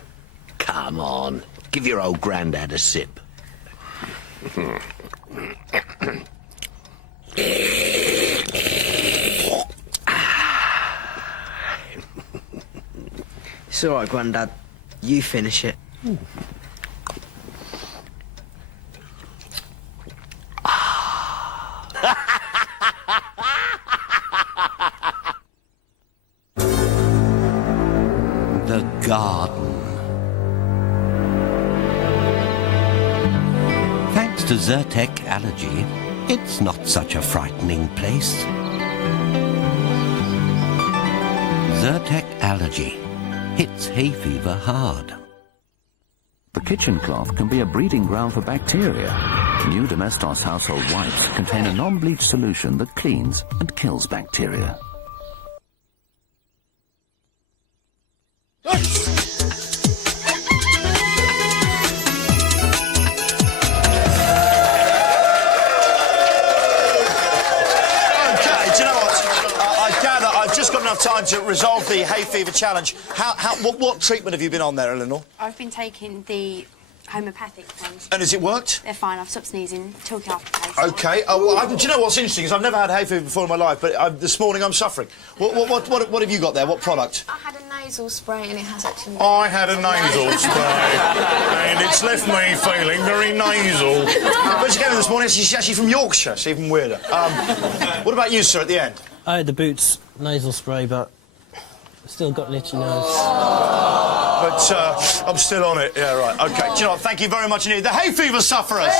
Come on, give your old granddad a sip. It's all right, Grandad. You finish it. The garden. Thanks to Zyrtec Allergy, it's not such a frightening place. Zyrtec Allergy hits hay fever hard. The kitchen cloth can be a breeding ground for bacteria. New Domestos household wipes contain a non-bleach solution that cleans and kills bacteria. Time to resolve the hay fever challenge. What treatment have you been on there, Eleanor? I've been taking the homeopathic ones. And has it worked? They're fine. I've stopped sneezing. Took it off the place. Okay. Do you know what's interesting is I've never had hay fever before in my life, but this morning I'm suffering. What have you got there? What product? I had a nasal spray and it has actually... I had a nasal spray and it's left me feeling very nasal. But she came in this morning. She's actually from Yorkshire. It's even weirder. What about you, sir, at the end? I had the Boots nasal spray, but still got an itchy nose. but I'm still on it. Yeah, right. OK, do you know what? Thank you very much indeed. The hay fever sufferers!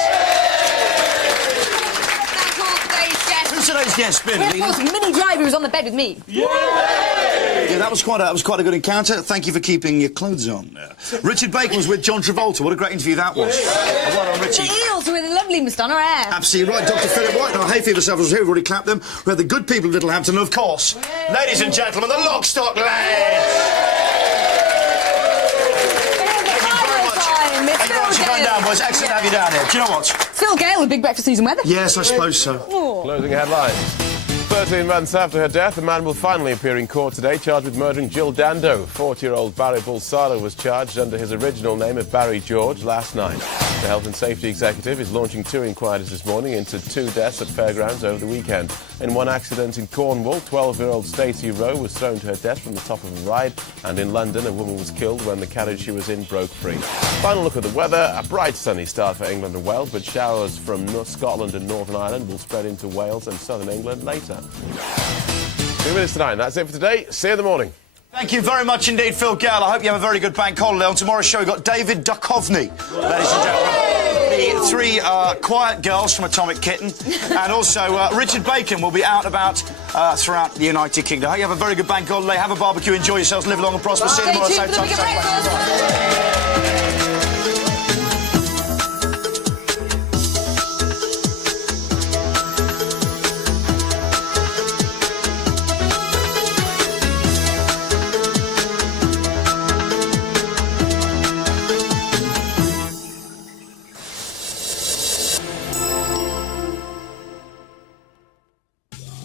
Who's today's guest been? Of course, Minnie Driver was on the bed with me. Yeah, that was quite a good encounter. Thank you for keeping your clothes on. Richard Bacon was with John Travolta. What a great interview that was. Well done, Richie. The eels with a lovely mist on her hair. Absolutely right. Dr. Philip White and our hay fever sufferers here. We've already clapped them. We had the good people of Littlehampton, and of course, ladies and gentlemen, the Lockstock lads. Thank you very much for coming down, boys. Excellent to have you down here. Do you know what? Phil Gale with Big Breakfast News and Weather. Yes, I suppose so. Closing headlines. 13 months after her death, a man will finally appear in court today charged with murdering Jill Dando. 40-year-old Barry Bulsara was charged under his original name of Barry George last night. The Health and Safety Executive is launching 2 inquiries this morning into 2 deaths at fairgrounds over the weekend. In one accident in Cornwall, 12-year-old Stacey Rowe was thrown to her death from the top of a ride, and in London, a woman was killed when the carriage she was in broke free. Final look at the weather. A bright sunny start for England and Wales, but showers from Scotland and Northern Ireland will spread into Wales and southern England later. 2 minutes to 9. That's it for today. See you in the morning. Thank you very much indeed, Phil Gale. I hope you have a very good bank holiday. On tomorrow's show, we've got David Duchovny, ladies and gentlemen. The 3 quiet girls from Atomic Kitten. And also, Richard Bacon will be out and about throughout the United Kingdom. I hope you have a very good bank holiday. Have a barbecue, enjoy yourselves, live long and prosper. See you tomorrow, same time, same place.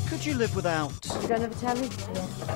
Could you live without? You don't have a telly? Yeah.